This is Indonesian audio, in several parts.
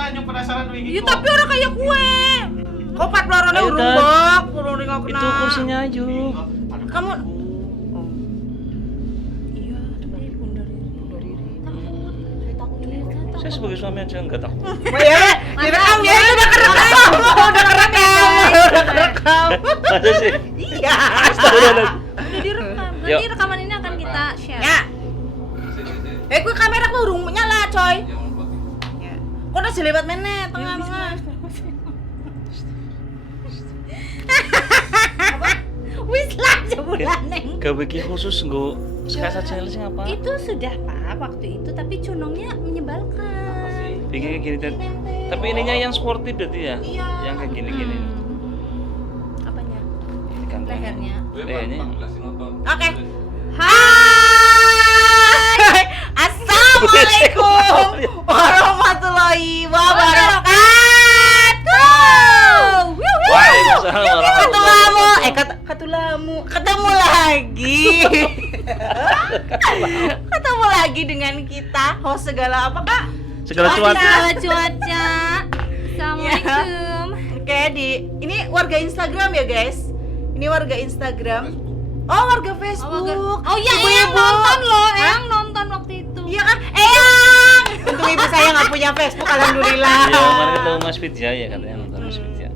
lah nyok penasaran wingi. Iya tapi orang kayak kue. Kok pat lorone urung bok, urung nggak kena. Itu kursinya aja. Kamu Saya sebagai suami aja enggak takut. direkam ya, udah kerekam. Masa sih? Iya. Udah direkam. Nanti rekaman ini akan kita share. Ya. Kue kamera ku urung nyala, coy. Ya. Kok nasi lewat meneh tengah-tengah. Wis lah jebulan neng. Gawe ki khusus nggo sketsa challenge apa? Itu sudah Pak waktu itu tapi cunongnya menyebalkan. Bikin kayak gini tapi ininya yang sportif berarti ya? Iya. Yang kayak gini-gini. Apanya? Kan Lehernya. Lehernya. Oke. Hai. Assalamualaikum warahmatullahi wabarakatuh. Waalaikumsalam warahmatullahi Ketemu lagi. Ketemu lagi dengan kita host segala apa Kak? Segala cuaca. Cuaca. Assalamualaikum. Oke, ini warga Instagram ya guys. Ini warga Instagram. Oh, warga Facebook. Oh iya, Ibu-ibu. Eyang nonton loh. Eyang nonton waktu itu. Iya kan? Eyang. Untung ibu saya nggak punya Facebook, alhamdulillah. Iya, kemarin ketemu Mas Fitja ya katanya nonton Mas Fitja.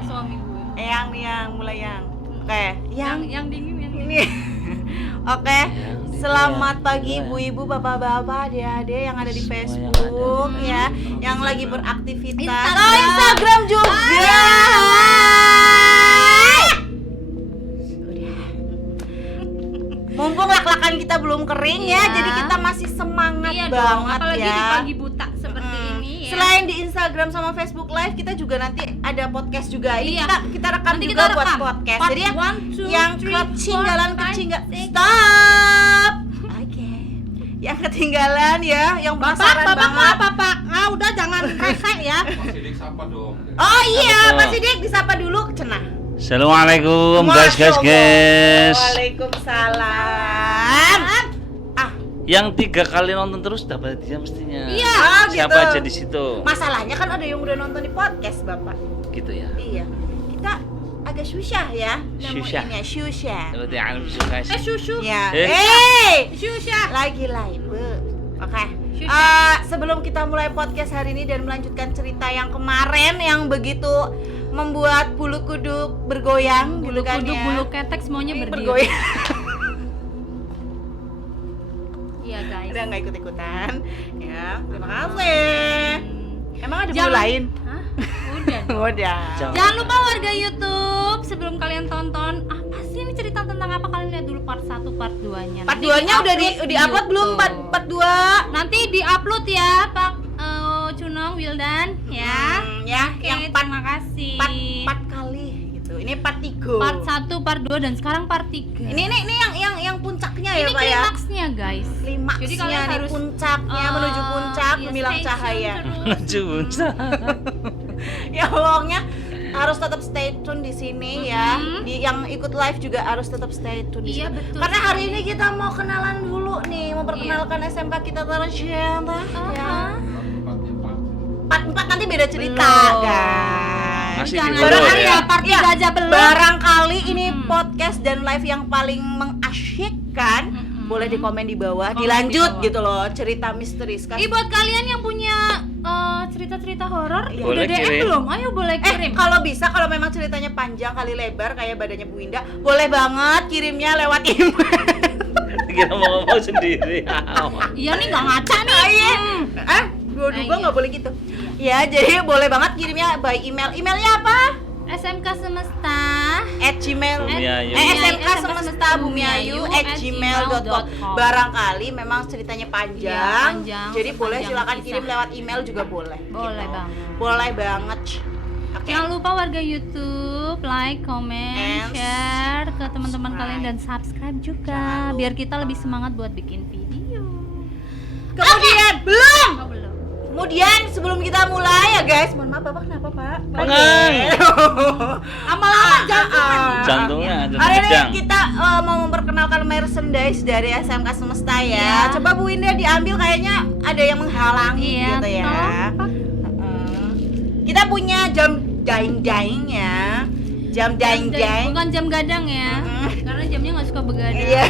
Suami gue. Eyang nih yang mulai yang. Oke, Yang dingin yang ini. Oke. Selamat pagi ibu-ibu, bapak-bapak, adik-adik yang ada di Facebook ya, yang lagi beraktivitas. Instagram juga. Mumpung lak-lakan kita belum kering ya, Iya. jadi kita masih semangat Iya dong, banget apalagi ya. di pagi buta seperti ini ya. Selain di Instagram sama Facebook Live, kita juga nanti ada podcast juga. Ini Iya. kita rekam Nanti juga kita buat rekam. podcast. Part Jadi ya, 1, 2, yang 3, 4, ketinggalan 5, 6. stop. Oke. Yang ketinggalan ya, yang penasaran banget. Bapak. Udah jangan rese ya. Mas Sidik sapa dong. Oh iya, Apa tuh? Mas Sidik disapa dulu cenah. Assalamualaikum guys. Waalaikumsalam. Yang 3 kali nonton terus dapat dia mestinya. Iya, Siapa gitu. aja di situ? Masalahnya kan ada yang udah nonton di podcast, Bapak. Gitu ya. Iya. Kita agak susah ya Susah. nemuinnya, susah. Seperti yang suka sih. Susu. Ya. Eh. Susah. Lagi live. Oke. Susah. Sebelum kita mulai podcast hari ini dan melanjutkan cerita yang kemarin yang begitu membuat bulu kuduk bergoyang, Bulu gitu kan kuduk, ya. bulu ketek semuanya Ini berdiri. bergoyang. Iya guys. Udah nggak ikut-ikutan. Ya, terima kasih. Emang ada bulu Jangan- lain? Hah? Udah. Udah. Jangan lupa warga YouTube sebelum kalian tonton apa sih ini cerita tentang apa, kalian lihat dulu part 1 part 2-nya. Part 2-nya udah di-upload belum? Part 2. Nanti di-upload ya Pak Cunong Wildan ya. Ya, Oke, yang part terima kasih. part kali gitu. Ini part 3. Part 1, part 2 dan sekarang part 3. Ini yang puncaknya ya, ini Pak ya. klimaksnya guys. Klimaksnya Jadi kalian nih, harus puncaknya menuju puncak iya, gemilang stay tune cahaya. terus. Junsa. Ya pokoknya harus tetap stay tune di sini ya. Yang ikut live juga harus tetap stay tune di Iya, sini. betul Karena hari sekali. ini kita mau kenalan dulu nih, memperkenalkan SMK kita tercinta. Ya. Part 4 nanti beda cerita, Belum. guys. Masih Jangan di bawah barangkali ya. ya part 3 aja belum. Barangkali ini podcast dan live yang paling mengasyikkan. Boleh di komen di bawah, Komen dilanjut di bawah. gitu loh, cerita misterius kan. Buat kalian yang punya cerita-cerita horor, Iya. udah Boleh DM kirim. belum? Ayo boleh kirim. Kalau bisa, kalau memang ceritanya panjang kali lebar kayak badannya Bu Indah, boleh banget kirimnya lewat email. Kita mau ngomong sendiri. Iya nih nggak ngaca nih. Iya. Dua Iya. nggak boleh gitu. Ya, jadi boleh banget kirimnya by email. Emailnya apa? SMK Semesta @gmail. Bumiayu. SMK SMK Semesta Bumiayu @gmail.com. Barangkali memang ceritanya panjang. Iya, panjang, Jadi boleh sepanjang silakan kisah. kirim lewat email juga boleh. Boleh gitu. banget. Boleh banget. Oke. Jangan lupa warga YouTube like, comment, And share ke teman-teman subscribe. kalian dan subscribe juga Jangan lupa. biar kita lebih semangat buat bikin video. Kemudian belum. Oh belum. Kemudian sebelum kita mulai ya guys, mohon maaf Bapak kenapa Pak? Pengang. Lama-lama jantungan. Jantungnya Hari ini kejang. kita mau memperkenalkan merchandise dari SMK Semesta ya. Iya. Coba Bu Indah diambil, kayaknya ada yang menghalangi Iya, gitu ya. tolong, Pak. Kita punya jam daing-daing ya. Jam daing-daing. Bukan jam gadang ya. Karena jamnya nggak suka begadang. Iya.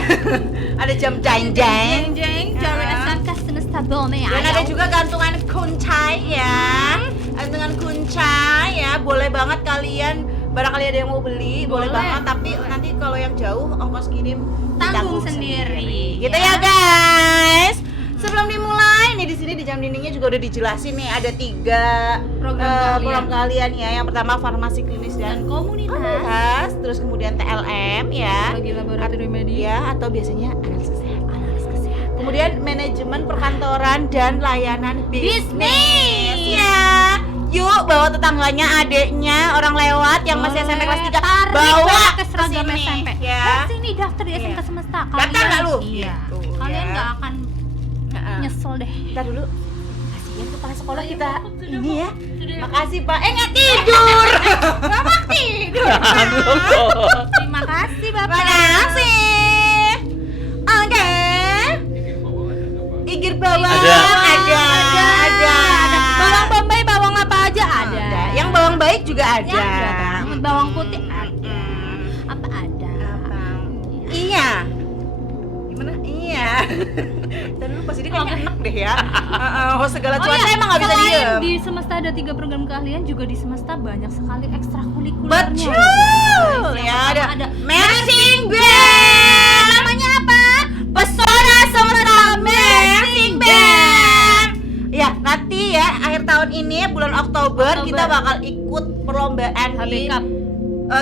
Ada jam daing-daing. Jeng dari SMK Semesta Borneo. Dan ada juga gantungan kuncai ya. Gantungan kuncai ya. Boleh banget kalian, barangkali ada yang mau beli, boleh banget. Tapi nanti kalau yang jauh ongkos kirim Tanggung ditanggung sendiri. Gitu ya guys. Sebelum dimulai nih, di sini di jam dindingnya juga udah dijelasin nih, ada 3 program kalian ya. Yang pertama farmasi klinis dan Dan komunitas. komunitas, terus kemudian TLM ya. Lagi laboratorium media. Ya, atau biasanya analis kesehatan. Kemudian manajemen perkantoran dan layanan bisnis. Ya. Yuk bawa tetangganya, adeknya, orang lewat yang masih SMP kelas 3, bawa ke seragam kesini, SMP. ya. Sini daftar di SMK Iya. Semesta. Daftar nggak lu? Iya. Gitu, Kalian ya. nggak akan Heeh. nyesel deh. Kita dulu kasihan kepala sekolah Iya, kita Pak. Sudah, ini Pak. ya. Sudah. Makasih Pak. Nggak tidur. Bapak tidur. Terima kasih Bapak. Makasih. Oke. Igir bawang Ada. ada. Bawang bombay, bawang apa aja ada. Yang bawang baik juga ada. Ya, ada banget. Bawang putih ada. Apa ada? Iya. Gimana? Iya. Dan lu pas ini kayaknya enak deh ya. Host segala cuaca emang nggak bisa selain diem. di Semesta ada 3 program keahlian, juga di Semesta banyak sekali ekstrakurikulernya. Betul. Yang Ya pertama ada marching band. Namanya apa? Pesona Semesta Marching Band. Ya, nanti ya akhir tahun ini bulan Oktober kita bakal ikut perlombaan HB di Cup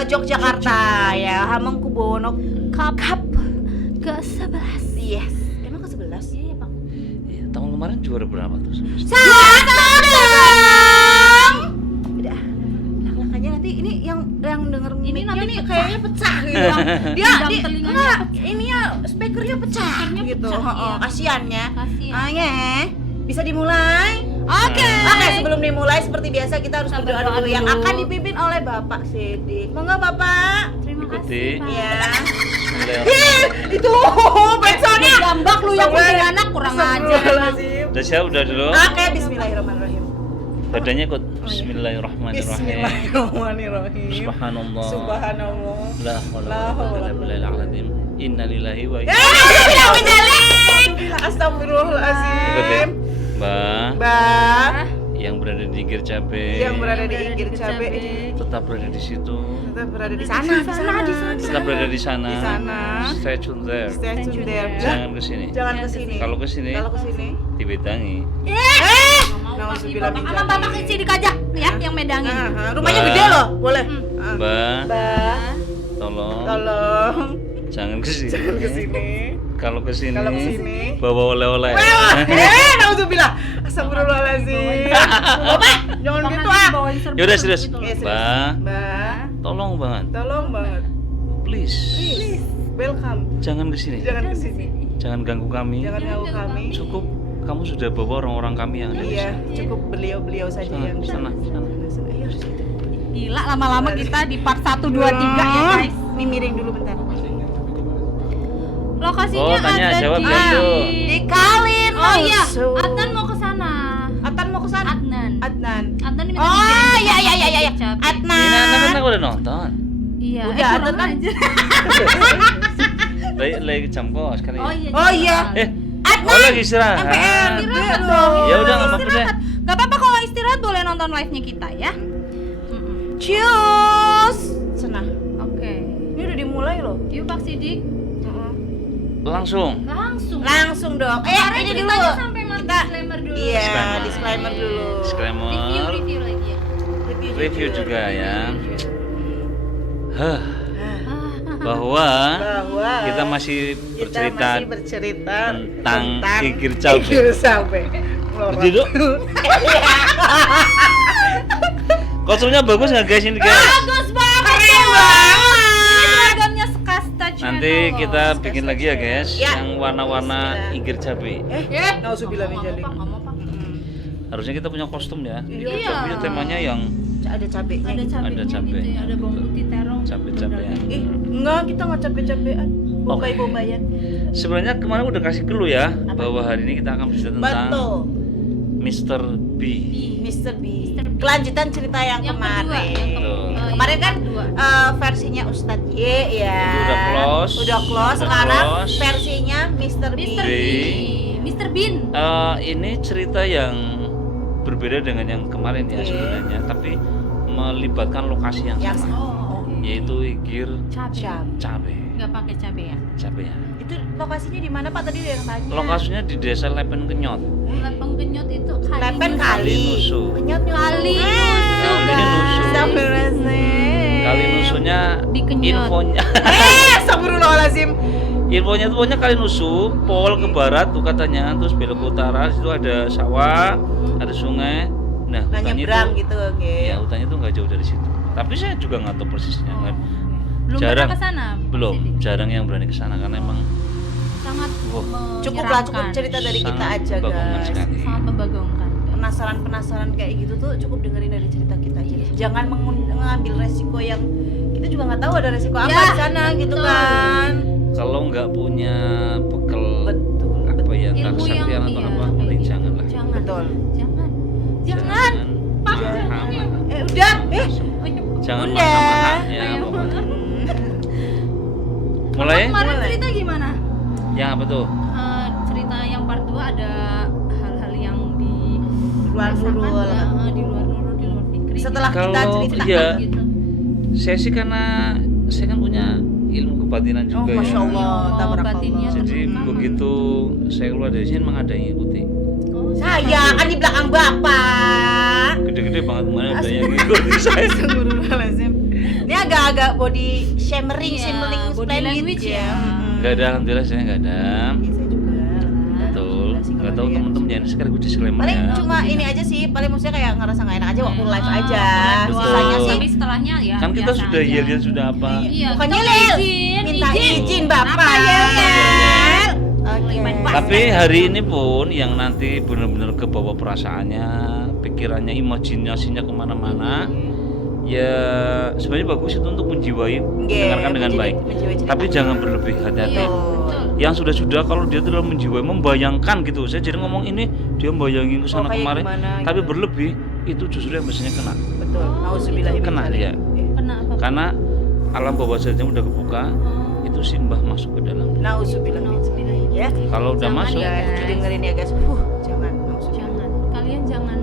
Yogyakarta ya, Hamengkubuwono Cup ke-11. Yes. Emang ke-11? Iya, Pak. Iya, tahun kemarin juara berapa tuh? Satu dong. Udah. Lak-lakannya nanti ini yang denger Ini mic-nya nanti nih pecah. kayaknya pecah gitu. Dendam telinganya enggak, pecah. ini ya speakernya pecah Speakernya gitu. pecah, Heeh, iya. kasiannya. Kasihan. Ya. Bisa dimulai? Oke. Oke, sebelum dimulai seperti biasa kita harus Kita berdoa berdoa dulu yang dulu. akan dipimpin oleh Bapak Sidik. Monggo Bapak. Terima Ikuti. kasih, Pak. Ya. Bismillahirrahmanirrahim. Itu backsoundnya. Gambak lu yang kuntilanak, kurang ajar. Astagfirullahaladzim. Udah siap, udah dulu. Oke, bismillahirrahmanirrahim. Badannya ikut. Bismillahirrahmanirrahim. Bismillahirrahmanirrahim. Subhanallah. Subhanallah. La haula La wa haula la quwwata illa billah. Inna lillahi wa Ya, inna tidak menjalik. Astagfirullahaladzim. Mbak Mbak yang berada di Igir Cabe yang berada di Igir Cabe tetap berada di situ. tetap berada di sana, Tetap berada di sana. Di sana. Stay tune there. Stay tune there. Jangan ke sini. Jangan ke sini. Kalau ke sini Kalau ke sini. dibetangi. Nauzubillah min Sama bapak kecil dikajak ya, yang medangin. Rumahnya Mbak. gede loh, boleh. Mbak, Mbak, tolong tolong jangan ke sini. jangan ke sini. Kalau ke sini Kalau ke sini. bawa oleh-oleh. Nauzubillah. Astagfirullahaladzim. Bapak, jangan gitu ah. Ya udah serius. Iya, serius. Mbak, Mbak, tolong banget. tolong banget. Please. Please, welcome. Jangan ke sini. Jangan ke sini. Jangan ganggu kami. Jangan ganggu kami. Cukup kamu sudah bawa orang-orang kami yang ada di Iya, sini. cukup beliau-beliau saja Sana, yang di sana, sana. Ayo harus gitu. Gila, lama-lama kita di part 1, 2, 3 ya guys. Ini miring dulu bentar. Lokasinya Oh, tanya, ada jawab di... dong tuh. Di Kalin. Oh iya, Langsung. Adnan mau ke sana. Adnan mau ke sana. Adnan. Adnan. Adnan diminta Oh, dikirim iya iya iya iya. cabai. Adnan. Ini anak-anak udah nonton. Iya, Udah, kurang Adnan kan. aja. Lagi jam kos kali. Oh iya. Oh iya. Oh lagi istirahat. MPR. Istirahat dong. Ya udah nggak apa-apa deh. Istirahat. Gak apa-apa kalau istirahat, boleh nonton live-nya kita ya. Cheers. Senang. Oke. Ini udah dimulai loh. Yuk Pak Sidik. Langsung. Langsung. Langsung dong. Kemarin Ini dulu. ceritanya sampai Kita disclaimer dulu. Iya, Disclaimer. disclaimer dulu. Disclaimer. Review lagi ya. Review juga ya. Hah, Ah, bahwa bahwa kita masih bercerita masih bercerita tentang Igir Cabe. Igir Cabe. Berarti, Dok? Kostumnya bagus nggak guys ini guys? Bagus banget. Keren banget. Ini seragamnya Skasta Channel. Nanti kita Skasta bikin lagi ya guys, Ya. yang warna-warna Igir Cabe. Nauzubillah min dzalik. Nggak mau, Pak. Harusnya kita punya kostum ya. Iya. Tapi temanya yang Ada cabenya. Ada cabenya cabe. gitu ya, ada bawang putih terong. cabe-cabean. Enggak, kita nggak capek-capean. Bombay-bombayan. Sebenarnya kemarin udah kasih clue ya bahwa hari ini kita akan bercerita tentang Betul. Mr. B. Mr. B. Kelanjutan cerita yang Yang kedua, kemarin. yang Kemarin kan kedua. versinya Ustadz Y ya. Itu udah close. Udah close. Udah Sekarang close. versinya Mr. B. Mr. Mr. Bean. Ini cerita yang berbeda dengan yang kemarin ya Oke. sebenarnya, tapi melibatkan lokasi yang Yang sama, yaitu Igir Cabe. Cabe. Nggak pakai cabe ya? Cabe ya. Itu lokasinya di mana Pak tadi ada yang tanya? Lokasinya di Desa Lepen Kenyot. Lepeng kenyot itu kali. Lepen Nusu. kali. Nusu. Kenyot Kali Nusu. Nusu, Ini guys. Nusu. Astagfirullahaladzim. Kali Nusunya Dikenyot. infonya Astagfirullahaladzim. infonya tuh pokoknya Kali Nusu, pol ke barat tuh katanya, terus belok ke utara, situ ada sawah, ada sungai. Nah, Nah, hutannya nyebrang itu, gitu, oke. ya hutannya tuh nggak jauh dari situ. Tapi saya juga nggak tahu persisnya kan. Belum Jarang. pernah ke sana? Belum, Sini? jarang yang berani ke sana karena emang Sangat Wah. Cukup lah, cukup menyeramkan. cerita dari kita sangat aja membagongkan guys. sekali. Sangat membagongkan. Penasaran kayak gitu tuh cukup dengerin dari cerita kita aja. Jangan mengambil resiko yang kita juga nggak tahu ada resiko apa Ya, di sana gitu betul. kan. Kalau nggak punya bekal Betul. apa ya, Ilmu kesaktian yang atau iya, apa, kayak mending gitu. jangan lah. Jangan. Betul. Jangan. Jangan. Pak, Jangan. jangan ya. Udah. Jangan Udah. mahal-mahalnya Ayo. pokoknya. Mulai? Kemarin Mulai. cerita gimana? Yang apa tuh? Cerita yang part 2 ada hal-hal yang di Luar nurul. di luar nurul, di luar fikri. Setelah kita Kalau cerita iya, gitu. saya sih karena saya kan punya ilmu kebatinan Oh, juga Masya ya. Allah, tabarakallah. batinnya Jadi terbuka. begitu saya keluar dari sini memang ada yang ngikuti. Oh, Saya kan di belakang Bapak. Gede-gede banget mana ada yang ngikuti saya. Astagfirullahaladzim. Ini agak-agak body shimmering, Iya, shimmering body splendid language ya. Enggak ada, alhamdulillah saya enggak ada. Iya, saya juga. Betul. Alhamdulillah sih Enggak kalau tahu dia. teman-teman jangan sekaligus disclaimer Paling ya. cuma ini aja sih, paling maksudnya kayak ngerasa nggak enak aja waktu live Ah, aja. Betul. Sisanya sih Tapi setelahnya ya. Kan kita biasa sudah aja. yel-yel sudah apa? Iya, bukannya kita Lel, izin, minta izin Bapak. Apa Yel? Oke. Tapi hari ini pun yang nanti benar-benar kebawa perasaannya, pikirannya, imajinasinya kemana-mana, ya sebenarnya bagus itu untuk menjiwai, mendengarkan dengan baik. Tapi jangan berlebih, hati-hati. Iya, betul. Yang sudah-sudah kalau dia terlalu menjiwai, membayangkan gitu. Saya jadi ngomong ini dia membayangin ke sana kayak kemarin, gimana, tapi gitu. berlebih itu justru yang biasanya kena. Betul. Nauzubillah min Kena dzalik. dia. Kenapa? Karena alam bawah sadarnya udah kebuka, itu simbah masuk ke dalam. Nauzubillah min dzalik. Ya. Kalau udah Jangan masuk, ya, Guys, guys. dengerin ya guys. Jangan. Nauzubillah. Jangan. Kalian jangan.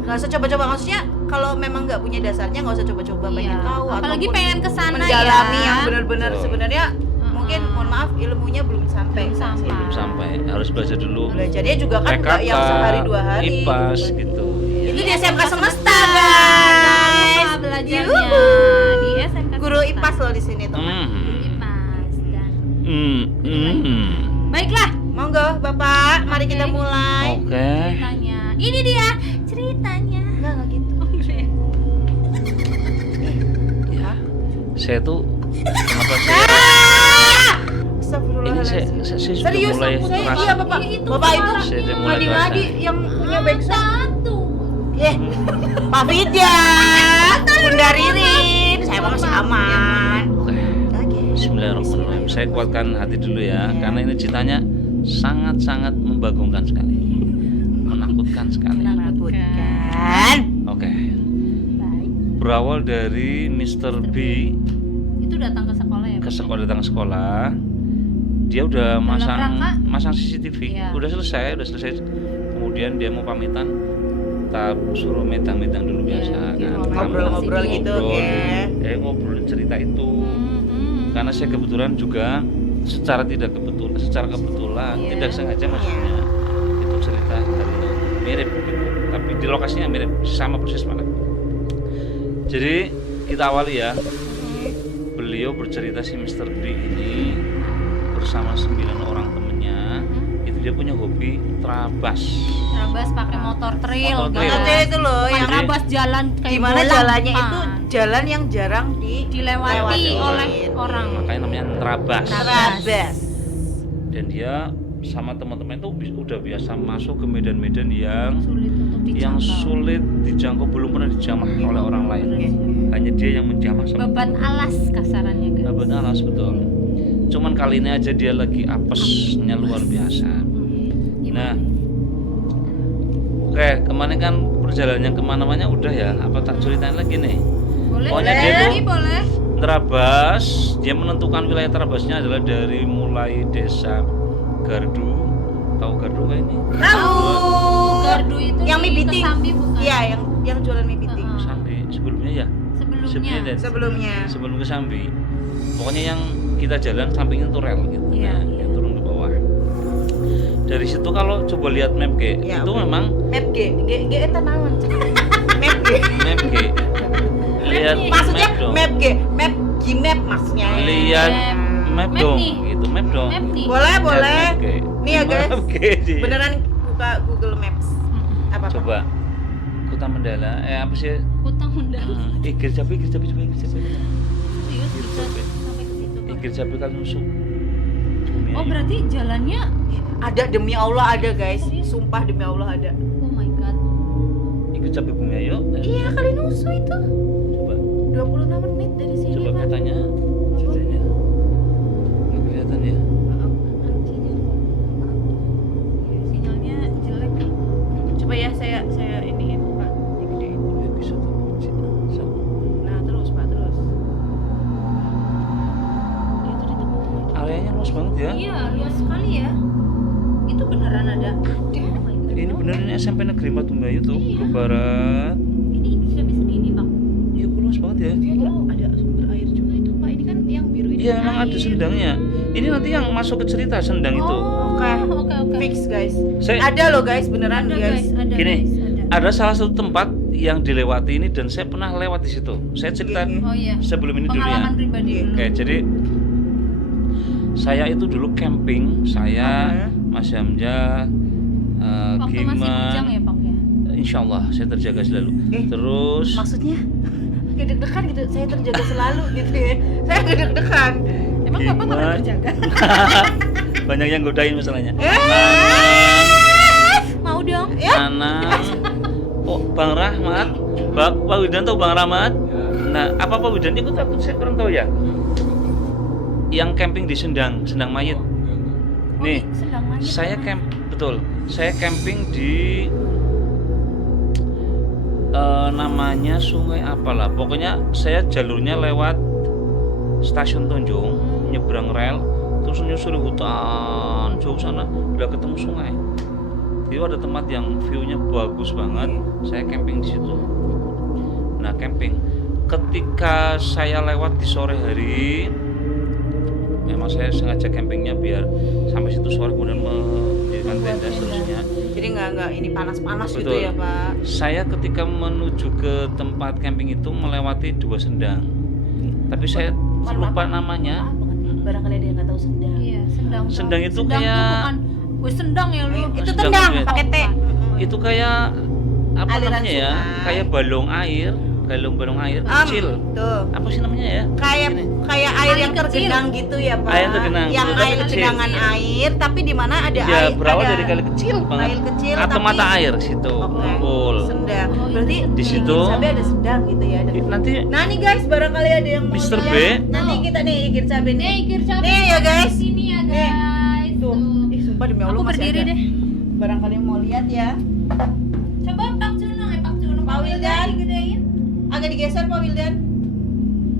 Nggak usah coba-coba, maksudnya kalau memang nggak punya dasarnya nggak usah coba-coba pengen Iya. tahu. Apalagi ataupun pengen kesana mendalami ya. yang benar-benar Betul. sebenarnya mungkin mohon maaf ilmunya belum sampai. Belum sampai. belum sampai, harus belajar dulu. Belajarnya juga kan nggak PKK, yang sehari 2 hari. IPAS gitu. Itu di SMK Semesta Jangan guys. lupa belajarnya Yuhu. di SMK Guru Semesta. IPAS loh di sini teman. Hmm. IPAS dan Hmm. baiklah Monggo Bapak, mari Oke. kita mulai. Oke. ceritanya. Ini dia ceritanya. Enggak gitu. Ya. Saya tuh kenapa saya ini Astagfirullahaladzim. saya sudah Serius, mulai saya merasa iya Bapak. Itu Bapak itu suaranya. Saya udah mulai ngadi-ngadi kerasa. yang punya backsound. Satu. Pak Fidya, Bunda Ririn, saya mau masih aman. Oke. Oke. Bismillahirrahmanirrahim. Saya kuatkan hati dulu ya, karena ini ceritanya sangat-sangat membagongkan sekali, menakutkan sekali. Menakutkan. Oke. Baik. Berawal dari Mr. B Itu datang ke sekolah ya. ke Pak? sekolah, datang ke sekolah, dia udah rangka? masang CCTV, Iya. udah selesai. Kemudian dia mau pamitan, tak suruh metang-metang dulu Iya, biasa iya, kan, ngobrol-ngobrol gitu, oke. ngobrolin cerita itu. Hmm. Karena saya kebetulan juga secara kebetulan, Iya. tidak sengaja maksudnya itu cerita dari mirip gitu, tapi di lokasinya mirip, sama persis malah. Jadi kita awali ya. Beliau bercerita si Mr. B ini bersama 9 orang temennya, itu dia punya hobi trabas. Trabas pakai motor trail. Motor trail. Maksudnya itu loh Bukan yang trabas jalan kayak gimana bola, jalannya bukan. itu jalan yang jarang dilewati Lewati. oleh orang. Makanya namanya trabas. Trabas. Dan dia sama teman-teman itu udah biasa masuk ke medan-medan yang Sulit untuk yang dijangkau. sulit dijangkau, belum pernah dijamah oleh orang lain. Hanya dia yang menjamah sama Babat alas kasarannya guys. Babat alas, betul. Cuman kali ini aja dia lagi apesnya luar biasa. Nah, oke, kemarin kan perjalanan kemana-mana udah ya. Apa tak ceritain lagi nih? Boleh, Pokoknya boleh, dia tuh lagi, boleh. Terabas, dia menentukan wilayah terabasnya adalah dari mulai desa Gardu. Tahu Gardu kan ini? Tahu. Gardu itu Yang mie di biting. Kesambi bukan? Iya, yang jualan mie biting. Sampai sebelumnya ya. Sebelumnya. Dan Sebelumnya. sebelum ke Sambi. Pokoknya yang kita jalan sampingnya tuh rel gitu. Iya, Nah, iya. yang turun ke bawah. Dari situ kalau coba lihat map G, Ya, itu oke. memang Map G eta naon? Map G. map G. Lihat Maksudnya map dong. map G, map Gmap maksudnya. Lihat map Map dong, nih. gitu map dong. Map nih. Boleh, Lihat boleh. map G. Nih ya, guys. Map G sih. Beneran buka Google Maps. Apa? Coba Kota Mandala, apa sih? Hutang undang. Igir Cabe. Serius bisa Cabe. sampai ke situ. Pak? Igir Cabe kan nusuk. Oh, berarti jalannya Ada demi Allah ada, guys. Sumpah demi Allah ada. oh my god. Igir Cabe Bumi Ayo. Iya, kali nusu itu. Coba 26 menit dari sini, coba Pak. petanya. Ceritanya. Nggak kelihatan ya? Sinyalnya jelek. Coba ya saya iniin, Pak. Digedein. Ya, bisa tuh. Nah, terus, Pak, terus. Itu di tempat. Areanya luas banget ya. Iya, luas sekali ya. Itu beneran ada. Oh my god. Ini bener ini SMP Negeri 4 Bumi Ayo tuh ke barat. Ini bisa segini, Pak. Iya, luas banget ya. Ada sumber air juga itu, Pak. Ini kan yang biru ini. Iya, memang ada sendangnya. Ini nanti yang masuk ke cerita sendang itu. Oke. Oke. Fix, guys. Saya Ada loh, guys, beneran, Ada guys. guys, ada Gini, guys, ada. ada salah satu tempat yang dilewati ini dan saya pernah lewat di situ. Saya cerita Oh iya. sebelum ini dulu ya. Pengalaman pribadi dulu. Oke, jadi saya itu dulu camping, saya Oke. Mas Hamzah, Waktu masih bujang ya, Pak ya. Insya Allah saya terjaga selalu. Terus Maksudnya kayak deg-degan gitu. Saya terjaga selalu gitu ya. Saya nggak deg-degan. Emang Bapak nggak pernah Gimana? terjaga? banyak yang godain masalahnya. Mau dong. Nanang, oh, Bang Rahmat, Pak Widan tahu Bang Rahmat? Nah, apa Pak Widan ikut aku? Saya kurang tahu ya. Yang camping di Sendang Mayit. Nih, Sedang main. saya betul. Saya camping di namanya sungai apalah. Pokoknya saya jalurnya lewat stasiun Tonjong, nyebrang rel, terus nyusuri hutan jauh sana, udah ketemu sungai. Itu ada tempat yang view-nya bagus banget. Saya camping di situ. Nah, camping. Ketika saya lewat di sore hari, memang saya sengaja campingnya biar sampai situ sore kemudian mendirikan tenda seterusnya. Jadi nggak ini panas-panas gitu Betul. ya, Pak. Saya ketika menuju ke tempat camping itu melewati 2 sendang. Tapi saya lupa namanya. Barangkali ada yang nggak tahu sendang. Iya, sendang. Sendang itu Sendang kayak- tuh bukan gue sendang ya lu. Itu Sendang tendang juga. pakai T. Itu kayak apa Aliran namanya ya? sungai. Kayak balong air kecil. Tuh. Apa sih namanya ya? Kayak Ini. kayak air yang Air kecil. tergenang gitu ya, Pak. Air tergenang, Yang tapi air kecil. genangan air, tapi di mana ada Ya, air. berawal ada dari kali kecil banget. Air kecil Atau tapi mata air situ. Oke. Betul. Sendang. Oh, Berarti Di situ Sampai ada sendang gitu ya. Ada. nanti Nah nih guys, barangkali ada yang mau Mr. B. lihat. Nanti kita nih ikir cabe nih. Nih, ikir cabe. Nih ya, guys. Sini ya, Nih. guys. Tuh. Ih, sumpah demi Allah Aku masih berdiri ada. deh. Barangkali yang mau lihat ya. Coba Pak Cunung, Pak Cunung. Pak Wildan. Digedein. Agak digeser Pak Wildan.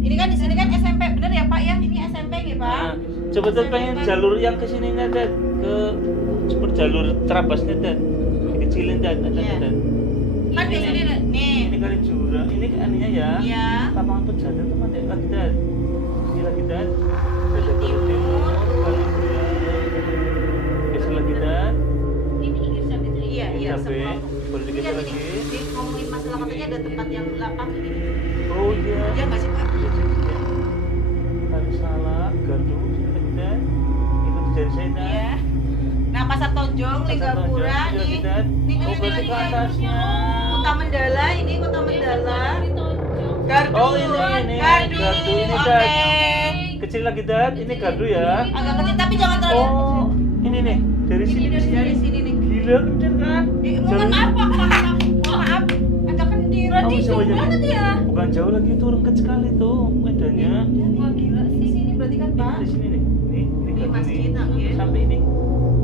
Ini kan di sini kan SMP, bener ya Pak ya? Ini SMP nih Pak. Nah, coba tuh pengen jalur yang ke sininya Dad, ke seperti jalur terabasnya Dad. Kecilin Dad, Iya. Dad. Kan di sini nih. Ini kali jurang, ini aninya ya. Iya. Lapangan pejalan tuh Dad, lagi Dad. Ini lagi Dad. Dada Baru Timur, Kali geser lagi Dad. Ini ikir cabe tuh. Iya, iya, Cabe, semua. boleh Iya digeser ini, lagi. di ngomongin masalah katanya ada tempat yang lapang ini. Oh iya. Iya nggak sih Pak? Kali salah, Gardu, sini lagi Dad. Ikut jari saya Dad. Iya. Nah Pasar Tonjong, Linggapura Pasar Tonjong, nih. sini lagi, Dad. Nih Oh berarti ke atasnya. Kota Mandala ini Kota Mandala. Gardu. Oh ini. Gardu. Gardu ini Oke. Dad. Kecil lagi Dad, ini gardu ya. Agak kecil tapi jangan terlalu Oh, ini nih. dari sini ke dari sini. sini nih. Gila kendir kan? Mohon maaf, Pak. Maaf. Agak kendiran Oh, nih, jauh jauh banget ya. Bukan jauh lagi itu rengket sekali tuh medannya. Wah gila Di sih. sini berarti kan, Pak. Di sini nih. Ini Di kan masjid, ini. ya. Sampai ini.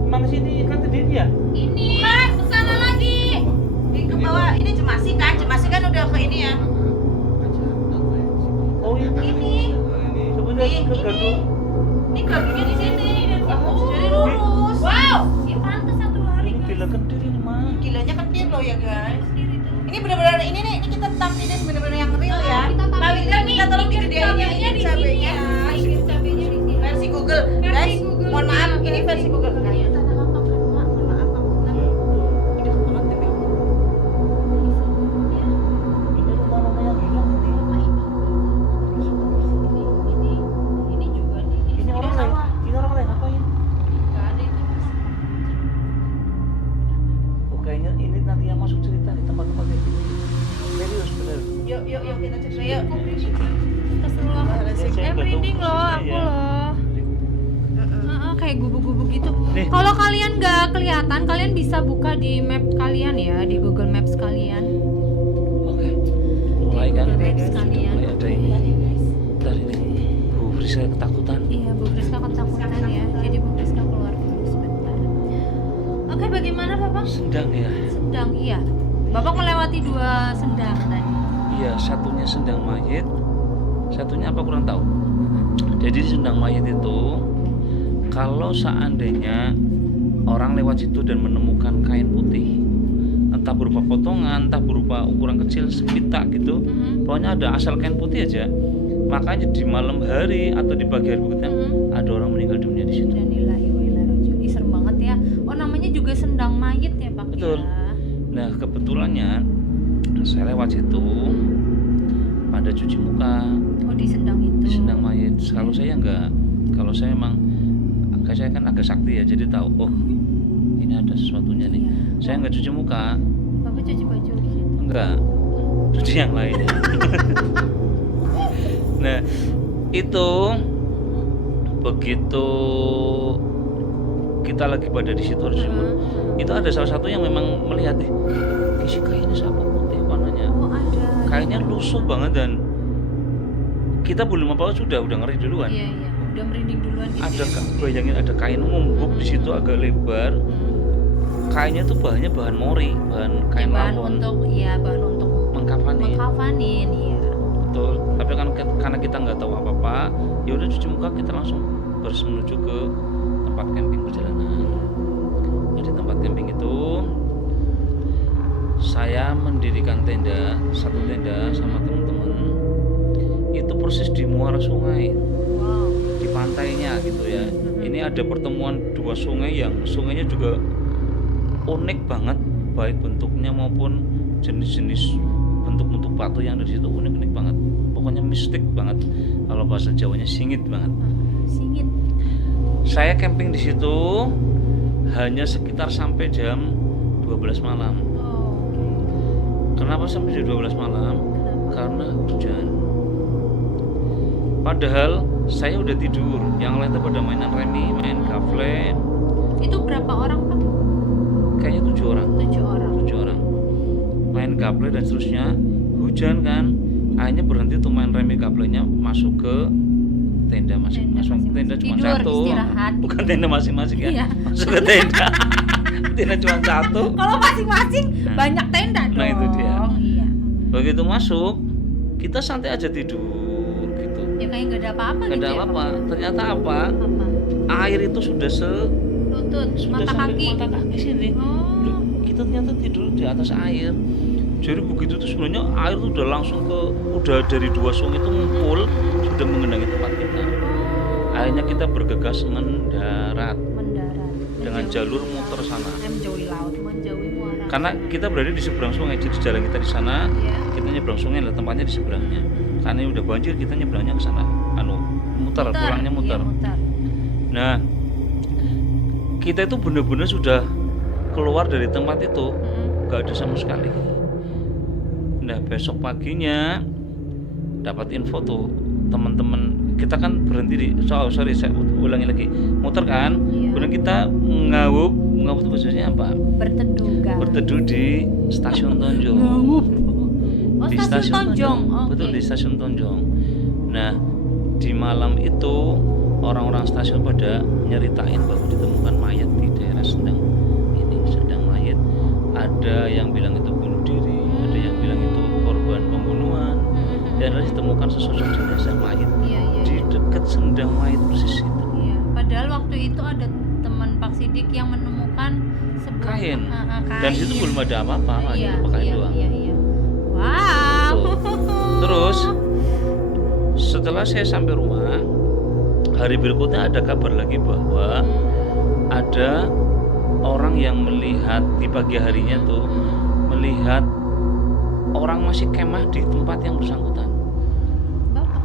Mana sini kan tadi ya? Ini kesana lagi. Ke bawah. Ini Jemasi kan? Jemasi kan udah ke ini ya. Oh ini. Ini. Sebentar Ini. ke Gadung. Ini gadunya di sini. Jadi lurus. Wow. Ya pantas satu hari Ini gila kendir ini mah. Gilanya kendir loh ya, guys. sendiri tuh. Ini benar-benar ini nih, ini kita tampilin benar-benar yang real ya. Kita tampilin Pak Wika minta tolong ini digedein ya cabenya ini di sini cabenya. ya. Ini cabenya di sini. Versi Google, Versi guys. Google. Mohon maaf, ini versi Google. Nah, ini tanda lengkap kan, Pak. Mohon maaf, Pak. Iya. Udah banget deh, Bel. Ini rumah-rumah yang hilang ini. Ini juga nih. Ini orang lain. Ini orang lain ngapain? Enggak ada itu. Oh kayaknya ini nanti yang masuk cerita di tempat-tempat kayak gini. Serius bener. Yuk, kita cerita yuk. Saya nggak tahu Merinding loh persisnya aku ya. loh. Kayak gubuk-gubuk gitu. Nih. Kalau kalian nggak kelihatan, kalian bisa buka di map kalian ya, di Google Maps kalian. Oke. Mulai kan? Google Maps Sudah kalian. mulai ada ini. Bentar ini. Beri saya ketakutan. Iya, Bu Priska ketakutan ya. Jadi Bu Priska keluar dulu sebentar. Oke, bagaimana Bapak? Sendang ya. Sendang, iya. Bapak melewati 2 sendang tadi. Iya, satunya sendang mayit. Satunya apa kurang tahu. Jadi di sendang mayit itu kalau seandainya orang lewat situ dan menemukan kain putih, entah berupa potongan, entah berupa ukuran kecil sepita gitu, pokoknya ada asal kain putih aja. Makanya di malam hari atau di pagi hari berikutnya ada orang meninggal dunia di situ. Innalillahi wa inna ilaihi raji'un. Ih, serem banget ya. Oh, namanya juga sendang mayit ya, Pak? Betul. Ya. Nah kebetulannya saya lewat situ pada cuci muka Oh, di sendang itu. di sendang mayit. Kalau saya enggak, kalau saya emang saya kan agak sakti ya, jadi tahu oh ini ada sesuatunya nih. Iya. Saya enggak cuci muka, Bapak cuci baju di situ. enggak, cuci yang lain. Nah itu begitu kita lagi pada di situ harus itu ada salah satu yang memang melihat deh, isi kainnya siapa putih warnanya, Oh, ada. kainnya lusuh banget dan kita belum apa sudah ngeri duluan. Iya, iya. Udah merinding duluan gitu. Ada ya. bayangin ada kain ngumbuk di situ agak lebar, kainnya tuh bahannya bahan mori, bahan kain bahan lawon, untuk bahan untuk mengkafanin. mengkafanin, iya. Betul. Tapi kan karena kita nggak tahu apa-apa, ya udah cuci muka kita langsung harus menuju ke tempat camping perjalanan. Jadi tempat camping itu saya mendirikan tenda, satu tenda sama teman-teman. Itu persis di muara sungai, Wow. di pantainya gitu ya. Ini ada pertemuan dua sungai yang sungainya juga unik banget, baik bentuknya maupun jenis-jenis bentuk-bentuk batu yang ada di situ unik-unik banget. Pokoknya mistik banget. Kalau bahasa Jawanya singit banget. Singit. Saya camping di situ hanya sekitar sampai jam 12 malam. Oh, oke. Kenapa sampai jam 12 malam? Kenapa? Karena hujan. Padahal saya udah tidur, yang lain tuh pada mainan remi, main gafle. Itu berapa orang, Pak? Kayaknya 7 orang. 7 orang. 7 orang. Main gaple dan seterusnya. Hujan kan. Akhirnya berhenti tuh main remi gaplenya, masuk ke tenda masing-masing. Tenda cuma Tidur, satu. istirahat. Bukan tenda masing-masing ya. Iya. Masuk ke tenda. Tenda cuma satu. Kalau masing-masing Nah. banyak tenda dong. Nah, itu dia. Iya. Begitu masuk, kita santai aja tidur gitu. Ya kayak nggak ada apa-apa Gak gitu ada ya, apa-apa. Pak? Ternyata apa? Apa? Air itu sudah Lutut, mata sampai kaki. mata kaki sini. Oh. Loh, kita ternyata tidur di atas air. Jadi begitu tuh sebenarnya air tuh udah langsung udah dari dua sungai itu ngumpul, sudah mengendangi tempat kita. Akhirnya kita bergegas mendarat Mendarat. dengan jalur muter sana. Menjauhi laut, menjauhi muara. Karena kita berada di seberang sungai, jadi jalan kita di sana, Ya. kita nyebrang sungai, lah tempatnya di seberangnya. Karena ini udah banjir, kita nyebrangnya ke sana, muter, pulangnya muter. Iya, muter. Nah, kita itu benar-benar sudah keluar dari tempat itu, gak ada sama sekali. Nah, besok paginya dapat info tuh teman-teman kita kan berhenti di sorry saya ulangi lagi, muter kan, Iya. kemudian kita ngawup itu maksudnya apa? Berteduh kan. Berteduh di stasiun Tonjong. Oh, Di stasiun Tonjong. Oh, betul, oke. di stasiun Tonjong. Nah, di malam itu orang-orang stasiun pada nyeritain bahwa ditemukan mayat di daerah Sendang mayat. Ada yang bilang itu bunuh diri, ada yang bilang itu korban pembunuhan, dan ada ditemukan sesosok jenazah mayat Iya. di dekat Sendang mayat persis itu. Iya. Padahal waktu itu ada teman Pak Sidik yang menemukan sebuah Kain. kain. Dan di situ belum ada apa-apa, hanya Iya, cuma kain iya, doang. iya. Wow. Terus setelah saya sampai rumah, hari berikutnya ada kabar lagi bahwa ada orang yang melihat di pagi harinya tuh melihat orang masih kemah di tempat yang bersangkutan. Bapak.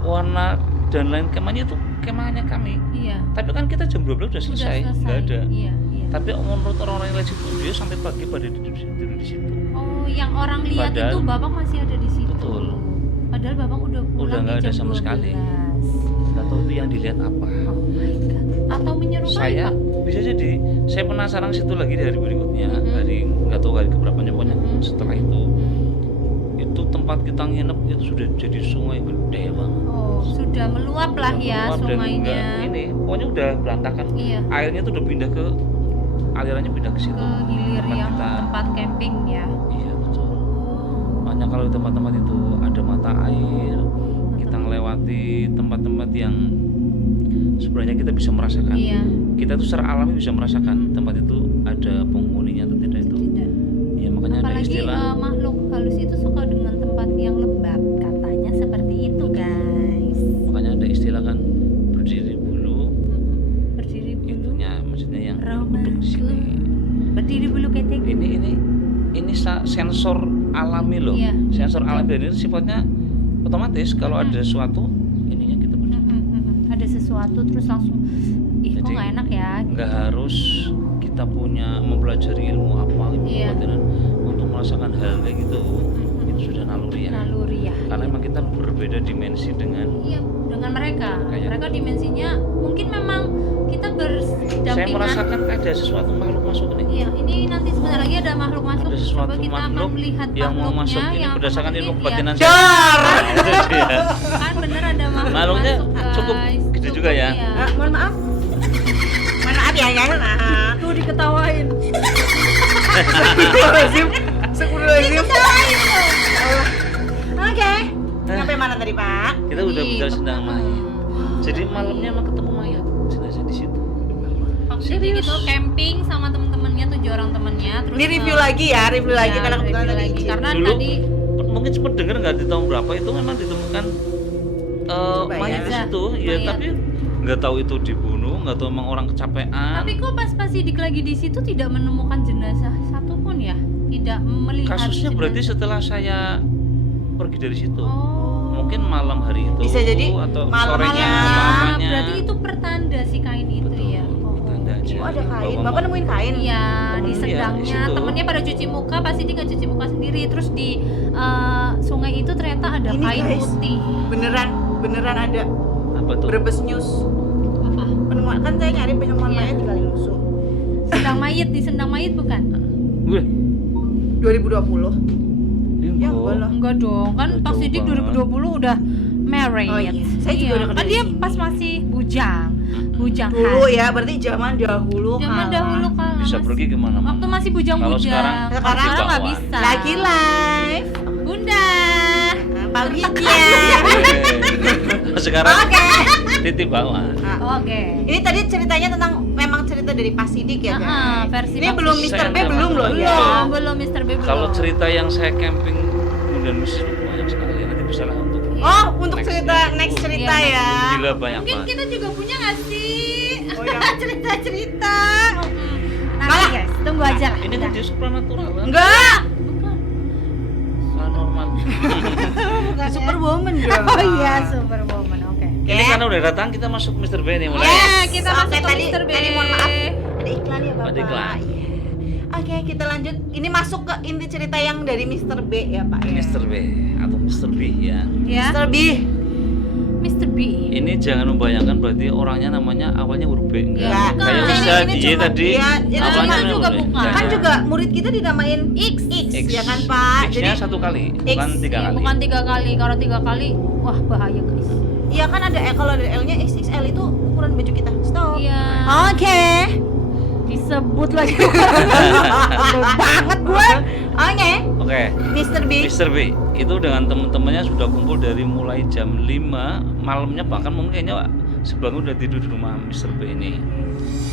Warna dan lain kemahnya itu kemahnya kami. Iya. Tapi kan kita jam 12 udah Sudah selesai, selesai. nggak ada. Iya. Tapi menurut orang-orang yang lain itu dia sampai pagi pada tidur di situ. Oh, yang orang lihat Padahal- itu Bapak masih ada di situ. Betul. Padahal Bapak udah pulang Udah nggak di ada jam sama 12. sekali. Nggak tahu itu yang dilihat apa. Oh my god. Atau menyerupai Saya Pak? bisa jadi saya penasaran situ lagi di hari berikutnya, Mhm. hari nggak tahu hari keberapanya, pokoknya Mhm. setelah itu tempat kita nginep itu sudah jadi sungai gede banget. Oh, sudah meluap lah ya Meluap dan sungainya. nggak- ini pokoknya udah berantakan. Iya. Airnya tuh udah pindah ke alirannya pindah ke situ. Ke hilir Tempat yang kita. tempat camping ya. Iya betul. Makanya kalau di tempat-tempat itu ada mata air, kita ngelewati tempat-tempat yang sebenarnya kita bisa merasakan. Iya. Kita tuh secara alami bisa merasakan tempat itu ada penghuninya atau tidak itu. Tidak. Ya makanya ada Apalagi istilah makhluk halus itu suka dengan tempat yang lembab, katanya seperti itu guys. makanya ada istilah kan berdiri bulu Berdiri bulu, itunya maksudnya yang duduk di sini. berdiri bulu ketek. Ini sensor alami loh. Iya. Sensor alami dan ini sifatnya otomatis kalau ada sesuatu ininya kita berdiri. Ada sesuatu terus langsung, ih kok Jadi, nggak enak ya? Nggak harus kita punya mempelajari ilmu apa ilmu Iya. kebatinan untuk merasakan hal kayak gitu. Itu sudah naluri ya. Naluri ya. Karena emang kita berbeda dimensi dengan Iya, dengan mereka. Kayak- Mereka dimensinya mungkin memang kita saya berdampingan. merasakan ada sesuatu makhluk masuk nih. Iya, ini nanti sebentar lagi ada makhluk masuk. Ada sesuatu Coba kita akan makhluk melihat yang mau makhluknya masuk ini yang berdasarkan mungkin ilmu ya. kebatinan Dar. Nah, itu dia. Kan bener ada makhluk Makhluknya masuk, guys. cukup gede juga ya. Iya. Mohon maaf. Mohon maaf ya, ya. Nah. Tuh diketawain. Astagfirullahaladzim. Astagfirullahaladzim. Oke. Sampai mana tadi, Pak? Kita udah Di bicara Sendang pegunungan. mayat. Jadi malamnya emang ketemu mayat jenazah di situ. Jadi gitu camping sama temen-temennya 7 orang temennya. Terus Ini review lagi ya, review lagi ya, karena kebetulan review tadi lagi. izin. Karena Dulu tadi mungkin sempat dengar nggak di tahun berapa itu memang ditemukan Coba mayat ya. di situ, ya Mayat. tapi nggak tahu itu dibunuh, nggak tahu emang orang kecapean. tapi kok pas Sidik lagi di situ tidak menemukan jenazah satupun ya? Tidak melihat Kasusnya jenazah. berarti setelah saya pergi dari situ. Oh. Mungkin malam hari itu Bisa jadi atau malamnya. sorenya atau Ah, apanya. berarti itu pertanda si kain itu Betul, ya. Oh, pertanda aja. Oh, ada kain. Bahwa Bapak nemuin kain? Iya, di Temen- iya, di sendangnya situ. temennya pada cuci muka, pasti dia nggak cuci muka sendiri. Terus di sungai itu ternyata ada Ini, kain guys. putih. Beneran ada apa tuh? Brebes News. Apa? Penemuan kan saya nyari penemuan Iya. mayat di Kalimusu. Sendang mayit, di sendang mayit bukan? Wih, 2020. Ya, enggak. boleh. Enggak dong, kan Udah pas jauh Sidik banget. 2020 udah married. Oh iya, saya juga udah Kan kenal dia di sini. pas masih bujang. Bujang Dulu kan. ya, berarti zaman dahulu. Zaman kala. dahulu kala. Bisa Mas. pergi kemana-mana. Waktu masih bujang-bujang. Kalau sekarang Sekarang nggak bawaan. bisa. Lagi live. Bunda. Pagi dia. Sekarang Oke. titip bawaan. Oke. Ini tadi ceritanya tentang memang cerita dari Pak Sidik ya, Ah, guys. versi Ini Pak belum Sidik. Mr. B Saya belum loh belum. ya. Belum Mr. B belum. Kalau cerita yang saya camping kemudian misi banyak sekali, nanti bisa lah untuk Oh, untuk Next cerita minggu. next cerita Iya, ya. gila banyak mungkin banget. kita juga punya nggak sih Oh, ya. cerita-cerita? Nanti Malah. guys, tunggu aja lah. Ini kan dia supranatural kan? Enggak. Bukan. Paranormal. Superwoman dong. Oh iya, Superwoman. Oke. Ini karena udah datang kita masuk Mr. B nih mulai. Ya, kita Oke, masuk ke tadi- Mr. B. tadi mohon maaf. Ada iklan ya, Bapak. Ada iklan. Iya. Oke, kita lanjut. Ini masuk ke inti cerita yang dari Mr. B ya, Pak ya. Mr. B atau Mr. B ya. Ya. Mr. B. Mr. B B. Ini jangan membayangkan berarti orangnya namanya awalnya huruf B. Enggak. Kayak Ini Ustaz cuma- dia tadi iya, itu awalnya cuma juga huruf B. bukan. Jangan. Kan juga murid kita dinamain X, X. ya kan Pak? X-nya satu kali, bukan X, 3 kali. Bukan 3 kali. Kalau 3 kali, wah bahaya guys. Iya kan ada kalau ada L-nya XXL itu ukuran baju kita. Stop. Iya. Oke. Disebut lagi. Bodoh banget gue. Oke. Oke. Mr. B. Mr. B itu dengan teman-temannya sudah kumpul dari mulai jam 5 malamnya, bahkan mungkin kayaknya sebelumnya udah tidur di rumah Mr. B ini.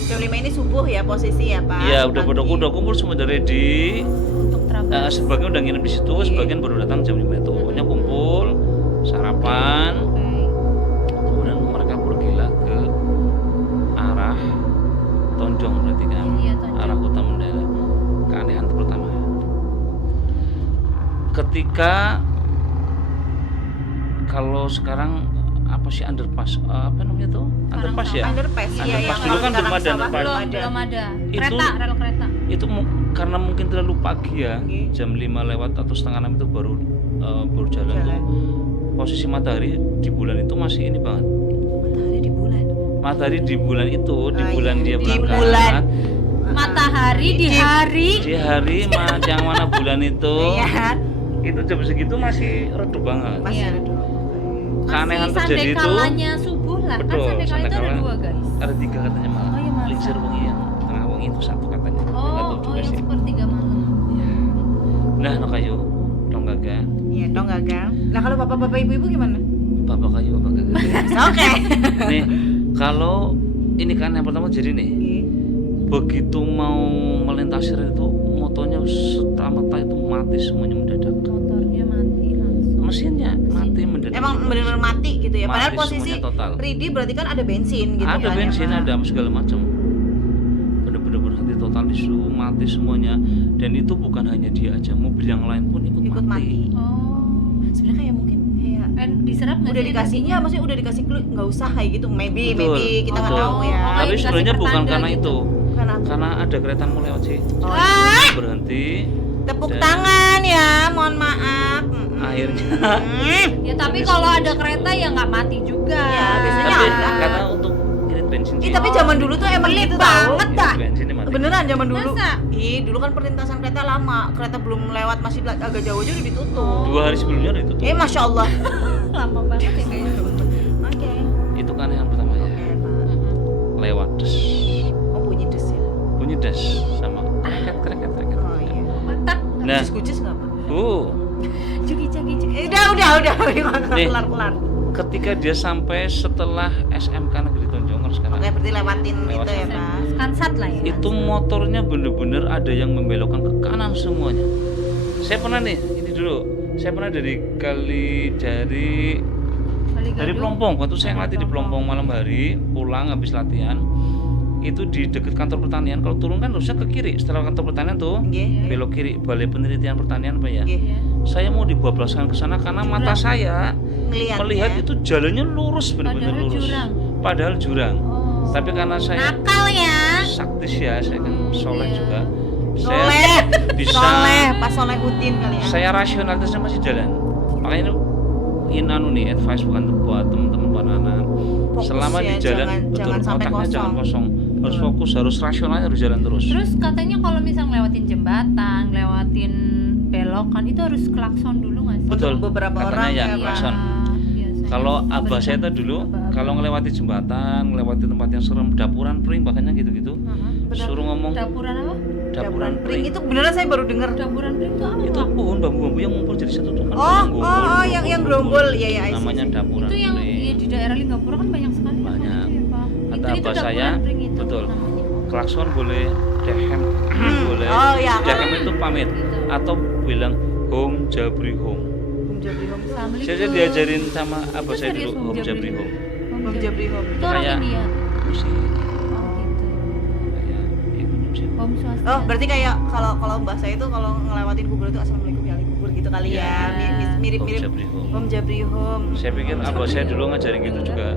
Jam 5 ini subuh ya posisi ya Pak. Iya, udah Pagi. udah kumpul semua udah ready. Untuk travel. Sebagian udah nginep di situ, sebagian baru datang jam 5 itu. Pokoknya kumpul, sarapan, kemudian mereka pergilah ke arah Tonjong berarti kan, Iya, Tonjong. arah Kota Mandala. Keanehan pertama. Ketika kalau sekarang apa sih underpass, apa namanya tuh? Underpass ya? Underpass ya. Underpass. yang Dulu kan kalau belum ada sekarang underpass. sawah Belum ada. Itu- Kereta, rel kereta. Itu karena mungkin terlalu pagi ya, Oke. jam 5 lewat atau setengah 6 itu baru jalan tuh. Jalan. Posisi matahari di bulan itu masih ini banget. Matahari di bulan. Matahari di bulan itu, di Ah, bulan iya. dia Di berangkat. bulan. Matahari di Di- hari. Di hari yang mana bulan itu, Iya. itu jam segitu masih redup banget. Masih Iya. ada dulu. Keanehan Masih terjadi itu sandekalanya subuh lah. betul, Kan sandekala itu ada sandekala. 2 guys. ada 3 katanya malah. Oh, iya, masa? Lingsir wengi yang tengah wengi itu 1 katanya. Nggak tahu Oh, juga yang sih. sepertiga malam. Ya. Nah, no kayu, dong gagal. Iya dong gagal. Nah kalau bapak-bapak ibu-ibu gimana? Bapak kayu apa gagal? Oke. Nih, kalau ini kan yang pertama jadi nih, begitu mau melintasi rel itu motornya setamata itu mati semuanya mendadak. Motornya mati langsung. Mesinnya mati mendadak. Emang benar-benar mati gitu ya. Padahal Mati posisi semuanya total. Ridi berarti kan ada bensin gitu Ada kan. bensin, ya, Pak? ada segala macam. Bener-bener berhenti total di situ, mati semuanya. Dan itu bukan hanya dia aja, mobil yang lain pun Ikut mati. Oh. Sebenarnya kayak mungkin kayak Diserap nggak udah sih dikasih energinya? ya, maksudnya udah dikasih clue nggak usah kayak gitu. Maybe Betul, kita nggak betul. tahu ya. Oh, Tapi dikasih sebenarnya bukan pertanda karena gitu. itu, Karena karena ada kereta mau lewat sih. Ah, Berhenti. tepuk Dan- tangan ya, mohon maaf. Akhirnya. Ya tapi kalau ada kereta ya nggak mati juga. Iya, biasanya Tapi ada. karena untuk irit bensin sih. Tapi zaman dulu tuh emang gitu banget dah. Irit bensinnya mati. Beneran zaman dulu. Masa? Dulu kan perlintasan kereta lama, kereta belum lewat masih agak jauh aja udah ditutup. 2 hari sebelumnya udah ditutup. Masya Allah. Lama banget ya kayaknya. Oke. Itu kan yang pertama ya. Lewat des. Oh bunyi des ya. Bunyi des sama kreket. Oh iya. Mantap. Nah, Kucis nggak Pak? Jugi. Udah Nih. kelar. Ketika dia sampai setelah SMK Negeri Tonjong Oke, sekarang, berarti lewatin Lewat itu ya sana. Pak. Skansat lah ya. itu motornya bener-bener ada yang membelokkan ke kanan semuanya. Saya pernah nih, ini dulu. Saya pernah dari Kali Pelompong. Waktu saya ngelatih di Pelompong malam hari, pulang habis latihan, itu di dekat kantor pertanian. Kalau turun kan harusnya ke kiri. Setelah kantor pertanian tuh, Nggih. belok kiri, Balai Penelitian Pertanian apa ya? Nggih. Saya mau dibablaskan ke sana karena mata saya Ngelihat melihat ya. itu jalannya lurus, benar-benar Padahal lurus. jurang. Padahal jurang. Oh. Tapi karena saya Nakal ya. saktis ya, saya kan soleh Iya. juga. Soleh. bisa Soleh, Pak Solehudin kali ya. saya rasionalitasnya masih jalan. Makanya ini anu nih advice bukan buat teman-teman buat anak. Fokus Selama ya, di jalan jangan sampai otaknya kosong. jangan kosong. Harus fokus, harus rasionalnya harus jalan terus. Terus katanya kalau misal ngelewatin jembatan, ngelewatin belokan itu harus klakson dulu nggak sih? Betul. beberapa Katanya orang ya, ya, Pak. klakson. biasanya. Kalau abah saya tuh dulu Abah-abah. kalau ngelewati jembatan, ngelewati tempat yang serem, dapuran pring bahkannya gitu-gitu. Benar. Suruh ngomong Dapuran apa? dapuran pring. Itu beneran saya baru dengar. Dapuran pring itu apa? Itu pohon bambu-bambu yang ngumpul jadi satu tuh kan. Oh, yang gerombol. Iya, I see. Namanya dapuran Itu yang pring. ya, di daerah Lingapura kan banyak sekali. Banyak. Itu ya, Pak. Kata Itu abah saya, dapuran pring itu betul. namanya. Klakson boleh, dehem boleh. Oh, ya, Dehem kalau- itu pamit Gitu. atau bilang home jabri home. Home Jabri Home tuh. Assalamualaikum. Saya diajarin sama abah Itu saya serius, dulu Home home jabri Jabri home. Home Jabri Home. Itu orang Kayak- India. Musik Oh gitu. kayak itu musik. Home swasta. Oh, berarti kayak kalau mbak saya itu kalau ngelewatin kubur itu assalamualaikum ya kubur gitu kali ya. Iya. Mi- Mirip-mirip Home jabri home. Home Jabri Home. Saya pikir abah saya dulu ngajarin gitu juga.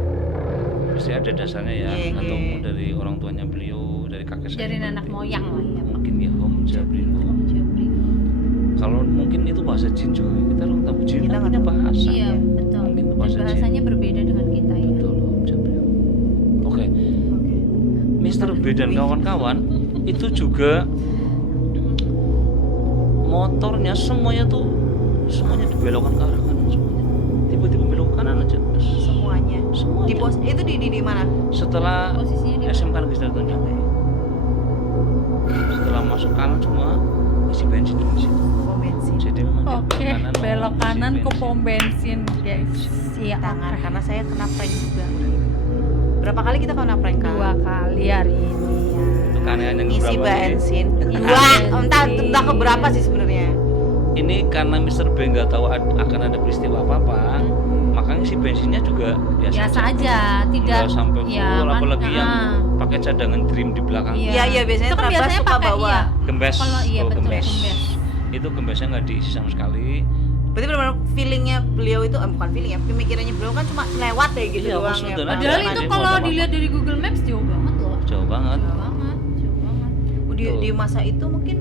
Pasti ada dasarnya ya, Iya, atau iya. dari orang tuanya beliau, dari kakek saya. Dari juga anak mungkin. moyang lah ya. Pak. Mungkin ya home jabri home. Home Jabri. Kalau mungkin itu bahasa jin juga, kita belum tahu jin Kita kan nggak punya tahu. bahasa. Iya betul. Mungkin itu bahasa jin. bahasanya berbeda dengan kita ya. Betul, Om Jabril. Oke, Oke. Mr. B dan kawan-kawan itu juga motornya semuanya dibelokkan ke arah kanan semuanya. Tiba-tiba belok ke kanan aja terus Semuanya. semuanya. Di pos itu di mana? Setelah Posisinya di SMK Negeri Dartojo, setelah masuk kanan semua isi bensin di situ. Pom bensin. Jadi memang dia Oke, belok isi kanan ke bensin. pom bensin, guys. Siap. Tangan karena saya kena prank juga. Berapa kali kita kena prank Kak? 2 kali hari ini ya. Itu keanehan yang Isi berapa ini? bensin. Isi Dua, bensin. entah keberapa sih sebenarnya. Ini karena Mr. B nggak tahu akan ada peristiwa apa-apa, makanya si bensinnya juga Biasa aja, tidak Nggak sampai full, ya, kan, apalagi yang ah. pakai cadangan dream di belakang. Iya, iya, biasanya Itu kan terabas biasanya suka pakai bawa. iya. Gembes, Kalau iya bawa betul gembes. gembes. Itu gembesnya nggak diisi sama sekali. Berarti benar-benar feelingnya beliau itu bukan feeling ya, pemikirannya beliau kan cuma lewat ya gitu Iya, doang maksudnya ya. ada- Pak. Padahal ada itu yang kalau mau apa-apa. dilihat dari Google Maps jauh banget loh. Jauh banget. Jauh banget, jauh banget. Di masa itu mungkin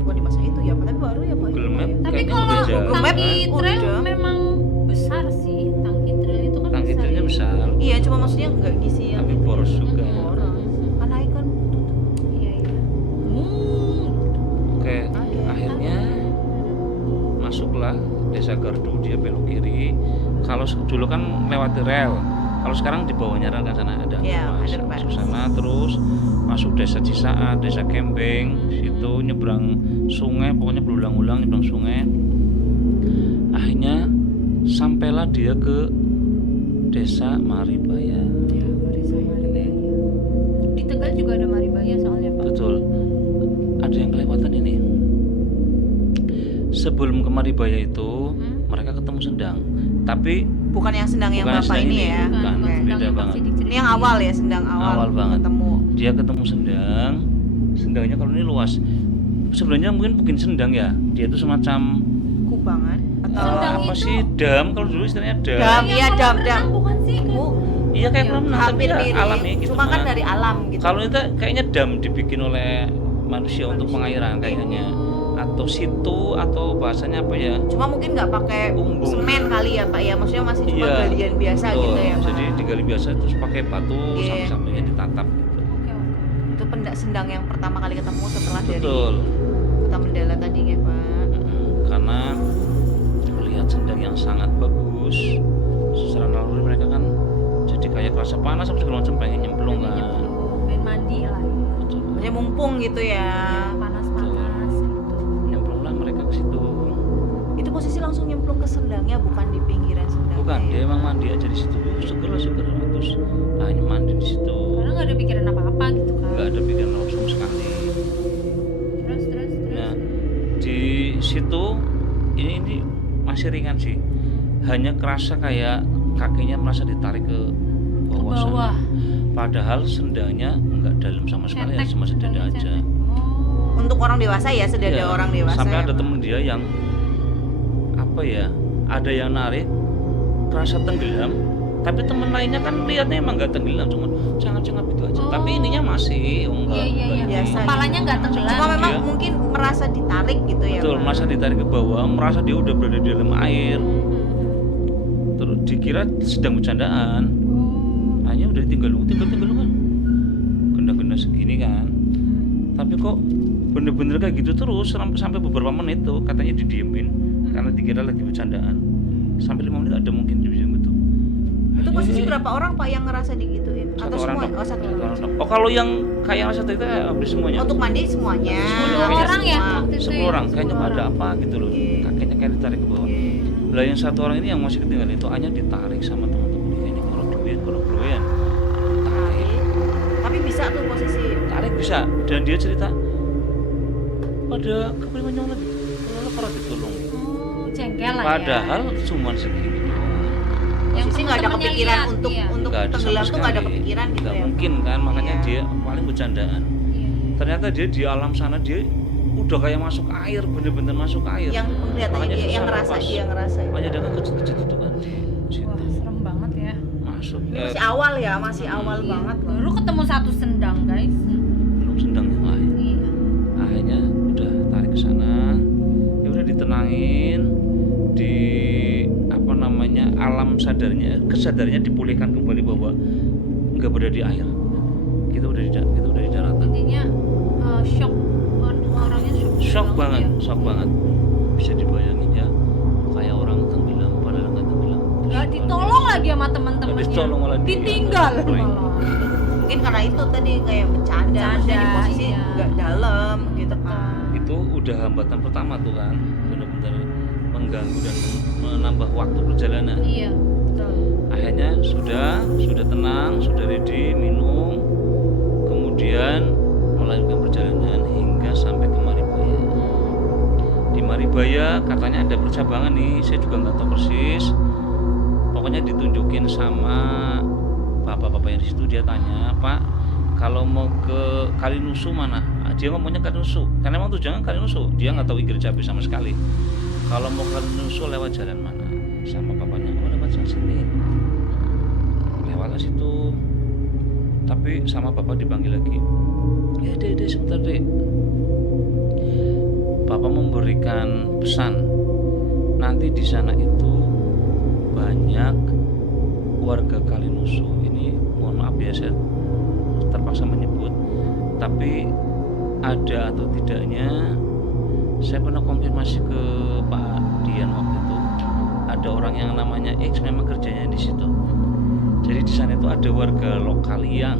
bukan di masa itu ya, Pak, tapi baru ya Pak. Google itu, Map. ya. Tapi Kayaknya kalau udah jauh. Google Map tangki trail udah. memang besar sih. Tangki trail itu kan Tangki trailnya ya. besar, Iya, cuma maksudnya nggak gisi yang tapi boros juga. orang. Kan naik kan tutup. Iya, iya. Oke, akhirnya masuklah Desa Gardu, dia belok kiri. Kalau dulu kan lewati rel, kalau sekarang di bawahnya rel kan sana ada Iya, underpass. underpass. Masuk sana terus masuk Desa Cisaat, Desa Kembeng, situ nyebrang sungai, pokoknya berulang-ulang nyebrang sungai. Akhirnya sampailah dia ke Desa Maribaya. Di Tegal juga ada Maribaya soalnya Pak. Betul. Ada yang kelewatan ini. Sebelum ke Maribaya itu mereka ketemu Sendang. Tapi Bukan yang sedang yang bukan Bapak Sendang ini ya. bukan, Oke. beda Sedang banget. pasti diceritain. Ini yang awal ya, sedang awal, Awal banget. ketemu. Dia ketemu Sendang. Sendangnya kalau ini luas. Sebenarnya mungkin bukan sendang ya. Dia itu semacam Kubangan atau Sendang apa itu- sih dam, kalau dulu istilahnya dam. Dam. Yang Iya, kolam dam. renang bukan sih? Iya kayak kolam renang tapi hampir ya mirip. alami gitu. Cuma kan Mak. dari alam gitu. Kalau itu kayaknya dam dibikin oleh manusia untuk pengairan kayaknya, atau situ atau bahasanya apa ya? Cuma mungkin nggak pakai Umbung. semen kali ya Pak ya. Maksudnya masih cuma Iya, galian biasa betul. gitu ya Pak. Jadi digali biasa terus pakai batu Iya. samping-sampingnya ditatap gitu. Oke, oke. Itu pendak sendang yang pertama kali ketemu setelah dari Betul. Kota Mandala tadi ya Pak. Karena melihat sendang yang sangat bagus, secara naluri mereka kan jadi kayak kerasa panas apa segala macam, pengen nyemplung Pengen kan. nyemplung, pengen mandi lah. Betul. Maksudnya mumpung gitu ya. Panas-panas gitu. Nyemplunglah mereka ke situ. Itu posisi langsung nyemplung ke sendangnya, bukan di pinggiran sendangnya. Bukan, ya. dia emang mandi aja di situ. Syukur terus hanya mandi di situ. Karena nggak ada pikiran apa-apa gitu kan. Nggak ada pikiran sama sekali. Terus. Nah, di situ ini masih ringan sih. Hanya kerasa kayak kakinya merasa ditarik ke Ke bawah, sana. bawah. Padahal sendangnya nggak dalam sama sekali, Cetek, cuma sedada sendalnya aja. cetek. Oh. Untuk orang dewasa ya, sedada Iya, orang dewasa. sampai ya, ada Pak. temen dia yang apa ya, ada yang narik kerasa tenggelam, tapi temen lainnya kan lihatnya emang nggak tenggelam, cuma cengap-cengap itu aja. Oh. Tapi ininya masih enggak, Iya, iya, iya. Biasa. Kepalanya nggak tenggelam. Cuma memang Iya. mungkin merasa ditarik gitu ya betul, Pak. merasa ditarik ke bawah, merasa dia udah berada di dalam air, terus dikira sedang bercandaan. Oh. Hanya udah tinggal kan, genda-genda segini kan. Tapi kok bener-bener kayak gitu terus sampai beberapa menit tuh, katanya didiemin karena dikira lagi bercandaan. Sampai 5 menit ada mungkin di gitu. Itu posisi berapa orang Pak yang ngerasa digituin? Satu Atau orang semua? Pak. Oh, satu Satu orang. orang Pak. Oh kalau yang kayak rasa itu habis semuanya. Untuk mandi semuanya. Semuanya. 10 orang ya Semua. waktu itu. 10 ya? orang, kayaknya 10 ada orang. apa gitu loh. Kakinya kayak ditarik ke bawah. Lah yang satu orang ini yang masih ketinggalan itu hanya ditarik sama teman-teman kayaknya kalau duit, tarik. Tapi bisa tuh posisi. Tarik bisa, dan dia cerita pada keprimannya lagi. Kalau pernah ditolong. Oh, jengkel lah Padahal ya. cuma segini doang. Yang Posisi nggak ada temen-temennya kepikiran lihat, untuk iya. untuk Nggak ada tenggelam sama tuh nggak ada sekali. kepikiran gitu Nggak ya. mungkin kan, makanya Iya. dia paling bercandaan. Iya. Ternyata dia di alam sana dia udah kayak masuk air, bener-bener masuk air. Yang penglihatannya Makanya dia yang susah ngerasa, nafas. dia ngerasa. Makanya dia kan kejut-kejut itu kan di situ Wah, serem banget ya. masuk. Ini masih awal ya, masih awal Iya. banget loh. Baru ketemu satu sendang, guys. Belum sedang yang lain. Iya. Akhirnya udah tarik ke sana, ya udah ditenangin di apa namanya alam alam kesadarannya dipulihkan kembali bahwa nggak berada di air. Kita udah di daratan. Intinya shock, orangnya shock Shock ya. banget. Bisa dibayangin ya, kayak orang tenggelam padahal nggak tenggelam. Nggak ditolong lagi sama teman-temannya. Habis tolong malah ditinggal Boing. malah. Mungkin karena itu tadi kayak bercanda, maksudnya di posisi iya. nggak dalam gitu kan. Itu udah hambatan pertama tuh kan, benar-benar mengganggu dan menambah waktu perjalanan. Iya, betul. Akhirnya sudah tenang, sudah ready minum, kemudian melanjutkan perjalanan hingga sampai ke Maribaya. Di Maribaya katanya ada percabangan nih, saya juga nggak tahu persis. Pokoknya ditunjukin sama bapak-bapak yang di situ, dia tanya, Pak, kalau mau ke Kalinusu mana? Dia ngomongnya Kalinusu, karena memang tujuannya Kalinusu. Dia nggak tahu Igir Cabe sama sekali. Kalau mau ke Kalinusu lewat jalan mana? Sama bapaknya, lewat sana sini. Lewat situ. Tapi sama bapak dipanggil lagi. Ya deh sebentar deh. Bapak memberikan pesan. Nanti di sana itu banyak warga Kalinusu. Ini mohon maaf ya, saya terpaksa menyebut, tapi ada atau tidaknya saya pernah konfirmasi ke Pak Dian waktu itu, ada orang yang namanya X memang kerjanya di situ. Jadi di sana itu ada warga lokal yang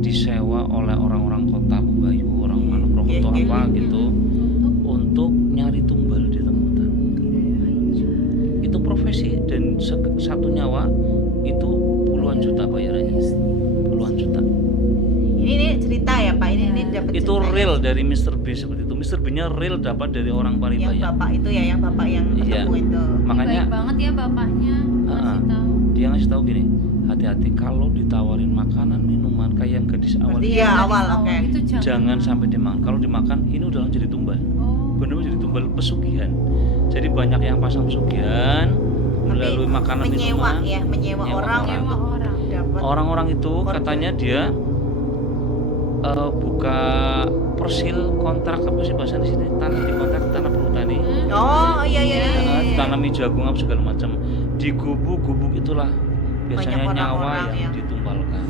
disewa oleh orang-orang kota Bubayu, orang Manoprokoto apa gitu, untuk nyari tumbal di tengah hutan. Itu profesi, dan satu nyawa itu puluhan juta bayarannya, puluhan juta. Ini cerita ya Pak, ini dapat Itu real dari Mr. B seperti itu. Mr. B-nya real dapat dari orang yang Maribaya. bapak itu ya, yang bapak yang Iya. ketemu itu. Makanya Baik banget ya bapaknya ngasih tahu. dia ngasih tahu gini, hati-hati kalau ditawarin makanan minuman kayak yang gadis awal Berarti itu, iya, awal, oke. Itu jangan sampai dimakan. Kalau dimakan ini udah jadi tumbal, Oh. benar jadi tumbal pesugihan. Jadi banyak yang pasang pesugihan melalui makanan menyewa minuman. ya, menyewa Nyewa orang orang. untuk orang. dapat. Orang-orang itu Korban. katanya dia buka persil kontrak apa sih bahasa di sini, tanah di kontrak tanah perhutani. Oh iya. Tanami jagung apa segala macam di gubuk-gubuk itulah biasanya Banyak nyawa orang-orang yang yang- ditumbalkan.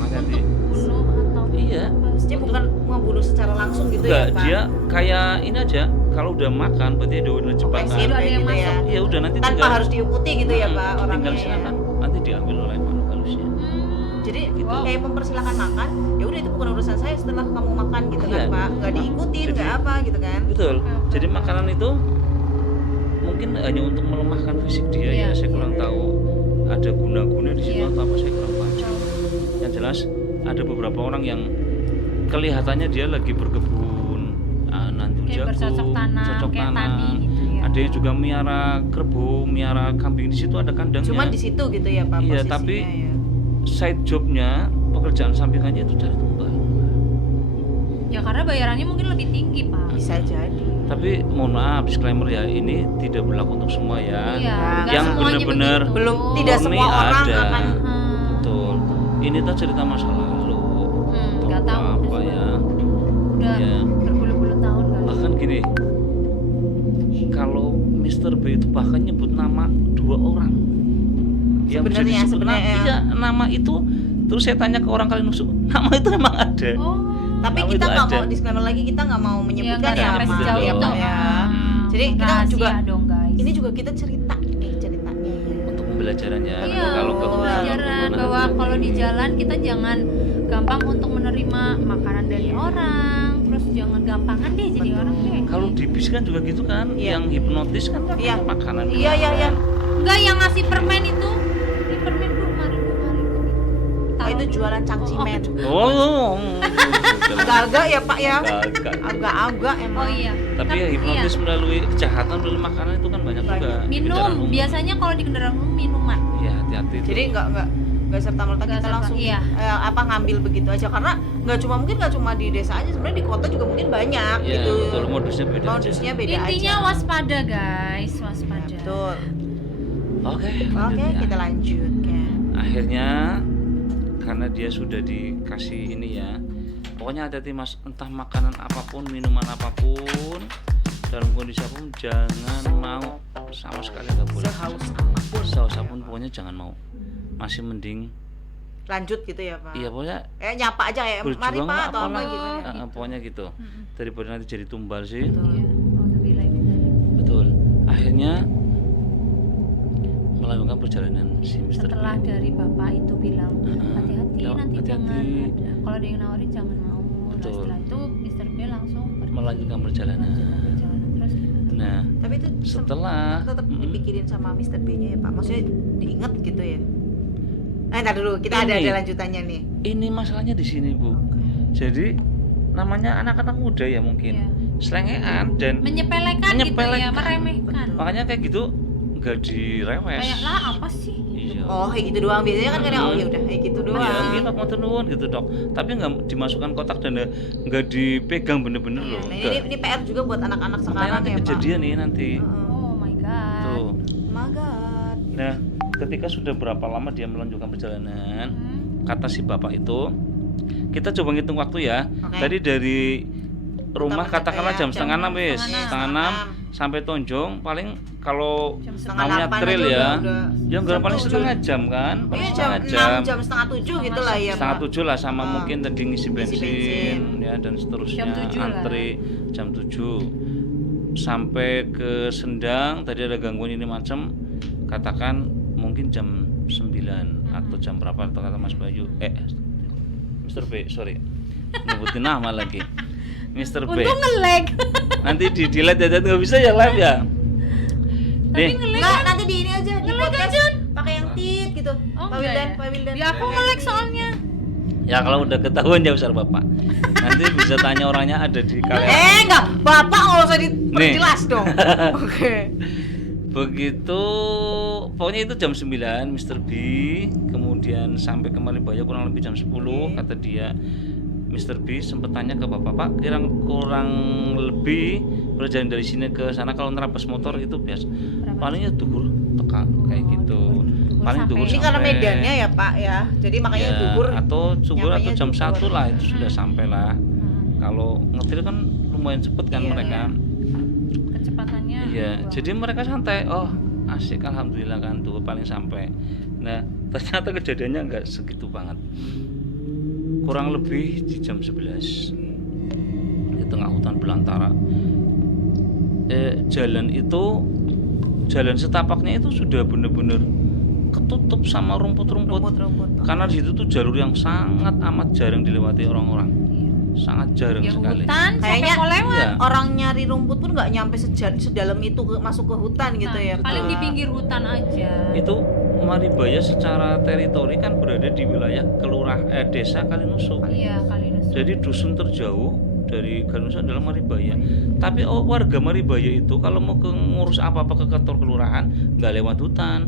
Hati-hati. Untuk bunuh atau Iya. Dia bukan membunuh secara langsung gitu Enggak, ya Pak. dia kayak ini aja, kalau udah makan berarti udah jebakan. Pensil ada kayak yang gitu ya. masuk. Iya udah nanti Tanpa tinggal harus diikuti gitu ya Pak orangnya. tinggal Ya. silakan nanti diambil oleh makhluk halusnya. Jadi Gitu. kayak mempersilahkan makan, ya udah itu bukan urusan saya setelah kamu makan gitu Iya. kan Pak. Nggak diikutin, Jadi- nggak apa gitu kan. Betul. Jadi makanan itu mungkin hanya untuk melemahkan fisik dia Iya, ya, saya iya. kurang tahu ada guna-guna di situ Iya. atau apa, saya kurang paham. Yang jelas ada beberapa orang yang kelihatannya dia lagi berkebun, nandur kayak jagung, bercocok tanam, cocok kayak tanam. tani gitu ya. Ada yang juga miara kerbau, miara kambing, di situ ada kandangnya. Cuman di situ gitu ya Pak Iya, posisinya tapi ya. side jobnya, pekerjaan sampingannya itu cari tumbal. Ya karena bayarannya mungkin lebih tinggi Pak. Bisa jadi. Tapi mohon maaf, disclaimer ya, ini tidak berlaku untuk semua ya. Iya. nggak Yang semuanya benar-benar begitu. Belum tidak murni semua orang ada. akan Betul. Ini tuh cerita masa lalu. Nggak tahu apa ya. Udah Ya. berpuluh-puluh tahun kali. Bahkan gini, kalau Mr. B itu bahkan nyebut nama 2 orang. Yang bisa Sebenarnya, disebut sebenarnya. iya, nama itu. Terus saya tanya ke orang Kalinusu, nama itu memang ada. Oh. Tapi Nama kita itu nggak ada. mau disclaimer lagi, kita nggak mau menyebutkan nggak ya sampai Mas, sejauh ya itu. Pak ya. Jadi kita Rahasia juga dong guys. ini juga kita cerita nih ceritanya. Untuk pembelajaran ya. Iya, Kalau ke pelajaran bahwa kalau di jalan kita jangan gampang untuk menerima makanan dari orang, terus jangan gampangan deh jadi orang deh. kalau di bis kan juga gitu kan, Iya. yang hipnotis kan Iya. makanan. Iya. Enggak, yang ngasih permen itu, ini permen Bu, mari Bu, mari Bu. Oh itu jualan cangcimen. Oh, Agak-agak ya Pak ya. Agak. Agak-agak emang. Oh iya. Tapi Kan, ya hipnotis iya. melalui kejahatan melalui makanan itu kan banyak juga. di kendaraan Minum, umum. biasanya kalau di kendaraan umum minuman. Iya, hati-hati itu. Jadi nggak serta merta Nggak kita serta, langsung iya. ngambil begitu aja, karena nggak cuma di desa aja, sebenarnya di kota juga mungkin banyak Iya, gitu. betul, modusnya beda aja. Modusnya beda Intinya aja. waspada guys, waspada. Ya, betul. Oke, Oke, lanjut ya. kita lanjutkan. Akhirnya karena dia sudah dikasih ini ya, pokoknya hati-hati Mas, entah makanan apapun, minuman apapun, dalam kondisi apapun jangan mau sama sekali nggak boleh. Sehaus apapun. Sehaus apapun pokoknya jangan mau. Masih mending Lanjut gitu ya Pak. iya pokoknya Nyapa aja kayak mari berjuang Pak lah, atau apa apalah. gitu. Pokoknya gitu. Daripada nanti jadi tumbal sih. Iya, alhamdulillah. Betul. Akhirnya melanjutkan perjalanan si Mr. Setelah B. dari bapak itu bilang hati-hati nanti hati-hati. jangan kalau ada yang nawarin jangan mau. Nah, Betul. setelah itu Mr. B langsung pergi Melanjutkan perjalanan. terus gimana? Nah, Tapi itu setelah tetap dipikirin sama Mr. B-nya ya Pak. Maksudnya diingat gitu ya. Ntar dulu, kita Ini. ada lanjutannya nih. ini masalahnya di sini, Bu. Jadi namanya anak-anak muda ya mungkin. Iya. Selengean dan Menyepelekan gitu ya, Menyepelekan. meremehkan. makanya kayak gitu nggak direwes. Kayak lah apa sih? Iya. Oh, kayak gitu doang. Biasanya kan kadang oh ya udah kayak gitu doang. Ya, gitu mau nuwun gitu dok. Tapi nggak dimasukkan kotak dan nggak dipegang bener-bener loh. Nah, Nggak. ini PR juga buat anak-anak Makanya sekarang nanti ya Pak. kejadian nih nanti. Oh my god. Tuh. Oh my God. Nah, ketika sudah berapa lama dia melanjutkan perjalanan, kata si bapak itu, kita coba ngitung waktu ya. Oke. Tadi dari rumah Utama katakanlah ya, jam setengah enam wis, setengah setengah enam sampai Tonjong paling kalau Jam namanya delapan trail aja ya, udah ya nggak paling jam setengah jam kan, paling Iya jam setengah 6, jam setengah 7 gitu lah ya setengah Pak. 7 lah sama mungkin tadi ngisi bensin, bensin. ya dan seterusnya Jam 7 lah. antri jam 7 sampai ke Sendang tadi ada gangguan ini macam katakan mungkin jam 9 atau jam berapa atau kata Mas Bayu Mr. B sorry nyebutin nama lagi Mr. B Untung nge-lag. nanti di delete ya nggak bisa ya live ya nih Enggak, nanti di ini aja di podcast pakai yang tit gitu. Oh, Pak enggak Wildan, ya? Pak Wildan. Di aku nge-lag soalnya. ya kalau udah ketahuan ya besar bapak nanti bisa tanya orangnya ada di kalian Enggak, Bapak nggak usah diperjelas dong. Oke. begitu pokoknya itu jam 9 Mr. B kemudian sampai ke Maribaya kurang lebih jam 10 kata dia Mr. B sempat tanya ke bapak Pak kurang lebih perjalanan dari sini ke sana kalau nerabas motor itu biasa palingnya duhur teka kayak gitu paling duhur Ini karena medannya ya Pak ya. Jadi makanya ya, duhur atau zuhur atau nyampainya jam duhur. 1 lah itu sudah sampai lah kalau ngetil kan lumayan cepet kan Iya, mereka Kecepatannya. iya banget. jadi mereka santai oh asik alhamdulillah kan tuh paling sampai nah ternyata kejadiannya nggak segitu banget kurang lebih di jam 11 di tengah hutan belantara jalan setapaknya itu sudah bener-bener ketutup sama rumput-rumput rumput-rumput. karena di situ tuh jalur yang sangat amat jarang dilewati orang-orang sangat jarang Ya sekali hutan sampai Kayaknya mau lewat. Iya. Orang nyari rumput pun nggak nyampe sedalam itu masuk ke hutan gitu ya. Paling di pinggir hutan aja. itu Maribaya secara teritori kan berada di wilayah desa Kalinusu. Iya, Kalinusu. Jadi dusun terjauh dari Kalinusu adalah Maribaya. Tapi warga Maribaya itu kalau mau ngurus apa-apa ke kantor kelurahan nggak lewat hutan.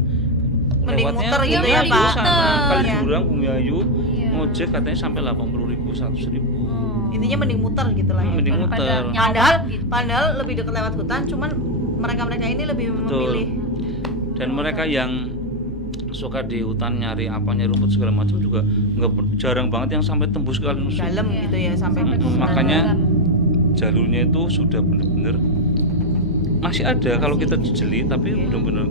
Mending Lewatnya muter Bumi gitu ya, Ayu Pak. sana, Kali Iya. Jurang, Bumi Ayu, Iya. ngojek katanya sampai 80.000 100.000. Intinya mending muter gitu lah ya. Mending Daripada muter. nyawa Padahal gitu. padahal lebih dekat lewat hutan, cuman mereka ini lebih memilih Dan mereka yang suka di hutan nyari rumput segala macam juga nggak jarang banget yang sampai tembus ke Kalinusu. dalam Iya. gitu ya sampai Sampai ke hutan Makanya dalam. jalurnya itu sudah benar-benar masih ada kalau kita jeli tapi benar-benar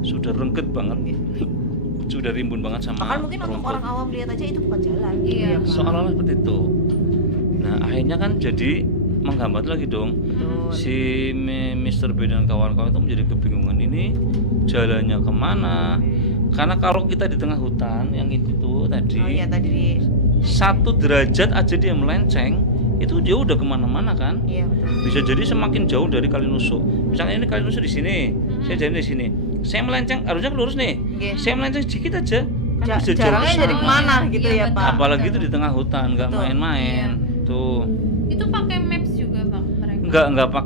sudah rengket banget, sudah rimbun banget sama bahkan mungkin untuk rumput. orang awam lihat aja itu bukan jalan. Iya. Pak. Seolah-olah seperti itu. Nah akhirnya kan jadi menghambat lagi dong. Betul. Si Mr. B dan kawan-kawan itu menjadi kebingungan ini jalannya kemana? Karena kalau kita di tengah hutan yang itu tadi Oh iya tadi 1 derajat aja dia melenceng itu dia udah kemana-mana kan? iya betul. Bisa jadi semakin jauh dari Kalinusu. Misalnya ini Kalinusu di sini, saya jalan di sini. Saya melenceng harusnya lurus nih. Oke. Saya melenceng sedikit aja. Kan bisa jauh Jaraknya ke jadi sana. kemana Iya, gitu iya, ya betul. Pak. Apalagi itu di tengah hutan, nggak Betul. main-main. Tuh. Itu pakai maps juga, Bang, mereka.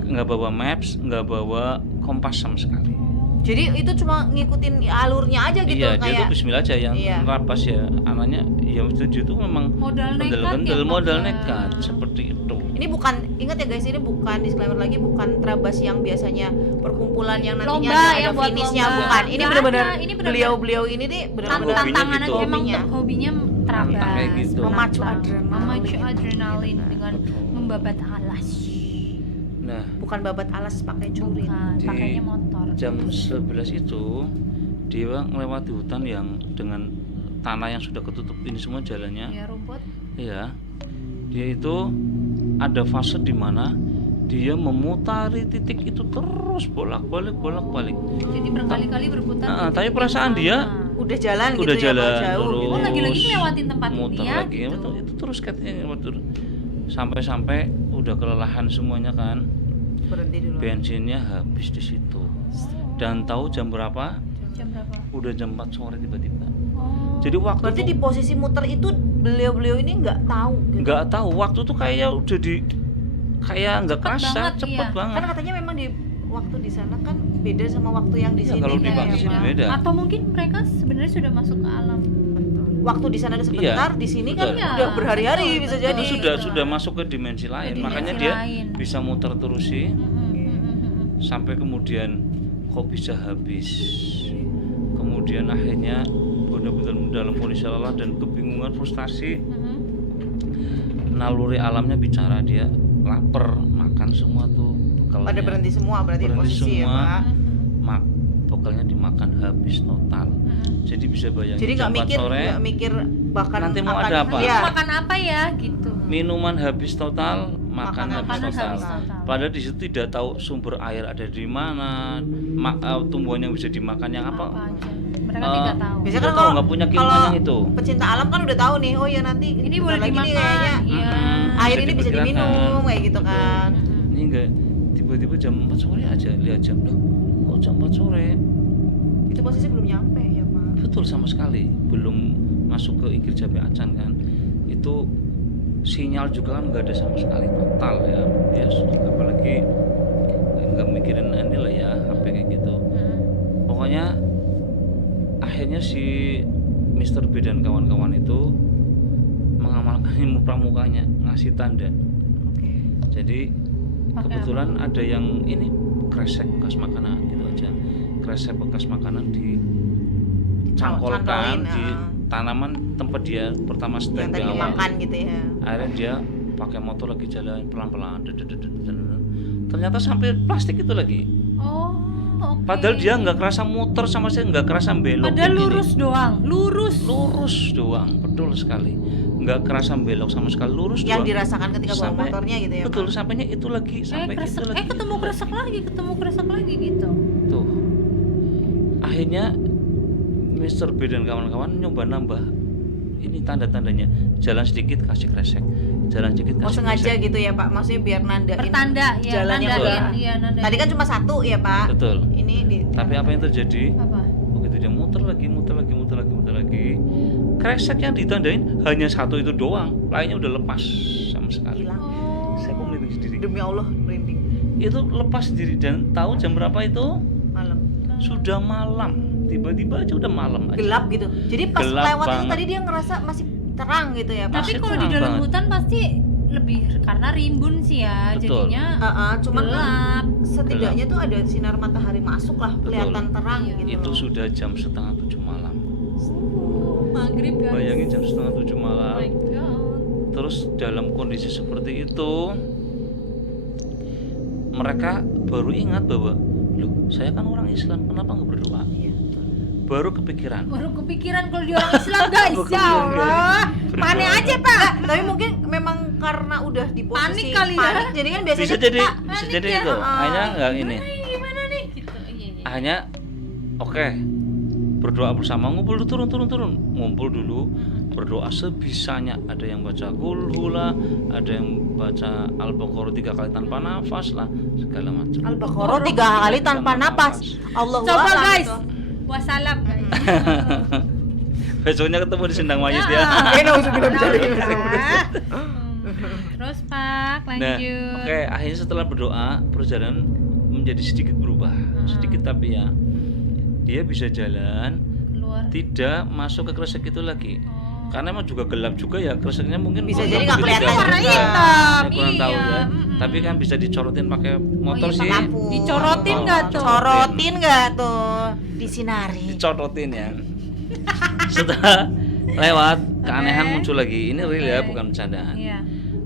Nggak bawa maps, nggak bawa kompas sama sekali. Jadi itu cuma ngikutin alurnya aja gitu Iya, dia kayak tuh bismillah aja yang Iya. nerabas ya. Anaknya ya itu tuh memang Modal nekat bandel-bandel, ya, modal Pak, ya. nekat seperti itu. ini bukan ingat ya guys, ini bukan disclaimer lagi, bukan Trabas yang biasanya perkumpulan yang nantinya Lomba, ada yang buat finishnya, lomba. bukan. Ini Nggak benar-benar ada, ini benar-benar beliau-beliau ini nih benar-benar Hobinya Tantangan gitu. aja emang Hobinya. hobinya Tantang terabas, kayak gitu. Memacu menantang, adrenalin. memacu adrenalin dengan Betul. membabat alas. Nah, bukan babat alas pakai celurit. Bukan, Di- pakainya motor. Jam 11 itu dia melewati hutan yang dengan tanah yang sudah ketutup ini semua jalannya. Ya rumput. Iya. Dia itu ada fase di mana dia memutari titik itu terus bolak-balik. Jadi berkali-kali berputar. Nah, di tapi titik perasaan yang dia sama. Udah jalan udah gitu jalan ya, Pak, jauh terus gitu. Oh, lagi-lagi ngelewatin tempat muter dia lagi gitu. itu terus katanya muter sampai udah kelelahan semuanya kan, Berhenti dulu. bensinnya habis di situ. Dan tahu jam berapa? Jam berapa? Udah jam 4 sore tiba-tiba. Oh. Jadi waktu Berarti tuh di posisi muter itu beliau-beliau ini nggak tahu gitu. nggak tahu waktu tuh kayak udah di kayak nggak Cepet kerasa banget, cepet iya. banget. Kan katanya memang di waktu di sana kan beda sama waktu yang di Iya, sini. kalau di kan, Bangka ya, sini Pak? beda. Atau mungkin mereka sebenarnya sudah masuk ke alam. Waktu di sana ada sebentar, di sini kan betul. udah berhari-hari Betul, bisa betul. jadi. Itu sudah masuk ke dimensi lain, dimensi makanya dia lain. bisa muter terus sih Mm-mm. sampai kemudian kok bisa habis. Kemudian akhirnya benar-benar dalam kondisi lelah dan kebingungan, frustasi. Mm-mm. Naluri alamnya bicara, dia lapar, makan semua tuh bekalnya. Pada berhenti semua berarti di Berhenti posisi ya, semua. Pak. Bekalnya dimakan habis total. Jadi bisa bayangin Jadi jam 4 sore nggak mikir bahkan Nanti mau akan- ada apa? Iya. Makan apa ya gitu. minuman habis total, makan habis Makanan total. habis total. Padahal di situ tidak tahu sumber air ada di mana, tumbuhan yang bisa dimakan yang apa. aja. Mereka tidak tahu. Biasanya Tidak kan tahu, kalau nggak punya kalau keilmuan yang itu. pecinta alam kan udah tahu nih, oh ya nanti Ini bentar boleh lagi nih dimakan. kayaknya Iya. air Bisa ini bisa diperkirakan. diminum kayak gitu kan. Mm-mm. Ini enggak tiba-tiba jam 4 sore aja lihat jam, loh kok jam 4 sore? Itu posisi belum nyampe ya, Pak. Betul, sama sekali belum masuk ke Ikir Jabe Acan kan. Itu sinyal juga kan nggak ada sama sekali total ya. Ya apalagi nggak mikirin ini lah ya HP kayak gitu. Pokoknya akhirnya si Mr. B dan kawan-kawan itu mengamalkan ilmu pramukanya, ngasih tanda. Oke. Jadi Pakai kebetulan ada yang ini kresek bekas makanan gitu aja, kresek bekas makanan dicangkolkan Cantolin, di tanaman tempat dia pertama Yang stand tadi di awal. dimakan gitu ya. Akhirnya dia pakai motor lagi jalan pelan-pelan, ternyata sampai plastik itu lagi. Oh, oke. Padahal dia nggak kerasa muter sama sekali, nggak kerasa belok. Padahal kayak gini. lurus doang, lurus. Lurus doang, betul sekali. Nggak kerasa belok sama sekali, lurus Yang doang. dirasakan ketika bawa Sampai- motornya gitu ya, Betul, Pak. sampainya itu lagi, sampai Kresek, itu lagi. ketemu kresek lagi gitu. Tuh. Akhirnya Mr. B dan kawan-kawan nyoba nambah ini tanda-tandanya, jalan sedikit kasih kresek, jalan sedikit kasih Oh sengaja kresek. gitu ya, Pak. Maksudnya biar nandain Pertanda ya, jalan yang nandain, udah. iya, nandain. Tadi kan cuma satu ya, Pak. Betul. Ini di Tapi apa yang terjadi? apa? Begitu dia muter lagi, kresek yang ditandain hanya satu itu doang, lainnya udah lepas sama sekali. hilang. Oh. Saya kok merinding sendiri. Demi Allah merinding. Itu lepas sendiri dan tahu jam berapa itu? Malam. Sudah malam. Tiba-tiba aja udah malam aja. Gelap gitu. Jadi pas Gelap lewat itu banget. tadi dia ngerasa masih terang gitu ya, Pak. Tapi Masih kalau di terang dalam banget. hutan pasti lebih karena rimbun sih ya, Betul. jadinya Cuman kan gelap. setidaknya tuh ada sinar matahari masuk lah, Betul. kelihatan terang Iya. gitu. Itu loh. sudah jam 6:30 malam. Maghrib guys. Bayangin jam 6:30 Oh malam. my God. Terus dalam kondisi seperti itu mereka baru ingat bahwa, loh saya kan orang Islam, kenapa nggak berdoa? Iya. Baru kepikiran. Baru kepikiran kalau dia orang Islam guys, ya Allah. Mana aja Pak? Tapi mungkin memang karena udah di posisi Panik kali ya. panik, jadi kan biasanya Bisa jadi, kita bisa panik jadi ya. itu. Akhirnya nggak ini. Gimana nih? Gitu. Iya. Hanya oke, berdoa bersama, ngumpul dulu, turun, ngumpul dulu, berdoa sebisanya. Ada yang baca Qul lah, ada yang baca Al-Baqarah 3 kali tanpa nafas lah, segala macam. Al-Baqarah 3 kali tanpa napas. Allahu Coba Akbar guys. gitu. Wassalam guys. Besoknya ketemu di Sendang Mayit Ya. ya. Alhamdulillah. Terus Pak, Nah, lanjut. oke, akhirnya setelah berdoa, perjalanan menjadi sedikit berubah, sedikit tapi ya. Dia bisa jalan, Keluar. tidak masuk ke kresek itu lagi. Oh. Karena emang juga gelap juga ya, kreseknya mungkin Bisa nggak jadi nggak begitu kelihatan jauh. warna Ya, hitam, saya kurang tahu iya. ya. Mm-mm. Tapi kan bisa dicorotin pakai motor iya, sih. Lampu. Dicorotin nggak tuh? Corotin nggak tuh? Disinari. Dicorotin ya. Setelah lewat, keanehan Oke. muncul lagi. Ini real ya, Oke. bukan bercandaan. Iya.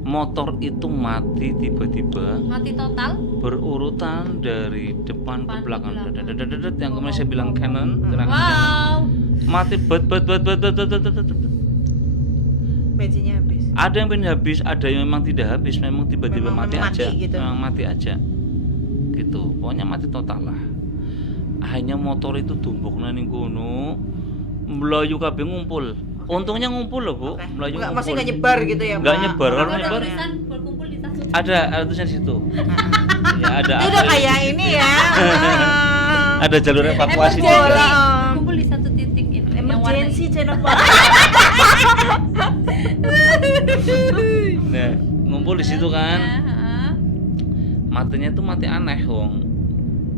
motor itu mati tiba-tiba Mati total? berurutan dari depan ke Depan ke belakang. belakang. Dedet, yang kemarin saya bilang Canon, gerakan Canon. Wow. Mati bet. Bensinnya habis. Ada yang pengen habis, ada yang memang tidak habis, memang tiba-tiba Memang mati mati aja. gitu. Memang mati aja. Gitu. Pokoknya mati total lah. Hanya motor itu tumbuk nang kono. Melayu kabeh ngumpul. Untungnya ngumpul loh, Bu. Oke. Melayu Nggak, ngumpul. masih nggak nyebar gitu ya, Nggak Pak? nyebar, Karena orang Ada nyebar. tulisan berkumpul di satu. Ada tulisan di situ. Ya, ada. Itu udah kayak ini ya. Ada jalur evakuasi Emergency. juga. Berkumpul di satu titik itu. yang warna Emergency itu. channel Pak. Nah, ngumpul di situ kan. Ya, heeh. Matinya itu mati aneh, wong.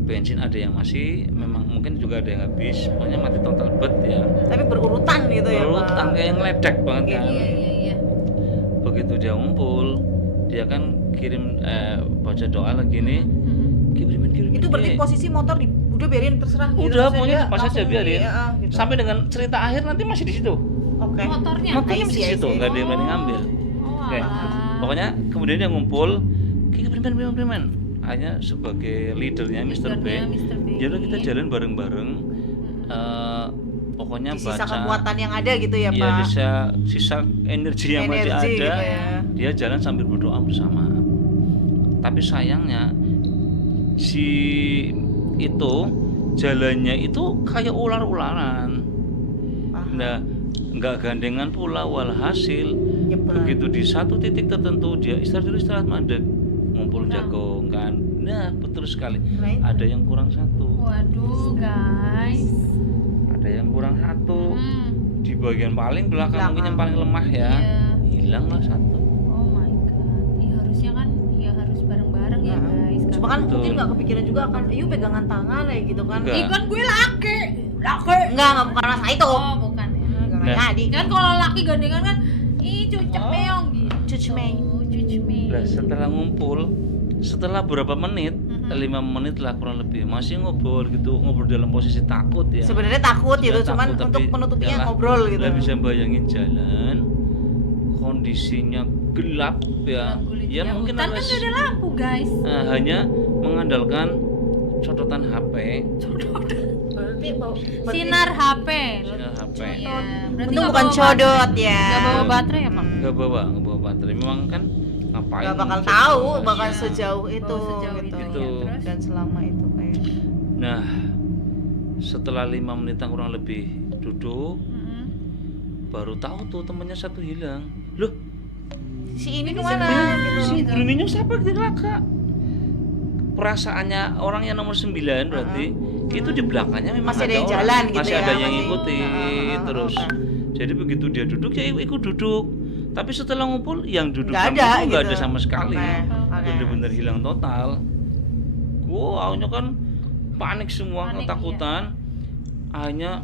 Bensin ada yang masih, memang mungkin juga ada yang habis. Pokoknya mati total bet ya. Tapi berurutan gitu ya, Pak. Berurutan kayak ngeledek banget kan. Iya. Begitu dia ngumpul, dia kan kirim baca doa lagi nih. Kirimin. Itu berarti posisi motor udah biarin terserah gitu. Udah, Maksudnya pokoknya dia pas aja langsung biarin. gitu. Sampai dengan cerita akhir nanti masih di situ. Oke. Motornya. Motornya masih di situ, nggak ada yang berani ngambil. Oh, Oke. alah. Pokoknya kemudian dia ngumpul, kirimin. Hanya sebagai leadernya Mr. B. Leadernya Mr. B. Jadi kita jalan bareng-bareng. Pokoknya Di sisa baca. kekuatan yang ada gitu ya, Iya, Pak. sisa energi yang masih Energi ada. gitu ya. Dia jalan sambil berdoa bersama. Tapi sayangnya si itu jalannya itu kayak ular-ularan. Nah, nggak gandengan pula, walhasil Nyebar. begitu di satu titik tertentu dia istirahat mandek, ngumpul jagung kan. Nah, betul sekali. Right. Ada yang kurang satu, Waduh, guys. ada yang kurang satu. Hmm. Di bagian paling belakang mungkin yang paling lemah ya, Iya. hilanglah satu. Oh my god. Ya harusnya kan ya harus bareng-bareng ya, guys. Cuma kan Betul. mungkin nggak kepikiran juga kan, yuk pegangan tangan kayak gitu kan. Enggak. Ih, kan gue laki. Enggak bukan masalah itu. Oh, bukan ya. Enggak Nah. jadi. Kan kalau laki gandengan kan ih cucek meong gitu. Cucmeng. Cucmeng. Lah setelah ngumpul, setelah berapa menit, Mhm. 5 menit lah kurang lebih, masih ngobrol dalam posisi takut ya. Sebenarnya takut gitu, Sudah cuman takut, untuk tapi menutupinya yalah, ngobrol gitu. nggak bisa bayangin jalan, kondisinya gelap ya. Kulit. Ya mungkin hutan kan harus nggak ada lampu, guys. hanya mengandalkan codotan HP. Berarti Sinar HP. Sinar HP. Iya. Berarti Untung nggak bukan bawa codot ya. Nggak bawa baterai ya, Pak? Nggak bawa baterai. Memang kan ngapain? Nggak bakal coba. tahu bakal Iya. sejauh itu Sejauh gitu. itu, Itu. ya. Terus? Dan selama itu kayak Nah, setelah 5 menit kurang lebih duduk, Mm-mm. baru tahu tuh temennya satu hilang. Loh, si ini kemana gitu. si Bruninya siapa di belakang? Perasaannya orang yang nomor 9 berarti itu di belakangnya memang Masih ada yang orang. jalan gitu masih ya, ada yang masih- ngikutin terus. Jadi begitu dia duduk ya ikut duduk. Tapi setelah ngumpul yang duduk Nggak sama ada itu nggak gitu. ada sama sekali. Oke. Bener-bener hilang total. Gua awalnya kan panik semua, Panik, ketakutan. Hanya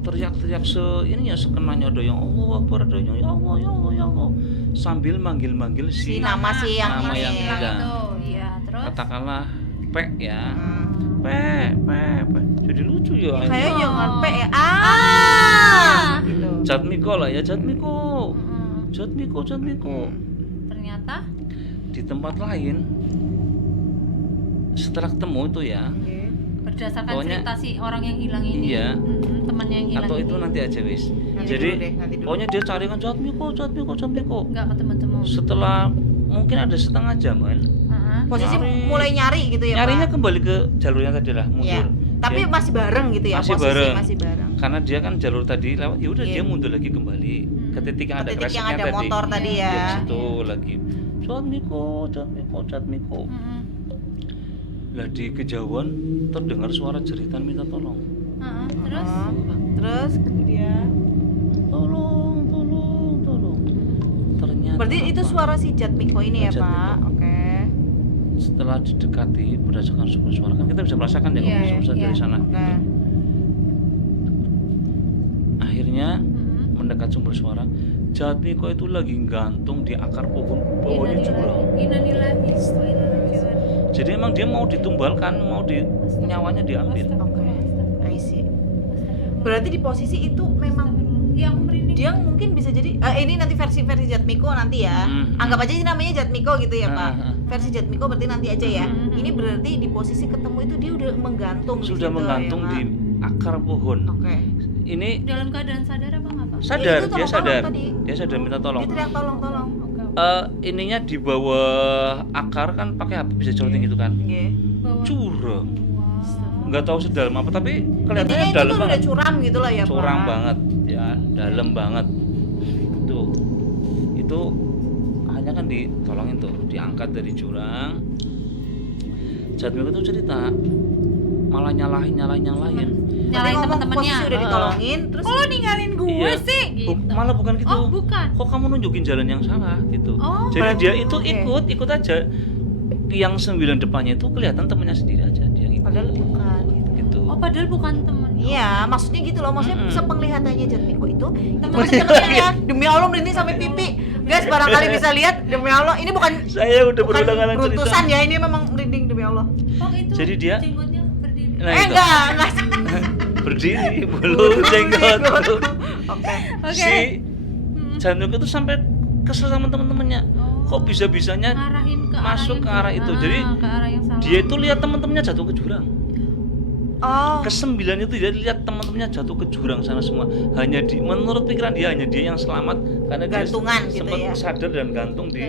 teriak-teriak ininya sekenanya, ada yang Allah Akbar, ada yang ya Allah ya Allah ya Allah, sambil manggil-manggil Si si nama si yang nama ini. yang Hilang hilang. itu. Iya, terus Katakanlah P ya. Hmm. P. Jadi lucu ya. Kayak Oh. jangan P ya. Gitu. Jatmiko lah ya, Jatmiko. Mm-mm. Jatmiko. Ternyata Di tempat lain setelah ketemu itu ya, Oke. berdasarkan Pokoknya- cerita si orang yang hilang ini, Iya. temannya yang hilang atau ini itu nanti aja wis. Nanti Jadi dulu deh, nanti dulu. pokoknya dia cari kan Jatmiko. nggak ketemu-temu. Setelah mungkin ada setengah jaman, Heeh. Posisi Nyari. mulai nyari gitu ya, nyarinya Pak. kembali ke jalurnya tadi lah, Iya. mundur. Tapi Dia- masih bareng gitu ya, Masih posisi bareng. masih bareng. karena dia kan jalur tadi lewat, ya udah Iya. dia mundur lagi kembali ke titik yang Ke ada titik yang kreseknya ada tadi. motor tadi Dia ya. di situ lagi Jatmiko. Mm-mm. Lah di kejauhan terdengar suara jeritan minta tolong. Heeh. Terus Terus kemudian Tolong. Ternyata berarti itu apa? suara si Jatmiko ini ya, Jatmiko. Pak. Oke. Setelah didekati berdasarkan sumber suara kan kita bisa merasakan ya Iya, kalau sumber iya. dari sana. Oke. Akhirnya Mm-mm. mendekat sumber suara, Jatmiko itu lagi gantung di akar pohon bawahnya jurang. Innalillahi wa inna ilaihi raji'un. Jadi emang dia mau ditumbalkan, nyawanya diambil. Oke. I see. Berarti di posisi itu memang Iya, aku merinding dia mungkin bisa jadi ini nanti versi Jatmiko nanti ya. Anggap aja ini namanya Jatmiko gitu ya Pak. Versi Jatmiko berarti nanti aja ya. Ini berarti di posisi ketemu itu dia udah menggantung di Sudah situ, menggantung ya, di Pak? akar pohon. Oke. Ini Dalam keadaan sadar apa nggak Pak? sadar, itu dia tolong-tolong sadar. tadi. Dia sadar minta tolong. Dia teriak tolong. Oke. Ininya di bawah akar kan pakai HP bisa coloting gitu kan. Nggih. Bawah. Curang. Wow. Nggak tahu sedalam apa tapi Intinya kelihatannya itu dalam tuh udah banget. curam gitu lah ya Pak. Curang banget ya, dalam banget. Itu hanya kan ditolongin tuh, diangkat dari jurang. Jatmiko tuh cerita malah nyalahin. Tapi Nyalain ngomong teman-temannya. posisi udah ditolongin terus Oh, ninggalin gue Iya. sih gitu. Malah bukan gitu. Oh, bukan. Kok kamu nunjukin jalan yang salah gitu. Oh. Jadi dia itu Oke. ikut aja. Yang 9 depannya itu kelihatan temennya sendiri aja dia yang ikut. padahal bukan gitu. Gitu. Oh, padahal bukan temen. Iya, maksudnya gitu loh. Maksudnya sepenglihatannya Jatmiko itu Teman-temannya. demi Allah merinding sampai pipi. Guys, barangkali bisa lihat demi Allah. Ini bukan Saya udah bukan berulang-ulang cerita. beruntusan ya, ini memang merinding demi Allah. Oh, itu Jadi dia- jenggotnya berdiri. Nah, itu. Enggak. Berdiri bulu jenggot. Oke. Oke. Si Jatmiko itu sampai kesel sama temen-temennya. Oh. Kok bisa-bisanya Ngarahin ke masuk ke arah itu. Jadi ke arah yang salah. dia itu lihat temen-temennya jatuh ke jurang. Oh. Ke-9 itu dia lihat teman-temannya jatuh ke jurang sana semua. Menurut pikiran dia hanya dia yang selamat karena Gantungan dia gitu sempat ya. sadar dan gantung di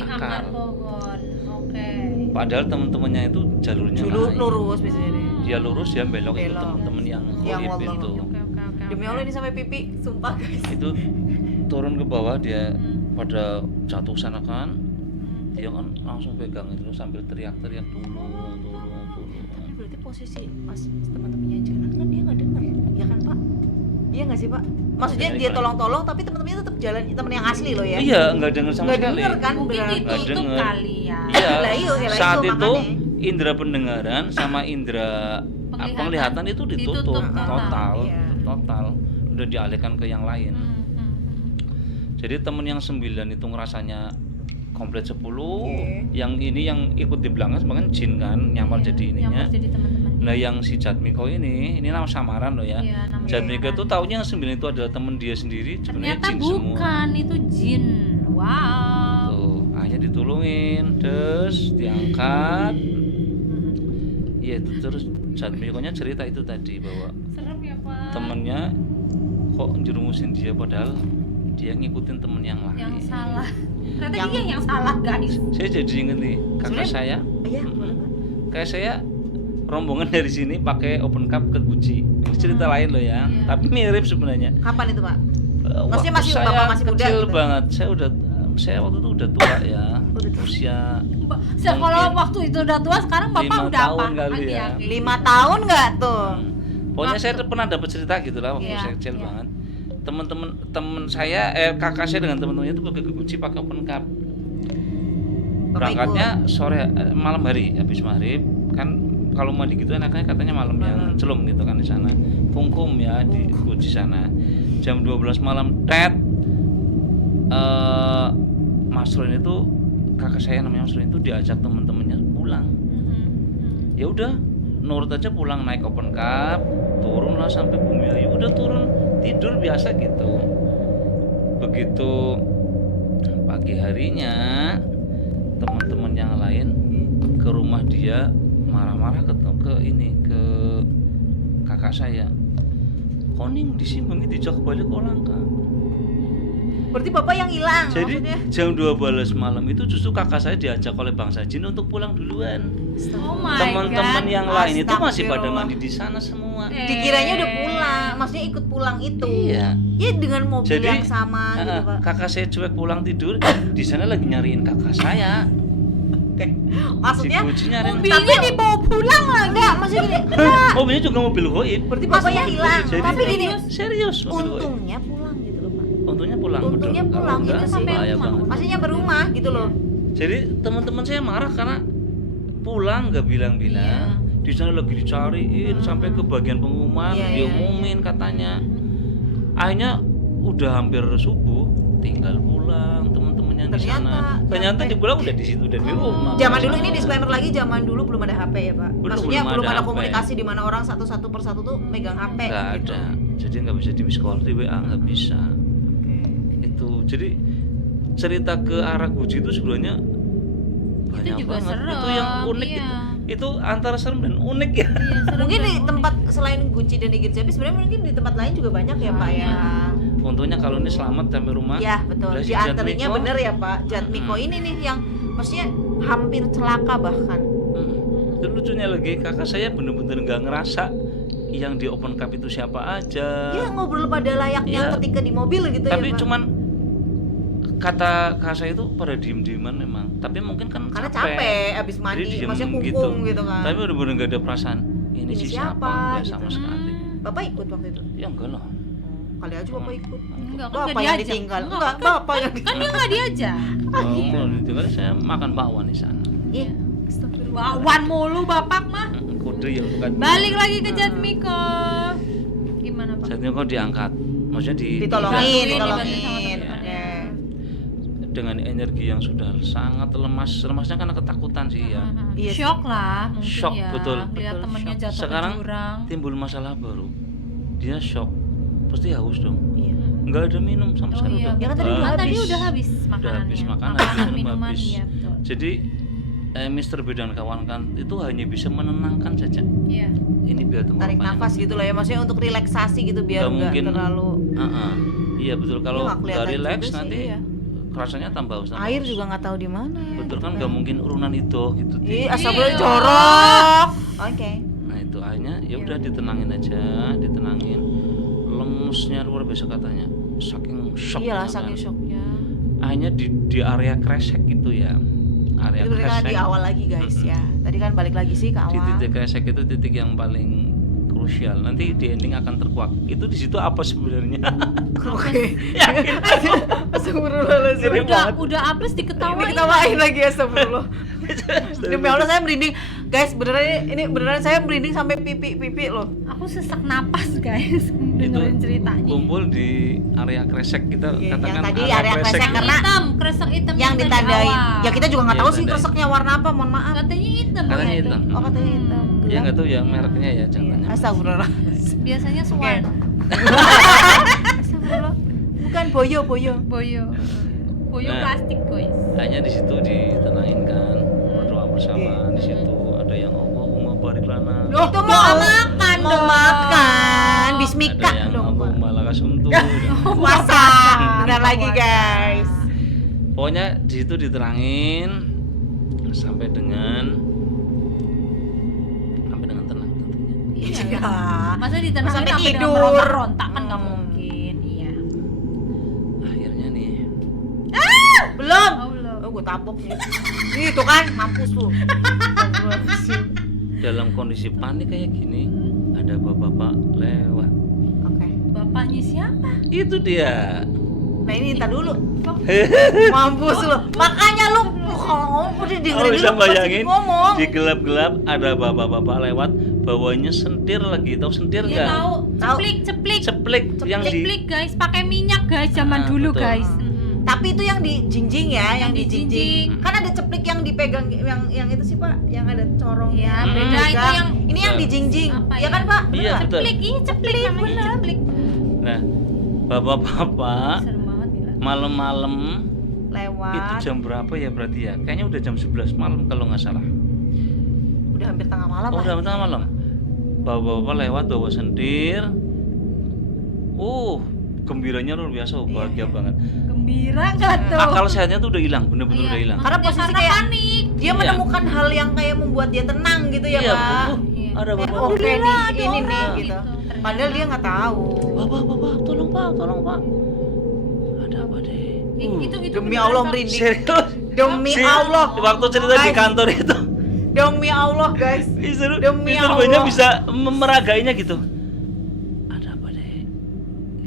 akar pohon. Oke. Padahal teman-temannya itu jalurnya Dulu lain. lurus biasanya deh. Dia lurus, dia belok, itu Belok. teman-teman yang Yang goib wallah. itu. Oke. Demi Allah ini sampai pipi, sumpah guys. Itu turun ke bawah dia pada jatuh sana kan. Dia kan langsung pegang itu sambil teriak-teriak tolong. Ini berarti posisi pas teman-temannya jalan kan dia nggak dengar, ya kan Pak? Iya nggak sih Pak? Maksudnya Maksudnya dia gimana? tolong-tolong tapi teman-temannya tetap jalan, teman yang asli loh ya? Iya, nggak dengar sama Nggak sekali. denger kan? Mungkin Beneran. Nggak ditutup denger. kali ya. Iya. Lah iya, lah Saat itu itu makanya. indera pendengaran sama indera penglihatan itu ditutup Ditutup total. Iya. Total. Udah dialihkan ke yang lain. Hmm. Jadi temen yang 9 itu ngerasanya komplit 10. Oke. Yang ini yang ikut di belakang sebenarnya jin kan, nyamar Iya, jadi ininya. nyamar jadi teman-teman. Nah, yang si Jatmiko ini nama samaran loh ya. Iya, nama Jatmiko samaran. tuh taunya yang 9 itu adalah temen dia sendiri, sebenarnya Ternyata jin bukan, itu jin. Wow. semua. Tuh, akhirnya ditulungin, terus diangkat. Iya itu terus Jatmiko-nya cerita itu tadi bahwa Serem ya Pak. temennya kok jerumusin dia padahal dia ngikutin temen yang lain. Yang salah. Ternyata Yang- dia yang salah guys. Saya jadi inget nih kakak Sebenarnya- saya, Iya, boleh Pak. kayak saya rombongan dari sini pakai open cup ke Gucci. Ini cerita lain loh ya, Iya. tapi mirip sebenarnya. Kapan itu Pak? Waktu masih saya Bapak masih muda kecil gitu? banget. Saya waktu itu udah tua ya, usia Kalau Mungkin waktu itu udah tua, sekarang Bapak 5 udah apa? tahun kali ya. Aki-aki. 5 tahun nggak tuh? Pokoknya saya pernah dapat cerita gitu lah waktu Iya, saya kecil iya. banget. Temen saya kakak saya dengan temen-temennya itu pergi ke Gucci pakai open cup. Bapak Berangkatnya sore malam hari habis maghrib kan, kalau mandi gitu enaknya katanya malam yang celum gitu kan di sana. Kungkum ya di Gucci sana. Jam 12 malam Mas Run itu kakak saya namanya Mas Run itu diajak temen-temennya pulang. Ya udah nurut aja pulang, naik open cup, turun lah sampai Bumi Ayu, udah turun tidur biasa gitu. Begitu pagi harinya teman-teman yang lain ke rumah dia marah-marah ke kakak saya. Koning disimbangi dijak balik ke Langka. Berarti Bapak yang hilang Jadi maksudnya? jam 12 malam itu justru kakak saya diajak oleh bangsa jin untuk pulang duluan. Oh my Teman-teman God. yang lain itu masih pada Astagfirullah. mandi di sana semua. Dikiranya udah pulang, maksudnya ikut pulang itu. Iya. Ya dengan mobil Jadi yang sama gitu Pak. kakak saya cuek pulang tidur, di sana lagi nyariin kakak saya. Oke. Si Maksudnya Gucci nyariin. Mobilnya dibawa pulang lagi. enggak, maksudnya gini. Mobilnya juga mobil goib. Berarti Bapak yang hilang. Jadi- Tapi gini, Serius mobil goib. untungnya pulang gitu loh Pak. Untungnya pulang. Untungnya betul. pulang, Kalau itu enggak, sampai bahaya rumah. banget. Maksudnya berumah gitu loh. Jadi teman-teman saya marah karena pulang nggak bilang-bilang. Di sana lagi dicariin sampai ke bagian pengumuman, Iya, iya. diumumin katanya. Akhirnya udah hampir subuh, tinggal pulang teman-teman yang di sana. Ternyata di pulang udah di situ, udah di rumah. Zaman dulu ini disclaimer lagi, zaman dulu belum ada HP ya Pak. Maksudnya belum belum ada ada HP. komunikasi di mana orang satu persatu tuh megang HP Nggak gitu. ada, jadi nggak bisa di miss call, di WA nggak bisa. Itu jadi cerita ke arah Guci itu sebenarnya banyak juga banget. serem, Itu yang unik iya. itu antara serem dan unik ya. Iya, serem Mungkin dan di unik. tempat selain Gucci dan Igit Zabi sebenarnya mungkin di tempat lain juga banyak ya Pak ya. Untungnya kalau ini selamat sampai rumah. Iya betul. Lah, si Di antaranya Jatmiko, bener ya Pak. Jatmiko ini nih yang maksudnya hampir celaka bahkan. Itu lucunya lagi kakak saya bener-bener nggak ngerasa yang di open cup itu siapa aja. Ya ngobrol pada layaknya Iya. ketika di mobil gitu Tapi ya Pak. cuman kata kakak saya itu pada diem-dieman memang. Tapi mungkin kan Karena capek abis Jadi mandi, diem maksudnya kungkung gitu kan. Tapi bener-bener nggak ada perasaan ini Ini si siapa, siapa nggak gitu. sama sekali. Bapak ikut waktu itu? Ya enggak lah. Kali aja Bapak ikut. Enggak, kan Bapak nggak yang diajak. ditinggal. Enggak, Enggak, kan- Bapak yang Kan dia nggak diajak. Oh, ditinggal saya makan bakwan di sana. Iya. Wawan mulu bapak mah. Kode yang bukan. Balik lagi ke Jatmiko. Gimana Pak? Saatnya kok diangkat. Maksudnya Ditolongin, Dibantuin ditolongin. sama Oke. teman-temannya. dengan energi yang sudah sangat lemasnya karena ketakutan sih ya. Iya sih. Shock lah mungkin Shock, ya. betul. Lihat Betul, temennya shock. jatuh Sekarang ke jurang. timbul masalah baru. Dia shock. Pasti haus dong. Iya. Enggak ada minum sama Oh sekali iya, udah. Ya kan tadi betul. udah Kan tadi habis. udah habis makanannya. habis makanan, Makanan, minum minuman, habis. iya betul. Jadi Mr. B dan kawan kan itu hanya bisa menenangkan saja. Iya. Ini biar Tarik tenggorokannya nafas gitu lah ya, maksudnya untuk relaksasi gitu biar Nggak nggak mungkin. terlalu. Iya betul, kalau nggak kelihatan nggak relax juga sih, nanti iya. rasanya tambah haus. tambah Air haus. juga nggak tahu di mana ya. Betul gitu kan nggak mungkin urunan itu gitu. Di. Ih, astagfirullah Iya. jorok. Oke. Nah itu akhirnya ya udah ditenangin aja, ditenangin. Lemesnya luar biasa katanya, saking shock. Iyalah kan. saking shocknya. Akhirnya di area kresek gitu ya, area Itu berarti kan di awal lagi guys ya. Tadi kan balik lagi sih ke Di awal. titik kresek itu titik yang paling krusial. Nanti di ending akan terkuak. Itu di situ apa sebenarnya? Oke. Astagfirullahaladzim. Udah apes diketawain. Diketawain lagi astagfirullah. Demi Allah saya merinding. Guys, ini beneran saya merinding sampai pipi loh. Aku sesak napas guys itu dengerin ceritanya. kumpul di area kresek kita Iya, katakan yang tadi area kresek itu. karena Hitam, kresek hitam yang tadi ditandai. awal. Ya kita juga nggak Iya, tahu sih ditandai. kreseknya warna apa, mohon maaf. Katanya hitam. Katanya ya, itu. hitam. Oh, katanya hitam. Ya nggak tahu ya mereknya ya jangan. Astagfirullah. Biasanya swan. Astagfirullah. Bukan boyo. Boyo. Boyo Nah. plastik guys. Hanya di situ ditenangin kan, berdoa bersama. Di situ ada yang Allahumma barik lana. Itu mau makan, mau dong. makan. Bismika Ada yang dong. Allahumma lakasumtu. Puasa. Benar lagi guys. Pokoknya di situ diterangin sampai dengan tenang tentunya. Iya. Masa ditenangin Sampai sampai tidur. dengan merontak kan nggak Hmm. mungkin. Iya. Akhirnya nih Belum. Oh, belum. Oh, gue tabok nih. Itu kan mampus tuh. Astagfirullahaladzim. dalam kondisi panik kayak gini ada bapak-bapak lewat. Oke. Bapaknya siapa? Itu dia. Nah ini ntar dulu. Mampus lu. Makanya lu kalau ngomong udah dengerin Oh, bisa dulu pas bayangin ngomong. di gelap-gelap ada bapak-bapak lewat bawanya sentir lagi. Tahu sentir Iya nggak? tahu. Tahu. Ceplik. Ceplik yang di Ceplik guys, pakai minyak guys zaman Ah, dulu betul. guys. Tapi itu yang dijinjing ya, yang Yang dijinjing. dijinjing. Kan ada ceplik yang dipegang yang itu sih Pak, yang ada corong. Iya, beda. Dipegang. Itu yang- ini yang dijinjing. Apa Ya ya? kan Pak? Iya, Bener nggak? betul. Ceplik, iya ceplik namanya ceplik. Nah, bapak-bapak Serem banget gila. malam-malam Lewat. itu jam berapa ya berarti ya? Kayaknya udah jam 11 malam kalau nggak salah. Udah hampir tengah malam. Oh, lah. udah tengah malam. Bapak-bapak lewat bawa sentir. Gembiranya luar biasa, bahagia banget. Gembira nggak tuh? Akal sehatnya tuh udah hilang, bener-bener Iya. udah hilang. Karena posisi Karena kayak panik. dia Iya. menemukan hal yang kayak membuat dia tenang gitu ya Iya, Pak. betul. Iya. Ada Kayak, bapak. oke nih, ada ini nih orang gitu. gitu. Padahal dia nggak tahu. Bapak, tolong pak. Ada apa deh? Itu Demi beneran, Allah Kak. merinding. Serius? Demi Si- Allah. Waktu cerita di Guys. kantor itu, Demi Allah guys. Demi Mr. B-nya Allah. bisa meragainya gitu. Ada apa deh?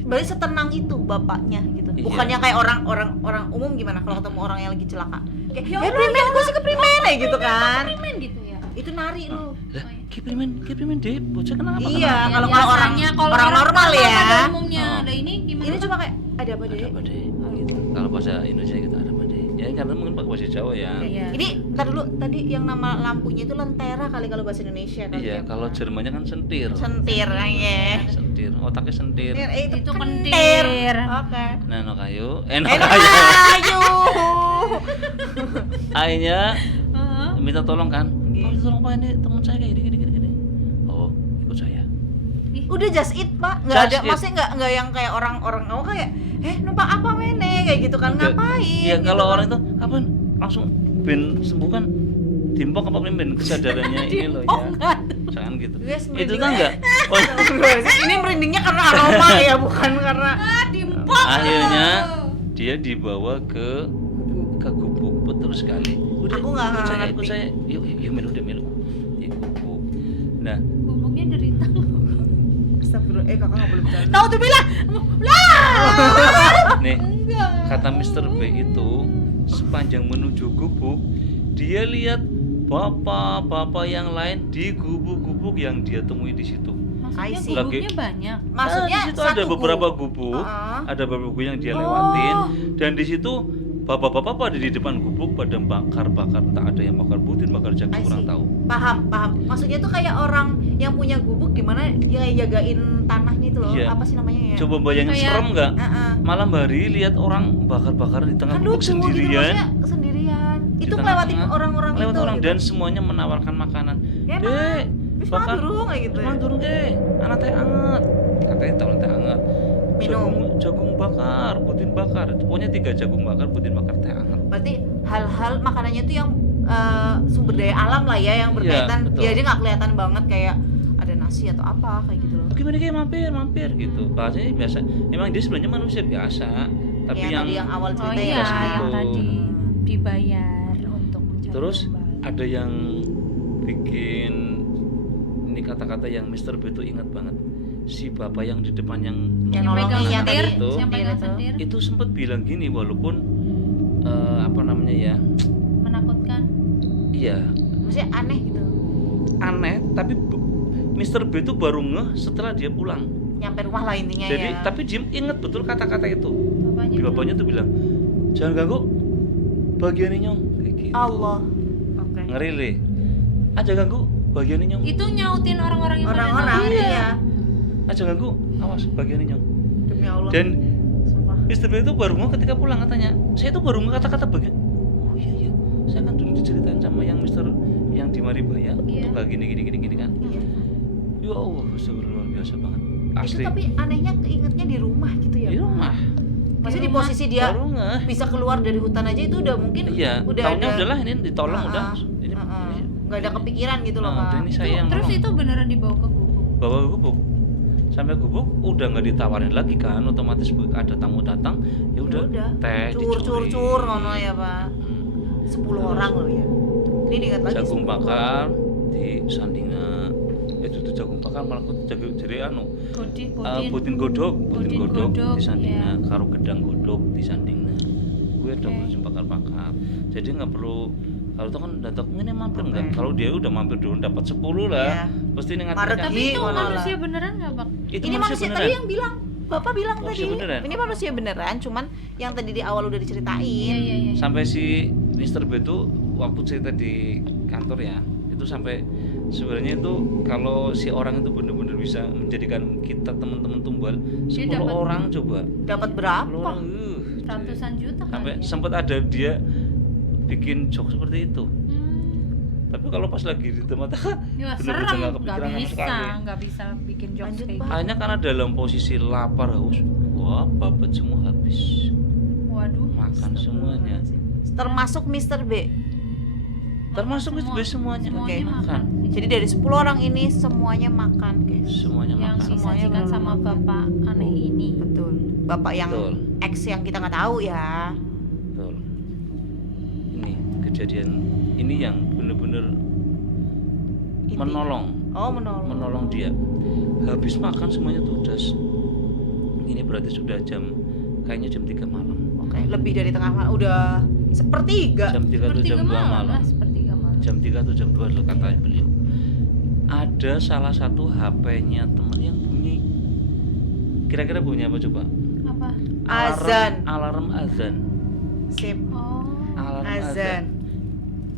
Berarti setenang itu bapaknya gitu. Iya. Bukannya kayak orang umum gimana kalau ketemu orang yang lagi celaka. Kayak, Ya "Eh, primen, gue sih ke primen ya," gitu kan. Primen gitu ya. Itu nari lu. Lah, Kiprimen deh, bocah kenapa? Iya, Kenapa? kalau Biasanya orang normal ya. pada umumnya. Oh. Ada ini gimana? Ini cuma kayak ada apa Ada deh? apa deh? Gitu. Kalau bahasa Indonesia gitu ada apa deh? Ya Ya karena mungkin pakai bahasa Jawa ya. Iya. Ini ntar dulu tadi yang nama lampunya itu lentera kali kalau bahasa Indonesia kali Iya, ya, kalau Pak. Jermannya kan sentir. Sentir ya. Sentir, otaknya sentir. Itu kentir. kentir. Oke. Nah, no kayu, Ayo. akhirnya Heeh. minta tolong kan. Iya. Oh, tolong Pak, ini teman saya kayak gini. Oh, ikut saya. Udah just it, Pak. Enggak Just ada, it. maksudnya enggak yang kayak orang-orang kayak numpang apa mene kayak gitu kan, Enggak. ngapain? Iya, gitu kalau kan. orang itu kapan langsung ben sembuh kan timpok apa ben kesadarannya ini loh Oh, ya. enggak. Jangan gitu. Yes, Itu merinding. kan enggak. Oh, Ini merindingnya karena aroma ya, bukan karena akhirnya dia dibawa ke gubuk, betul sekali. Udah, Aku nggak ikut ngerti. saya. Yuk Melu di gubuk. Nah, Gubuknya derita. Astagfirullah, kakak nggak boleh bercanda. Naudzubillah. nih kata Mr. B itu sepanjang menuju gubuk dia lihat bapak-bapak yang lain di gubuk-gubuk yang dia temui di situ. I Maksudnya see. gubuknya banyak. Maksudnya di situ satu ada beberapa gubuk, ada beberapa gubuk yang dia lewatin dan di situ bapak-bapak pada di depan gubuk pada bakar-bakar, tak ada yang bakar putin, bakar jagung, I see. kurang tahu. Paham. Maksudnya tuh kayak orang yang punya gubuk gimana dia jagain tanahnya itu loh. Iya. Apa sih namanya ya? Coba bayangin Kayak- serem nggak? Heeh. Malam hari lihat orang bakar-bakar di tengah Kan gubuk lucu gitu sendirian. maksudnya sendirian. Di Itu tengah-tengah, ngelewatin orang-orang lewat itu. orang gitu. dan semuanya menawarkan makanan. Ya, Dek, Wis bakar durung kayak gitu. Ya. Teman turun ke, anak teh anget. Katanya tahu teh anget. Minum. Jagung bakar, putin bakar. Pokoknya 3 jagung bakar, putin bakar teh anget. Berarti hal-hal makanannya tuh yang sumber daya alam lah ya, yang berkaitan. betul. Ya dia nggak kelihatan banget kayak ada nasi atau apa kayak gitu loh. Gimana kayak mampir gitu. Bahasanya biasa. Emang dia sebenarnya manusia biasa, tapi Ya, yang tadi yang awal Oh cerita iya, ya. itu. yang tadi dibayar untuk mencari terus obat. ada yang bikin ini kata-kata yang Mr. B itu ingat banget. Si bapak yang di depan yang Yang nolongin nolongin anak yang tadi tadi itu, yang pegang sentir itu sempat bilang gini walaupun apa namanya ya, menakutkan. iya Maksudnya aneh gitu. aneh, tapi Mr. B itu baru ngeh setelah dia pulang. Nyampe rumah lah intinya Jadi ya. tapi Jim inget betul kata-kata itu. Bapaknya Bapaknya tuh bilang jangan ganggu bagian ini nyong kayak gitu. Allah. Oke. Ngeri le. Aja ganggu bagian ini nyong. itu nyautin orang-orang yang pada Orang-orang nonton. iya. Aja ganggu awas bagian ini nyong. Demi Allah. Dan Sumpah. Mr. B itu baru ngeh ketika pulang katanya. Saya itu baru ngeh kata-kata bagian. Oh iya. Saya kan dulu diceritain sama yang Mr. yang di Maribaya. Iya. Tuh kayak gini kan. Iya. Ya Allah, luar biasa banget. Itu Asli. tapi anehnya keingetnya di rumah gitu ya. Di rumah. Maksudnya di rumah. posisi dia Baru ngeh. bisa keluar dari hutan aja itu udah mungkin Iya, udah tahunnya ada. udahlah ini ditolong Ah, udah. ah. Ini Nggak ada kepikiran gitu loh, udah Pak. ini saya yang Terus nolong. itu beneran dibawa ke gubuk. Bawa ke gubuk. Sampai gubuk udah nggak ditawarin lagi kan, otomatis ada tamu datang, ya udah teh dicuri. Cur ngono ya, Pak. Hmm. 10 orang loh ya. Ini diingat lagi Jagung 10 bakar di sandinga. Itu tuh jagung bakar malah jadi anu. Putin godok di sandinga, iya. karo gedang godok di sandinga. Gue udah Oke. okay. bakar-bakar. Jadi nggak perlu kalau itu kan datang ini mampir enggak. Kalau dia udah mampir dulu dapat 10 lah. Iya. Pasti ini Marek ngantrinya. Tapi itu Mana lah. manusia beneran nggak, Bang? Ini manusia tadi yang bilang, Bapak bilang Manusia tadi. beneran? Ini manusia beneran, cuman yang tadi di awal udah diceritain. Iya. Sampai si Mr. B itu waktu cerita di kantor ya, itu sampai sebenarnya itu kalau si orang itu benar-benar bisa menjadikan kita teman-teman tumbal 10 Dia dapat- orang coba. Dapat 10 berapa? orang, Ratusan juta sampai kali. sempat ada dia bikin joke seperti itu. Tapi kalau pas lagi di tempat Ya bener-bener serem, nggak nggak kepikiran sama bisa, sekali. nggak bisa bikin jokes Lanjut, kayak Pak. gitu. Hanya karena dalam posisi lapar haus, wah babat semua habis Waduh, makan semuanya. Termasuk Mr. B. Termasuk itu semuanya. Oke. Makan. Jadi dari 10 orang ini semuanya makan, guys. Semuanya yang makan. Semuanya disajikan sama bapak aneh ini. Betul. Bapak yang Betul. X yang kita nggak tahu ya. Betul. Ini kejadian ini yang benar-benar Inti. menolong, Oh, menolong. dia. Habis makan semuanya tudas. Ini berarti sudah kayaknya jam 3 malam. Oke, lebih dari tengah malam, udah sepertiga. Jam 3 atau jam 2 malam. lah, sepertiga malam. Jam 3 atau jam 2 loh kata beliau. Ada salah satu HP-nya teman yang bunyi. Kira-kira bunyi apa coba? Apa? Azan. Alarm azan. Sip. Oh. alarm Azan.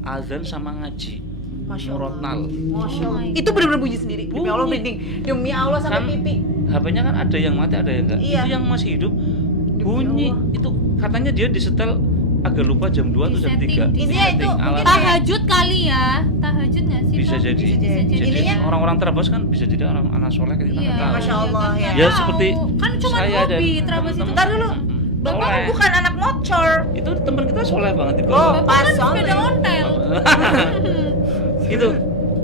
azan sama ngaji Masya Allah. murotal. Masya Allah. Oh my Itu benar-benar bunyi sendiri. Demi Allah Bunyi. merinding. Demi Allah sampai Kan pipi. HP-nya kan ada yang mati ada yang enggak. Iya. Itu yang masih hidup Demi bunyi. Allah. Itu katanya dia disetel agak lupa jam 2 atau jam 3. Disetting. Intinya itu mungkin Tahajud kali ya. Tahajud nggak sih? Bisa Pak? jadi. Bisa jadi. Jadi Intinya- orang-orang terabas kan bisa jadi orang anak soleh kita Iya. nggak tahu. Masya Allah, ya. Ya Tahu. seperti Kan cuma saya dan hobi terabas itu. teman-teman. Ntar dulu. Bapak Soleh. bukan anak mocor. Itu teman kita soleh banget di Oh, bawah. Bapak pas kan soleh. sepeda ontel. Itu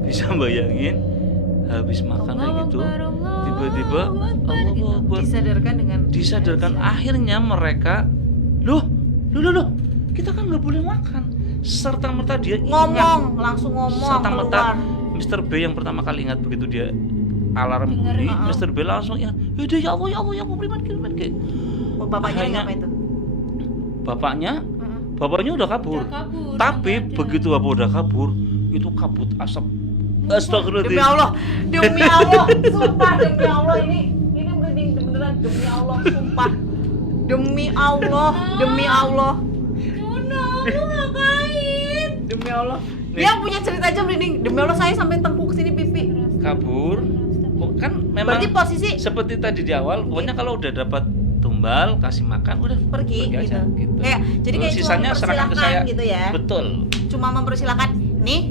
bisa bayangin habis makan kayak gitu tiba-tiba Allahu Akbar. Disadarkan dengan Disadarkan akhirnya mereka loh kita kan nggak boleh makan serta merta dia ngomong, langsung ngomong serta merta keluar. Mr. B yang pertama kali ingat begitu dia alarm bunyi Mr. B langsung ingat ya Allah beriman kayak Oh, bapaknya Akhirnya- ngapain tuh? bapaknya udah kabur. Udah kabur, Tapi udah ada. begitu bapak udah kabur itu kabut asap. Astagfirullahaladzim. Demi Allah, sumpah demi Allah ini merinding beneran demi Allah, sumpah. Demi Allah. Nona, lu ngapain? Demi Allah. Nih. Dia punya cerita aja merinding. Demi Allah saya sampai tengkuk sini pipi. Kabur. Kan memang Berarti posisi seperti tadi di awal, pokoknya kalau udah dapat tumbal kasih makan udah pergi gitu. aja, gitu. Kayak jadi Terus kayak cuma sisanya serahkan ke saya mempersilahkan gitu ya. Betul. Cuma mempersilahkan nih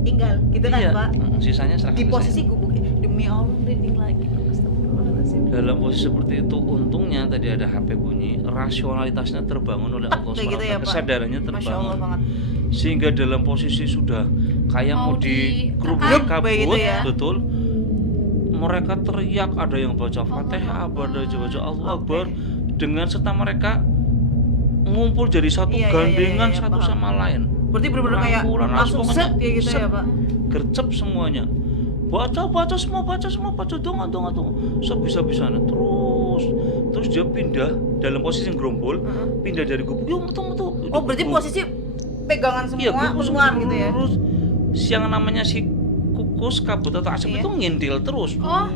tinggal gitu kan, Iya. Pak. Sisanya serahkan Di ke posisi saya. gubuk demi Allah merinding lagi. Astagfirullahaladzim. Dalam posisi seperti itu untungnya tadi ada HP bunyi, rasionalitasnya terbangun oleh Allah Kayak gitu SWT, ya, Pak. kesadarannya Masya Allah terbangun. banget. Sehingga dalam posisi sudah kayak Mau mau dikerubuk diterkam, kabut, kayak gitu ya. betul. Mereka teriak, ada yang baca Fatihah, ada yang baca Allah Akbar, dengan serta mereka ngumpul jadi satu Iya, iya, gandengan iya, iya, satu paham. sama lain. Berarti bener-bener kayak Rangkulan, langsung pokoknya set kayak gitu set. ya, Pak. Gercep semuanya. Baca semua, donga. Sebisa-bisanya terus dia pindah dalam posisi yang gerombol, pindah dari gubuk, yuk metu. Oh, berarti posisi pegangan semua Iya, gubuk keluar gitu ya. Terus yang namanya si kukus kabut atau asap Iya. itu ngintil terus. Oh.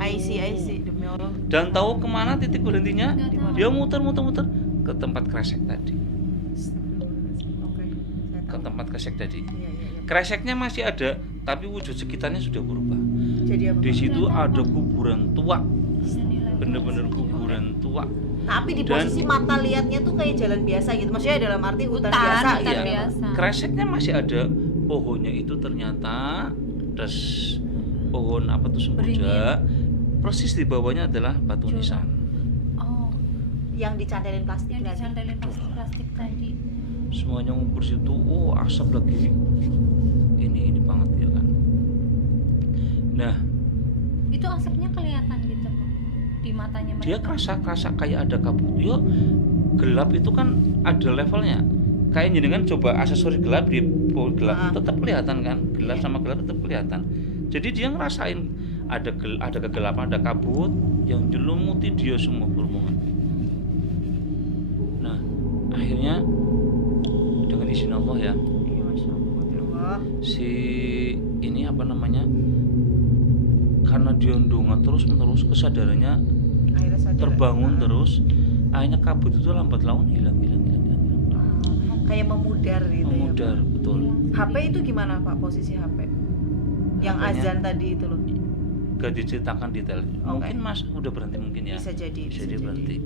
I see demi Allah. Dan tahu kemana titik berhentinya? Nggak tahu. Dia muter ke tempat kresek tadi. Oke. Saya Ke tahu. tempat kresek tadi. Iya. Kreseknya masih ada, tapi wujud sekitarnya sudah berubah. Jadi apa? Di situ ada kuburan tua, bener-bener kuburan tua. Tapi di Dan- posisi mata liatnya tuh kayak jalan biasa gitu. Maksudnya dalam arti hutan Hutan, biasa hutan gitu. biasa. Kreseknya masih ada, pohonnya itu ternyata pohon apa tuh semboja. Persis di bawahnya adalah batu Curang. nisan. Oh, Yang dicantelin plastik yang tadi. dicantelin plastik tadi. Semuanya ngumpul situ, asap lagi ini banget ya kan. Nah, Itu asapnya kelihatan gitu Pak, di matanya mereka. dia kerasa kayak ada kabut. Yo, gelap itu kan ada levelnya. Kayak jenengan coba aksesori gelap di gelap tetap kelihatan kan, gelap sama gelap tetap kelihatan. Jadi dia ngerasain ada kegelapan, ada kabut yang jelumuti dia semua berhubungan. Nah, akhirnya dengan izin Allah ya, Iya, Masya Allah. si ini apa namanya, karena dia ndonga terus menerus, kesadarannya Akhirnya sadar. terbangun terus, akhirnya kabut itu lambat laun hilang. Kayak memudar gitu Memudar, ya. betul. Pak. HP itu gimana Pak posisi HP? Yang HP-nya azan tadi itu loh. Gak diceritakan detail. Mungkin Mas udah berhenti mungkin ya. Bisa jadi. Bisa dia berhenti.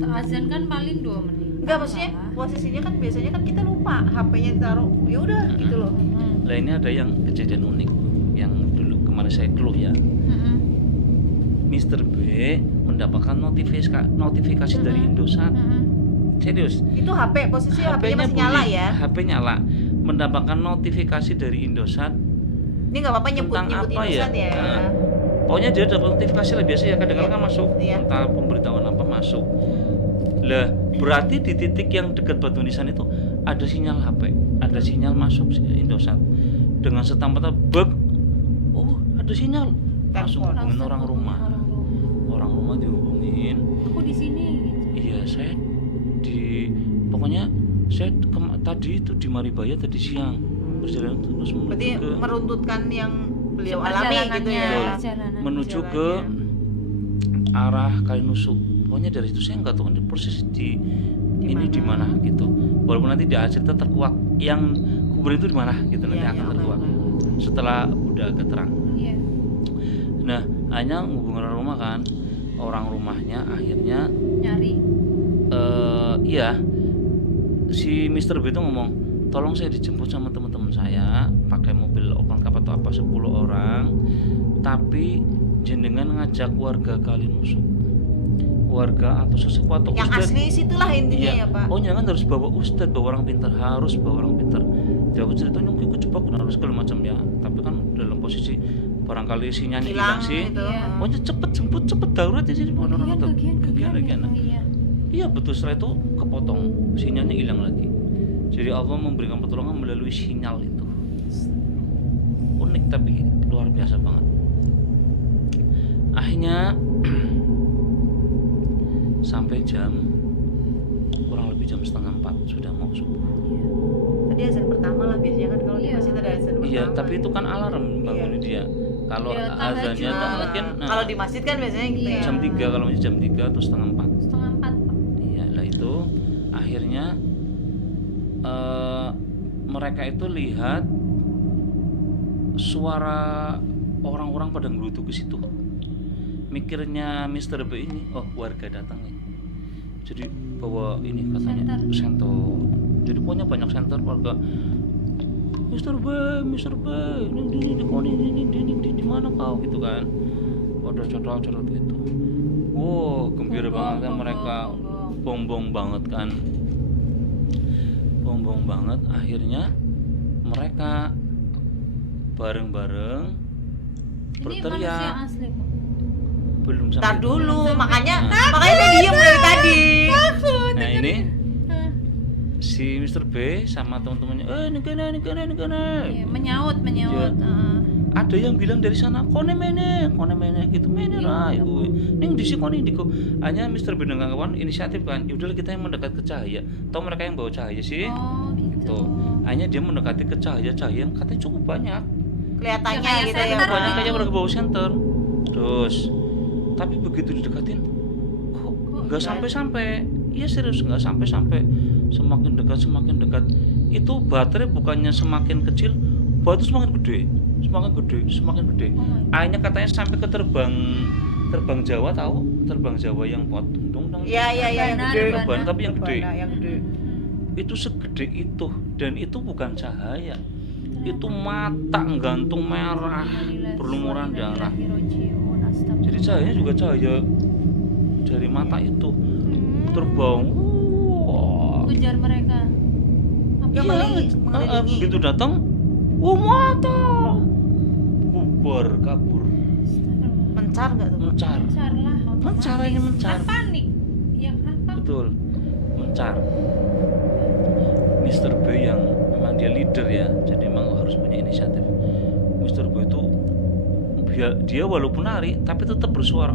Azan kan paling 2 menit. Enggak, maksudnya posisinya kan biasanya kan kita lupa HP-nya ditaruh. Ya udah gitu loh. Lah ini ada yang kejadian unik yang dulu kemarin saya keluh ya. Mr. B mendapatkan notifikasi dari Indosat. Serius. Itu HP posisi HP-nya masih bunyi, nyala ya. HP nyala. Mendapatkan notifikasi dari Indosat. Ini nggak apa-apa nyebut Tentang apa Indosat ya? ya. Nah, pokoknya dia dapat notifikasi lah biasa ya, kadang-kadang kan masuk, Iya. entah pemberitahuan apa masuk. Lah, berarti di titik yang dekat batu nisan itu ada sinyal HP, ada sinyal masuk Indosat. Dengan serta-merta bug, oh ada sinyal, langsung Telepon. hubungin orang rumah. Orang rumah dihubungin, Aku di sini gitu. iya saya pokoknya saya tadi itu di Maribaya tadi siang perjalanan terus Berarti menuju ke meruntutkan yang beliau alami gitu ya. Perjalanan. menuju ke arah Kalinusuk. Pokoknya dari situ saya nggak tahu persis di ini di mana gitu. Walaupun nanti di akhir cerita terkuak yang kubur itu di mana gitu, nanti Iya, akan iya, terkuak benar. setelah udah agak terang. Iya. Nah, hanya hubungan orang rumah kan, orang rumahnya akhirnya Nyari. iya, si Mr. B itu ngomong, tolong saya dijemput sama teman-teman saya pakai mobil open cup atau apa 10 orang, tapi jenengan ngajak warga Kalimusu, warga atau sesuatu Yang ustad. asli situlah intinya Iya. ya Pak. Oh jangan harus bawa ustad, bawa orang pintar, harus bawa orang pintar. Jadi aku ceritanya aku kejebak harus segala macam ya, tapi kan dalam posisi barangkali sinyalnya hilang sih. Gitu. Iya. Oh cepet jemput, cepet darurat di sini. Kegian. Iya. Iya betul, setelah itu kepotong, sinyalnya hilang lagi. Jadi Allah memberikan pertolongan melalui sinyal itu. Unik tapi luar biasa banget. Akhirnya sampai jam kurang lebih jam 3:30 sudah mau subuh. Tadi azan pertama lah biasanya kan kalau di Iya. masjid ada azan pertama. Iya, tapi itu kan alarm bangunin dia. Kalau Ya, azannya tahajud. tak mungkin Kalau di masjid kan biasanya gitu Iya. ya. jam 3, kalau masih jam 3 atau 3:30. 3:30 Pak. Iya, lah itu akhirnya mereka itu lihat suara orang-orang pada ngerutu ke situ. Mikirnya Mr. B ini, oh warga datang nih. Jadi bawa ini katanya senter. Jadi pokoknya banyak senter warga. Mr. B, ini di mana kau gitu kan? Pada corot gitu. Wow, gembira banget kan mereka, bongbong banget kan. Bongbong banget. Akhirnya mereka bareng-bareng Ini berteriak. manusia asli Pak. Belum Ntar sampai. dulu, makanya Nah. saya diem dari tadi. Nah ini Hah. si Mr. B sama teman-temannya, ini kena. Iya, menyaut. Iya. Ada yang bilang dari sana, kone mene gitu, mene lah, ning disi kone diko. Hanya Mr. B dengan kawan inisiatif kan, yaudahlah kita yang mendekat ke cahaya. Tahu mereka yang bawa cahaya sih, Oh gitu. tuh. Hanya dia mendekati ke cahaya yang katanya cukup banyak. Kelihatannya Ya, kayak gitu ya. senter. Pak. Banyak kayak udah bawa center. Terus, tapi begitu didekatin, kok nggak sampai-sampai. Iya serius nggak sampai-sampai. Semakin dekat. Itu baterai bukannya semakin kecil, batu semakin gede. Akhirnya katanya sampai ke terbang Jawa, tahu? Terbang Jawa yang pot dong. Iya, yang Rebana, gede. Rebana, tapi yang gede. Rebana, yang gede. Itu segede itu, dan itu bukan cahaya. Itu mata gantung merah, berlumuran darah. Jadi cahayanya juga cahaya dari mata itu terbang. Wah. Kejar mereka. Apa Ya, sih? mengelilingi. Begitu datang, mata bubar kabur, Mencar nggak tuh? mencar. Mencar lah. Mencar, ini mencar. Kan panik. Ya kan Pak. Betul, mencar. Mr. B yang memang dia leader ya, jadi memang harus punya inisiatif. Mr. B itu dia walaupun lari tapi tetap bersuara,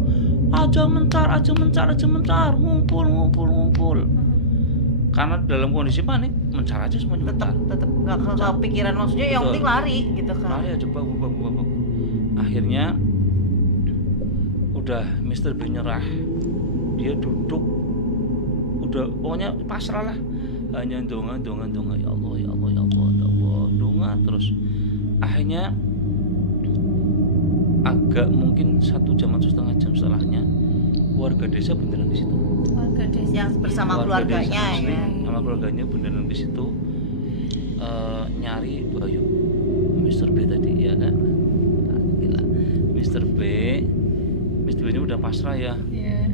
aja mencar, ngumpul. Karena dalam kondisi panik, mencar aja semuanya, mencar. Tetap nggak kepikiran, maksudnya yang Betul. penting lari gitu kan. Lari aja babu. Akhirnya udah Mr. B nyerah, dia duduk, udah pokoknya pasrah lah, hanya donga ya Allah, donga terus. Akhirnya agak mungkin 1 jam atau setengah jam setelahnya, warga desa beneran di situ. Warga desa. Yang bersama Warga desa keluarganya asli, ya. sama keluarganya beneran di situ, nyari Bayu, Mr. B tadi ya kan. Nah, gila. Mr. B nya udah pasrah ya, Iya.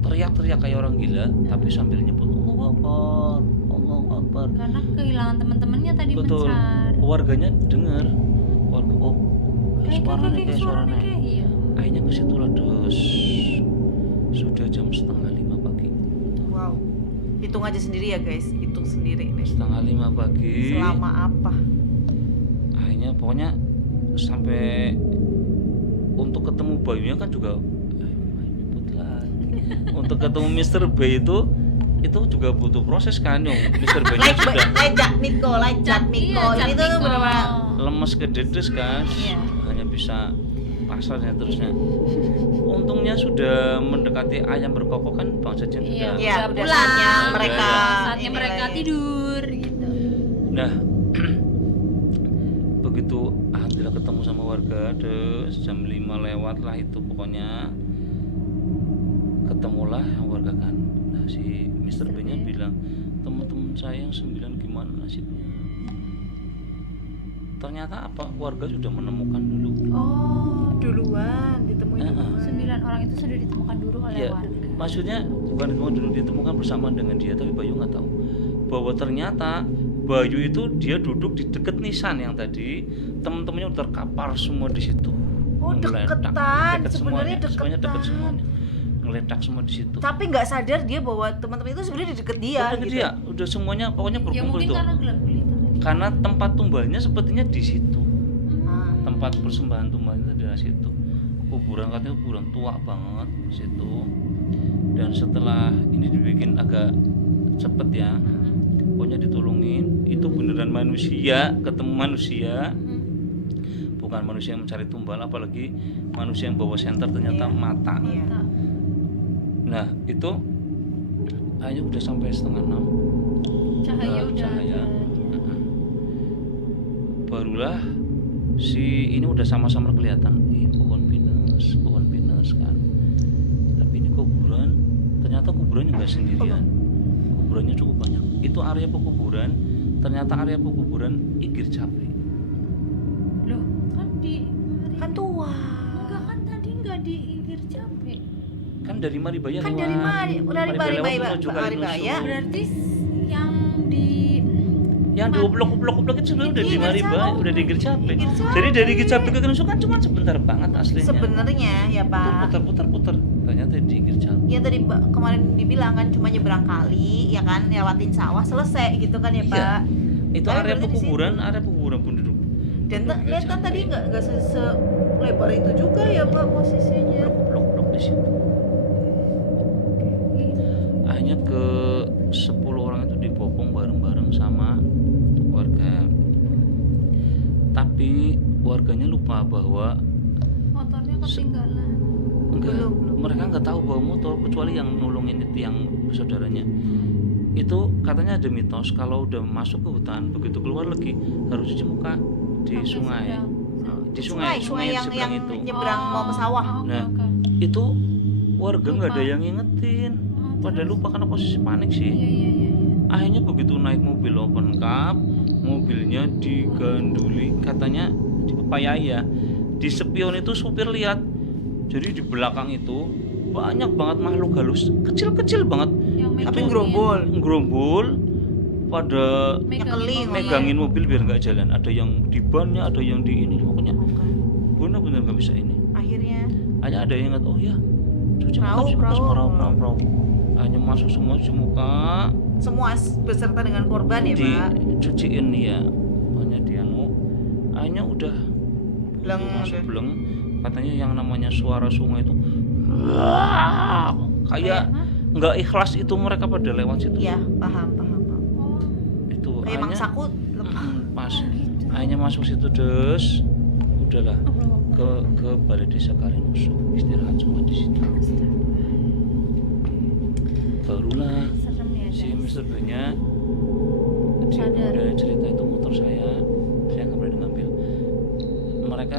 teriak-teriak kayak orang gila, tapi sambil nyebut Allahu Akbar. Karena kehilangan teman-temannya tadi Betul. mencar. Warganya dengar, warga kayak suara nih. Iya. Akhirnya ke situ lah, dos. Sudah jam 4:30 pagi. Wow. Hitung aja sendiri ya guys, hitung sendiri nih. 4:30 pagi. Selama apa? Akhirnya pokoknya sampai untuk ketemu Bayunya kan juga untuk ketemu Mr. B itu juga butuh proses kan, yang Mr. B-nya sudah Lejat Miko. Iya, Ini tuh Miko. benar-benar lemes ke dedes kan, Iya. hanya bisa pasar dan seterusnya. Untungnya sudah mendekati ayam berkokok kan Bang Jajan Iya, sudah. Iya, udah udah pulang. saatnya Udah, mereka Saatnya ini mereka lagi. tidur gitu. Nah, begitu alhamdulillah ketemu sama warga, terus jam 5 lewat lah itu pokoknya ketemulah warga kan. Nah, si Mr. B nya bilang, teman-teman saya yang 9 gimana nasibnya? Ternyata apa? Warga sudah menemukan dulu. Oh, duluan ditemuin duluan. 9 orang itu sudah ditemukan dulu oleh Ya, warga. maksudnya bukan ditemukan dulu, ditemukan bersamaan dengan dia, tapi Bayu nggak tahu bahwa ternyata Bayu itu dia duduk di deket nisan yang tadi, teman-temannya udah terkapar semua di situ. Oh, Ngeledak, deketan, deket sebenarnya semuanya deket deketan. semuanya, ngeledak semua di situ. Tapi nggak sadar dia bahwa teman-teman itu sebenarnya di deket dia Udah gitu. dia, udah semuanya pokoknya Ya berkumpul mungkin tuh. karena gelap gulita. Karena tempat tumbalnya sepertinya di situ. Ah. Tempat persembahan tumbal itu adalah situ. Kuburan katanya kuburan tua banget situ. Dan setelah ini dibikin agak cepet ya, pokoknya ditolongin, itu beneran manusia, ketemu manusia, bukan manusia yang mencari tumbal, apalagi manusia yang bawa senter ternyata Iya. mata. Iya. Nah itu ayo udah sampai 5:30, Cahaya udah cahaya. ada. Barulah si ini udah sama-sama kelihatan, pohon pinus kan. Tapi ini kuburan, ternyata kuburannya nggak sendirian, kuburannya cukup banyak. Itu area pekuburan, ternyata area pekuburan Igir Capri. Loh, kan di Kan tua. enggak kan tadi enggak di Igir Capek. Kan dari Maribaya Kan lewat. dari Maribaya lewat menuju Maribaya. Kalinusu. Berarti yang di Yang dioblok-oblok itu sebenarnya udah di Igir Maribaya, Capri. udah di Igir Capri. Igir Capri. Jadi dari Igir Capri ke Kalinusu kan cuma sebentar banget aslinya. Sebenarnya ya Pak. Putar. Ternyata di Igir Capri. Ya tadi kemarin dibilang kan cuma nyebrang kali, ya kan, lewatin sawah selesai gitu kan ya Iya. Pak. Itu Tapi area berarti di pekuburan penduduk. Dan lihat kan tadi nggak selebar itu juga ya Pak posisinya. Blok-blok di situ. Hanya ke 10 orang itu dibopong bareng-bareng sama warga. Tapi warganya lupa bahwa motornya ketinggalan. enggak, Belum. mereka nggak tahu bawa motor kecuali yang nolongin itu yang saudaranya. Itu katanya ada mitos kalau udah masuk ke hutan begitu keluar lagi harus cuci muka di Sampai sungai. seberang. Di sungai yang seberang itu. nyebrang mau ke sawah. Oke, Nah, oke. Itu warga nggak ada Lupa. yang ngingetin. Oh, Pada terus? lupa karena posisi panik sih. Iya. Akhirnya begitu naik mobil open cup, mobilnya diganduli, katanya dipepayai ya. Di spion itu supir lihat. Jadi di belakang itu banyak banget makhluk halus, kecil-kecil banget, Yang Tapi megangin- gerombol pada Nyekelin. megangin mobil biar nggak jalan. Ada yang di bannya, ada yang di ini, pokoknya bener-bener nggak bisa ini. Akhirnya Hanya ada yang ingat, oh ya, cuci muka, Perahu, cuci muka, perahu. perahu. Hanya masuk semua cuci muka, semua beserta dengan korban ya Pak. dicuciin ya, hanya akhirnya udah Bleng, masuk udah. bleng. Katanya yang namanya suara sungai itu "Wah!" kayak nggak ikhlas itu mereka pada lewat situ. Iya, paham. Oh, Itu Kayak akhirnya mangsaku lemah. pas gitu. akhirnya masuk situ des, udahlah ke balai desa Kalinusu, istirahat semua di situ. Barulah Serem ya, si guys. Mr. B-nya dia Sadar. udah cerita itu motor saya nggak berani ngambil.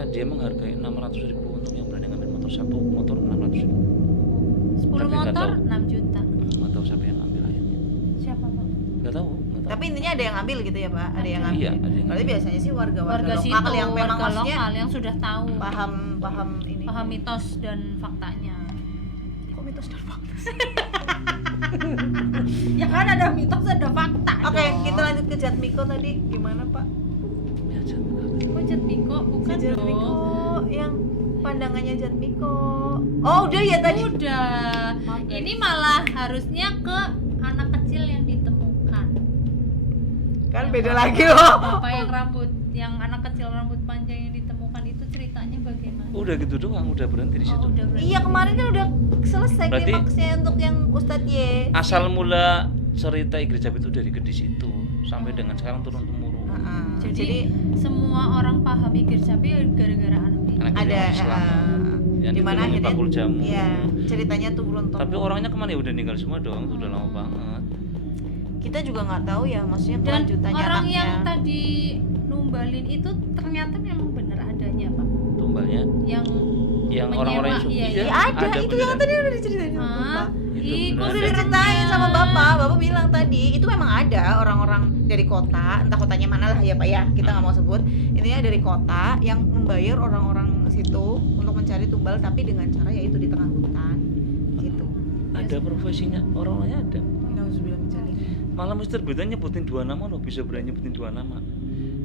Dia menghargai 600.000 untuk yang berani ngambil motor, satu motor 600.000. 10 Tapi nggak motor tahu. 6 juta. Nggak tahu siapa yang ngambil akhirnya. Siapa Pak? Nggak tahu. Tapi intinya ada yang ngambil gitu ya Pak, ada yang ngambil. Iya, ada yang Berarti ngambil. biasanya sih warga Warga situ, lokal yang memang warga maksudnya lokal yang sudah tahu paham ini. paham mitos dan faktanya. Kok mitos dan fakta? Ya kan ada mitos ada fakta. Oke, dong. kita lanjut ke Jatmiko tadi gimana Pak? Ya, jangan ngambil. Kok Jatmiko bukan Si Jatmiko dong. yang pandangannya Jatmiko. Oh udah ya tadi. Udah. Maaf, guys. Ini malah harusnya ke anak kecil yang ditemukan. Kan Yang beda bapak- lagi loh. Bapak yang anak kecil rambut panjang yang ditemukan itu ceritanya bagaimana? Udah gitu doang, udah berhenti di situ. Oh, udah berarti. Iya kemarin kan udah selesai Berarti- klimaksnya untuk yang Ustadz Y. Asal mula cerita Igri Jabi itu dari Kedis itu sampai dengan sekarang turun temurun. Heeh. Jadi semua orang paham Igir Cabe gara-gara anak anak ada orang Islam yang di mana ditolongi akhirnya bakul jamu. ya ceritanya tuh beruntung. Tapi orangnya kemana ya, udah meninggal semua dong, sudah lama banget. Kita juga nggak tahu ya, maksudnya Dan kelanjutannya orang anaknya. yang tadi numbalin itu ternyata memang benar adanya Pak. Tumbalnya yang menyewa, orang-orang yang iya, Ya, ada itu yang beneran. tadi udah diceritain sama Ah, Bapak. Itu ih, beneran. kok Udah diceritain sama Bapak bilang tadi itu memang ada orang-orang dari kota, entah kotanya mana lah ya Pak ya, kita nggak mau sebut. Intinya dari kota yang membayar orang-orang situ untuk mencari tumbal, tapi dengan cara yaitu di tengah hutan gitu. Ada profesinya, orang-orangnya ada. Nauzubillah min dzalik. Malah Mr. Beda nyebutin 2 nama loh, bisa berani nyebutin 2 nama.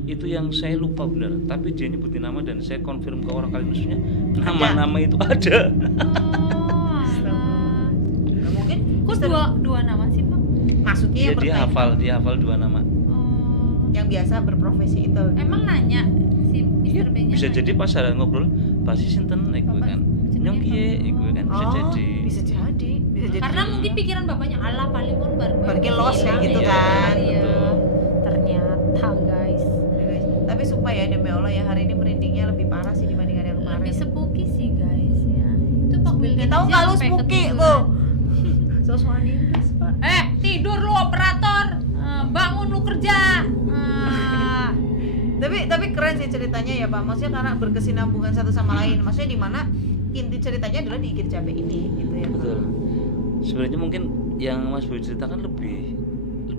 Itu yang saya lupa benar, tapi dia nyebutin nama dan saya konfirm ke orang kali musuhnya nama-nama itu ada. Oh, alah. Nah, mungkin Kok Mister- dua nama sih Pak? maksudnya Dia yang dia hafal 2 nama. Oh. yang biasa berprofesi itu. Emang nanya si Iya, Mr. B-nya bisa nanya? jadi pas ada ngobrol, pasti sinten iku Bapak kan. jenenge Nyong kiye iku kan bisa jadi. Bisa jadi. Karena mungkin pikiran bapaknya Allah paling pun Bagi los kayak gitu Iya, kan. Iya. betul. Ternyata guys Ya, guys. Tapi supaya demi Allah ya hari ini merindingnya lebih parah sih dibandingkan yang kemarin. lebih spooky sih guys ya. Itu Pak Wildan Tahu aja nggak lu sampai spooky, ketiduran. Bu? Sosokan Inggris, Pak. Tidur lu operator. Bangun lu kerja. Tapi keren sih ceritanya ya, Pak. Maksudnya karena berkesinambungan satu sama lain. Maksudnya di mana inti ceritanya adalah di Igir Cabe ini gitu ya. Betul. Sebenarnya mungkin yang Mas Boy ceritakan lebih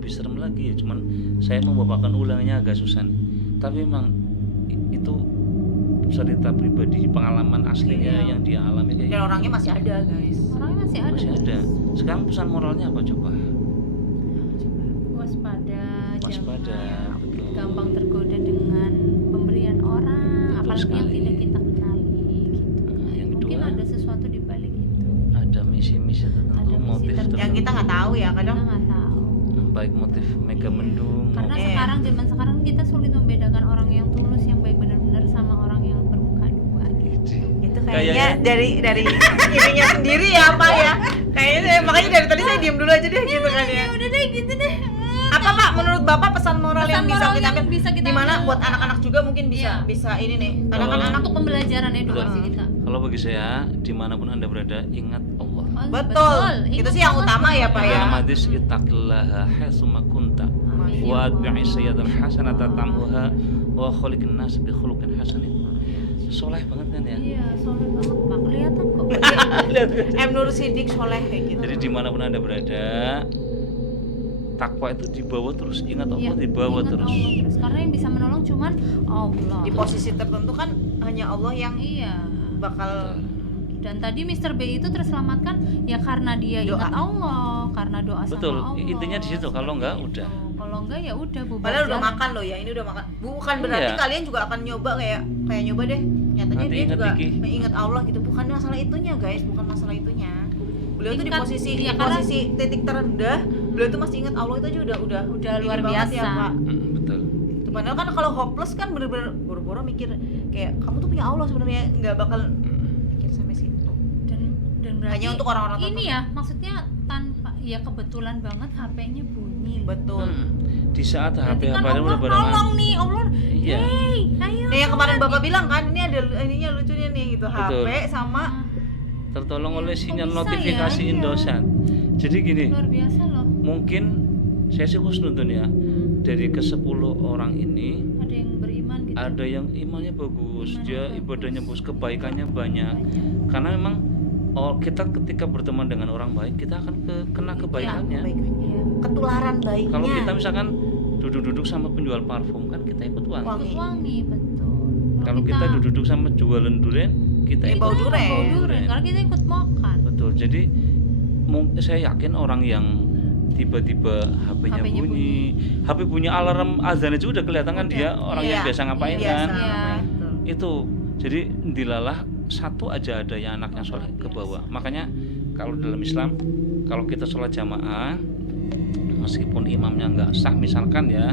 serem lagi ya, cuman saya membawakan ulangnya agak susah nih. Tapi memang itu cerita pribadi, pengalaman aslinya Iya. yang dia alami kayak Dan gitu. orangnya masih ada, guys. Orangnya masih ada. Masih ada. Sekarang pesan moralnya apa coba? Waspada. Waspada, jangan betul. gampang tergoda dengan pemberian orang, Betul apalagi yang sekali. tidak kita kenali. Gitu. Yang Mungkin kedua, ada sesuatu di balik itu. ada misi-misi tertentu, Ada misi motif tertentu. tertentu. Yang kita nggak tahu ya, kadang Kita nggak tahu. Baik motif mega mendung Karena maupun- sekarang zaman sekarang kita sulit membedakan orang yang tulus yang baik benar-benar sama orang yang bermuka dua gitu. itu Kayaknya- kayaknya dari ininya sendiri ya, Pak ya. Kayaknya makanya dari tadi saya diem dulu aja deh gitu kan ya. Udah deh gitu deh. Apa Pak menurut Bapak pesan moral Pesan yang bisa moral kita yang ambil bisa kita gimana ambil. buat anak-anak juga mungkin Iya. bisa ini nih. Kadang kan Kalau- anak Untuk pembelajaran edukasi Betul. kita. Kalau bagi saya, dimanapun anda berada, ingat Allah. Oh, betul. Itu Ingat sih yang Allah utama ya, Pak ya. Dalam hadis ittaqillaha haitsuma kunta Amin. wa atbi'i sayyi'atal hasanata tamhuha wa khaliqin nas bi khuluqin hasanin. Soleh banget kan ya. Iya, soleh banget Pak. Kelihatan kok. Lihat. M Nur Sidik soleh kayak gitu. Jadi dimanapun anda berada, takwa itu dibawa terus, ingat Allah Iya, dibawa ingat terus. Allah terus. Karena yang bisa menolong cuman Allah. Di posisi tertentu kan hanya Allah yang Iya. bakal Dan tadi Mr. B itu terselamatkan ya karena dia Doa. ingat Allah, karena doa Betul, sama Allah. intinya di situ. Kalau enggak, Seperti udah. itu. Kalau enggak ya udah bubar. padahal udah jalan. makan loh ya. Ini udah makan. Bukan berarti Iya. kalian juga akan nyoba kayak nyoba deh. Nyatanya Nanti dia ingat juga Diki. ingat Allah gitu. Bukan masalah itunya, guys. Bukan masalah itunya. Beliau tuh di Tingkat- posisi iya, karena- posisi titik terendah. Beliau tuh masih ingat Allah itu aja udah luar ini banget ya, biasa. Pak. Betul. Itu padahal kan kalau hopeless kan bener-bener boro-boro mikir kayak kamu tuh punya Allah sebenarnya nggak bakal mikir sampai situ. Dan berarti Hanya untuk orang-orang ini tertentu. ya maksudnya tanpa ya kebetulan banget HP-nya bunyi. Betul. Di saat Berarti HP kan apa Allah udah barengan. nolong nih, Allah. Iya. Hey, ayo. Nih yang kemarin Bapak bilang kan ini ada ininya lucunya nih gitu. Betul. HP sama Tertolong oleh Kok sinyal bisa notifikasi ya? Iya. Indosat. Jadi gini, Luar biasa loh. mungkin saya sih husnudon ya, dari ke-10 orang ini Ada yang beriman gitu. ada yang imannya bagus, Imannya dia bagus. ibadahnya bagus, kebaikannya banyak. Karena memang kita ketika berteman dengan orang baik, kita akan kena kebaikannya. Iya. ketularan baiknya. Kalau kita misalkan duduk-duduk sama penjual parfum kan kita ikut wangi. Wangi. Ikut wangi, betul. Kalau kita duduk sama jualan durian, kita Ya, ikut bau durian. bau durian, karena kita ikut makan. Betul. Jadi saya yakin orang yang tiba-tiba HP-nya HP-nya bunyi, HP bunyi alarm azan itu udah kelihatan kan Udah. dia orang yang Iya, biasa ngapain biasa, kan. Iya. betul. Itu jadi dilalah satu aja ada yang anaknya soleh ke bawah. Makanya kalau dalam Islam kalau kita sholat jamaah meskipun imamnya nggak sah misalkan ya,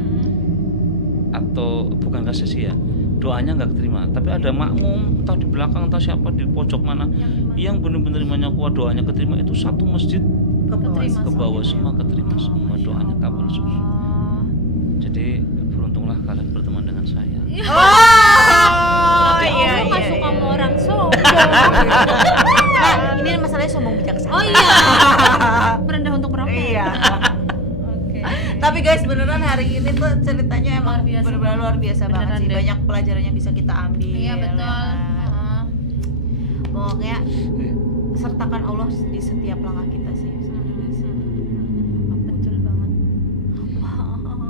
atau bukan nggak sah sih ya, doanya nggak keterima, tapi ada makmum entah di belakang entah siapa di pojok mana yang benar-benar imannya kuat, doanya keterima, itu satu masjid Ke bawah. Keterima. ke bawah semua keterima semua, doanya kabul semua. Oh. Jadi beruntunglah kalian berteman dengan saya. Oh, Tapi iya, Allah iya. Iya, suka iya. sama orang sombong. Nah, ini masalahnya sombong bijaksana. Oh iya. Merendah untuk merokok. Iya. Oke. Tapi guys, beneran hari ini tuh ceritanya emang Luar biasa. bener-bener luar biasa banget Beneran sih. deh. Banyak pelajaran yang bisa kita ambil. Iya betul. ya kan? Heeh. Pokoknya sertakan Allah di setiap langkah kita sih. sebenarnya sih. Betul banget.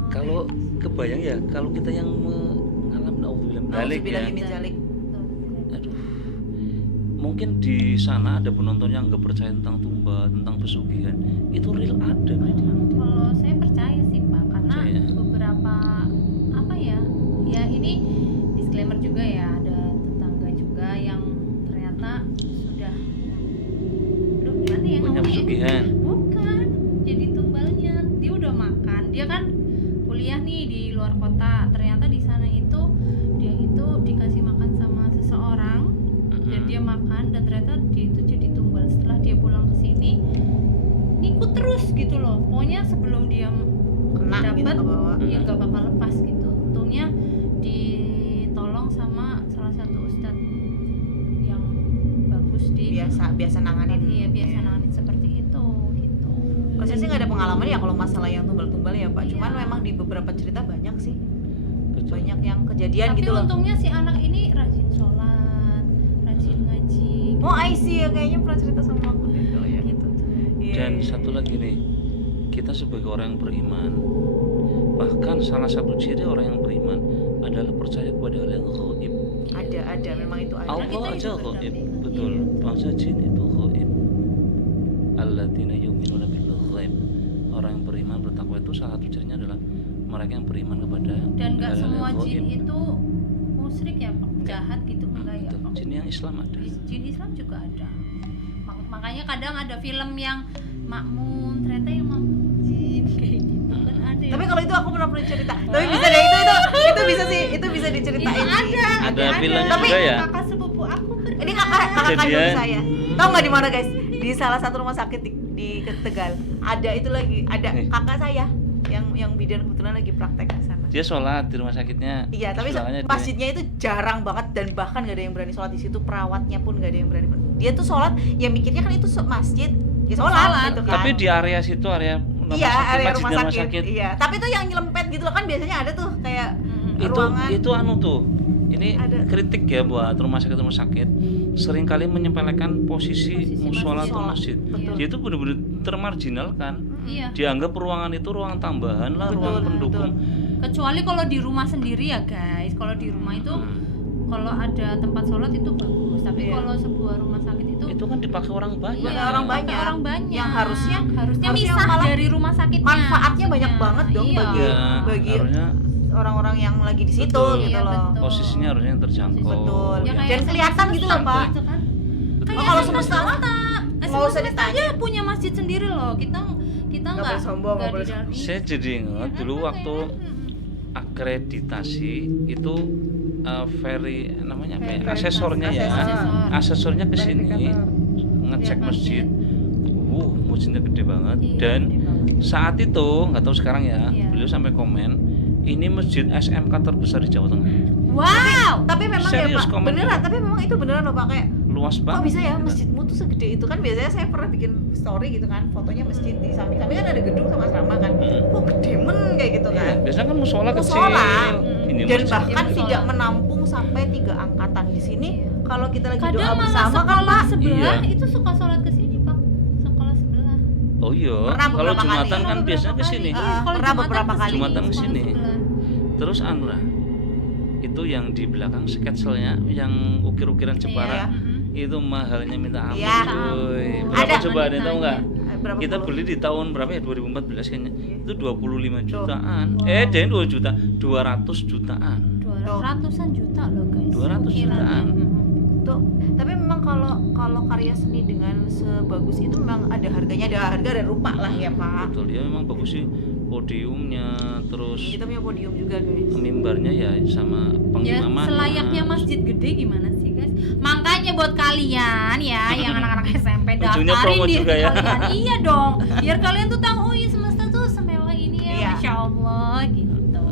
Kalau kebayang ya, kalau kita yang mengalami nauzubillah balik ya. Nauzubillahi min dzalik. Aduh. Mungkin di sana ada penonton yang nggak percaya tentang tumba, tentang pesugihan. Itu real ada gitu. Kalau saya percaya sih Pak, karena Percaya. beberapa apa ya, ya ini disclaimer juga ya, ada tetangga juga yang ternyata sudah, aduh gimana ya Punya ngomongnya? pesugihan. Bukan, jadi tumbalnya dia udah makan, dia kan kuliah nih di luar kota, ternyata di sana itu dia itu dikasih makan sama seseorang dan dia makan dan ternyata dia itu jadi tumbal. Setelah dia pulang ke sini ngikut terus gitu loh, pokoknya sebelum dia Kena gitu dapat ke bawah. ya nggak bakal lepas gitu. Untungnya ditolong sama salah satu ustadz yang bagus di Biasa nanganin. iya biasa nanganin seperti itu gitu. Kalau saya sih nggak ada pengalaman ya kalau masalah yang tumbal-tumbal ya Pak. Iya. Cuman memang di beberapa cerita banyak sih. Betul. Banyak yang kejadian Tapi gitu loh. untungnya si anak ini rajin sholat, rajin ngaji. Oh, I see ya, kayaknya pernah cerita sama aku deh kalau ya. Gitu tuh. Iya, Dan iya. satu lagi nih, kita sebagai orang yang beriman, bahkan salah satu ciri orang yang beriman adalah percaya kepada hal yang gaib. ada memang itu ada. Allah kita aja hidup gaib, berdampingan. betul. Iya. Bangsa jin itu gaib. Alladzina yu'minuna bil ghaib. Orang yang beriman bertakwa itu salah satu cirinya adalah mereka yang beriman kepada Dan nggak hal-hal semua yang jin gaib. itu musyrik ya Pak, jahat gitu enggak ya Betul. Pak. Jin yang Islam ada. Jin Islam juga ada. Makanya kadang ada film yang makmum, ternyata yang makmum jin kayak gitu kan ada. Tapi kalau itu aku pernah cerita. Tapi bisa deh itu bisa sih, itu bisa diceritain Itu sih. Ada filmnya Tapi juga ya. Kakak sepupu aku pernah. Ini kakak kandung Kejadian. saya. Tahu nggak di mana guys? Di salah satu rumah sakit di Tegal. Ada itu lagi, ada kakak saya yang bidan kebetulan lagi praktek di sana. Dia sholat di rumah sakitnya. Iya, tapi sebelahnya dia- masjidnya itu jarang banget dan bahkan gak ada yang berani sholat di situ. Perawatnya pun gak ada yang berani. Dia tuh sholat, ya mikirnya kan itu masjid, ya sholat Sholat, gitu kan. Tapi di area situ area rumah iya, sakit, area masjid rumah dan sakit. Iya, tapi itu yang nyelempet gitu loh kan biasanya ada tuh kayak ruangan. Itu anu tuh. Ini Ada. kritik ya buat rumah sakit seringkali menyepelekan posisi musola atau masjid. Betul. Dia itu benar-benar termarginalkan. Iya. Dianggap ruangan itu ruang tambahan lah, Betul, ruang betul. pendukung. Kecuali kalau di rumah sendiri ya guys. Kalau di rumah itu kalau ada tempat sholat itu bagus. Tapi Iya. kalau sebuah rumah sakit itu Itu kan dipakai orang banyak. Banyak orang dipakai banyak. orang banyak. Yang harusnya misah malah dari rumah sakitnya. manfaatnya banyak maksudnya. banget dong Iya. bagi Ya, harusnya orang-orang yang lagi di situ Betul. gitu Iya, loh. betul. posisinya harusnya yang terjangkau. Betul. Ya, Dan kayak kelihatan gitu loh, Pak. gitu kan. Betul. Kayak kalau semesta semesta nggak usah ditanya. aja punya masjid sendiri loh. Kita Nggak nggak boleh sombong, nggak boleh di dalam- Saya jadi ingat dulu waktu akreditasi itu very namanya apa ya? Asesornya ya. Asesornya ke sini ngecek Lihat masjid. Masjidnya gede banget Iya, dan gede banget. saat itu nggak tahu sekarang ya, Iya. beliau sampai komen ini masjid SMK terbesar di Jawa Tengah. Wow. Tapi memang Serius, ya Pak, komen. beneran, tapi memang itu beneran loh Pak, kayak Luas kok banget. bisa ya masjidmu tuh segede itu kan. Biasanya saya pernah bikin story gitu kan, fotonya masjid di samping-samping kan ada gedung sama asrama kan. Kok gede men kayak gitu kan. Biasanya kan musola kecil. Musola. Ini Dan masjid. bahkan Musola. tidak menampung sampai 3 angkatan di sini. Kalau kita lagi doa Kadang malah bersama kan sekolah Pak. sebelah Iya. itu suka sholat ke sini Pak. Sekolah sebelah. Oh iya. Pernah Kalau beberapa kali. Jumatan kan Beberapa biasanya ke kali. sini. Iya, Ah, sekolah pernah Jumatan beberapa ke kali. Jumatan ke sekolah sini. sebelah. Terus Anura itu yang di belakang sketselnya yang ukir-ukiran Jepara Iya. itu mahalnya minta ampun Iya. cuy. Ada. Berapa coba ada yang tahu nggak? Berapa Kita puluh? beli di tahun berapa ya? 2014 kayaknya. Itu 25 Tuh. jutaan. Wow. 2 juta, 200 jutaan. Ratusan juta loh guys. 200 Ukirannya. jutaan. Tuh, tapi memang kalau karya seni dengan sebagus itu memang ada harganya, ada harga dan rupa lah ya Pak. Betul, dia memang bagus sih podiumnya, terus Kita punya podium juga guys. mimbarnya ya sama Ya pengimamannya. selayaknya masjid gede gimana sih guys? Makanya buat kalian ya yang anak-anak SMP Ujungnya daftarin promo diri juga ya. kalian. Iya dong. Biar kalian tuh tahu oh iya semesta tuh semewah ini ya. Iya. Masya Allah gitu.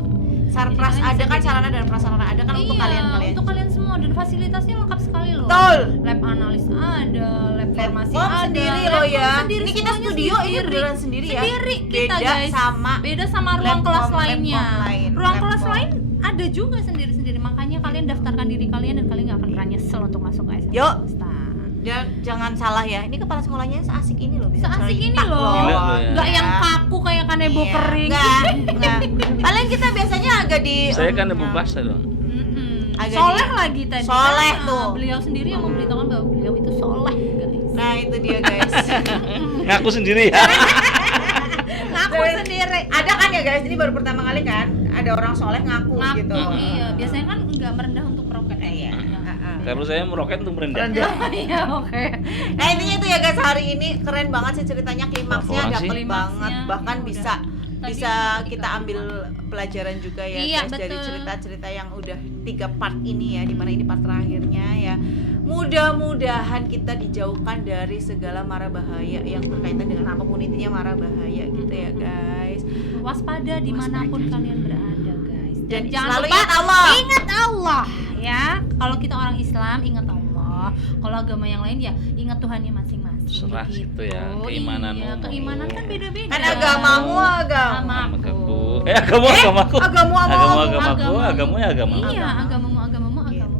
Sarpras Jadi kalian ada bisa kan, jadi- sarana dan prasarana ada kan untuk Iya, kalian-kalian. untuk kalian semua, dan fasilitasnya lengkap sekali loh. Betul. Lab analis ada, lab farmasi Labcom ada, sendiri labcom loh ya. sendiri, Ini kita semuanya studio ini beneran sendiri ya. Sendiri kita Beda guys. sama beda sama ruang labcom- kelas lainnya. labcom lain. Ruang kelas Labcom. lain ada juga sendiri-sendiri. Makanya kalian daftarkan diri kalian dan kalian nggak akan pernah nyesel untuk masuk ke SMA Yuk. swasta. Dan jangan salah ya, ini kepala sekolahnya seasik ini loh, bisa Seasik ini cerita loh. Gila loh ya. Nggak yang kaku kayak kanebo Iya. kering. Enggak. Kalian kita biasanya agak di Saya kan ibu bahasa dong. Mm-mm. Agak Soleh di- lagi tadi. Soleh kan? tuh. Beliau sendiri yang memberitahukan bahwa beliau itu soleh, guys. Nah, itu dia guys. Ngaku sendiri ya. Ngaku sendiri. Ada kan ya guys, ini baru pertama kali kan ada orang soleh ngaku gitu. Iya, biasanya kan nggak merendah untuk meroket. Iya. Kalau saya meroket untuk merendah. Iya, oke. Nah intinya itu ya guys, hari ini keren banget sih ceritanya, klimaksnya Apaan dapet sih? banget, Klimaksnya, bahkan iya, bisa udah. Tadi bisa udah kita 3 ambil pelajaran juga ya Iya, guys dari betul. cerita-cerita yang udah 3 part ini ya, dimana ini part terakhirnya ya. Mudah-mudahan kita dijauhkan dari segala mara bahaya yang berkaitan dengan apapun intinya mara bahaya gitu ya guys. Waspada dimanapun kalian berada, guys. Dan jangan selalu lupa ingat Allah. Ingat Allah ya. Kalau kita orang Islam ingat Allah. Kalau agama yang lain ya ingat Tuhannya masing-masing. Serah Begitu. gitu ya, keimananmu. Iya, keimanan kan beda-beda. Kan agamamu agama. Agamaku. Agamaku. Agamamu Agamaku. Agamamu ya agamamu. Iya, agamamu.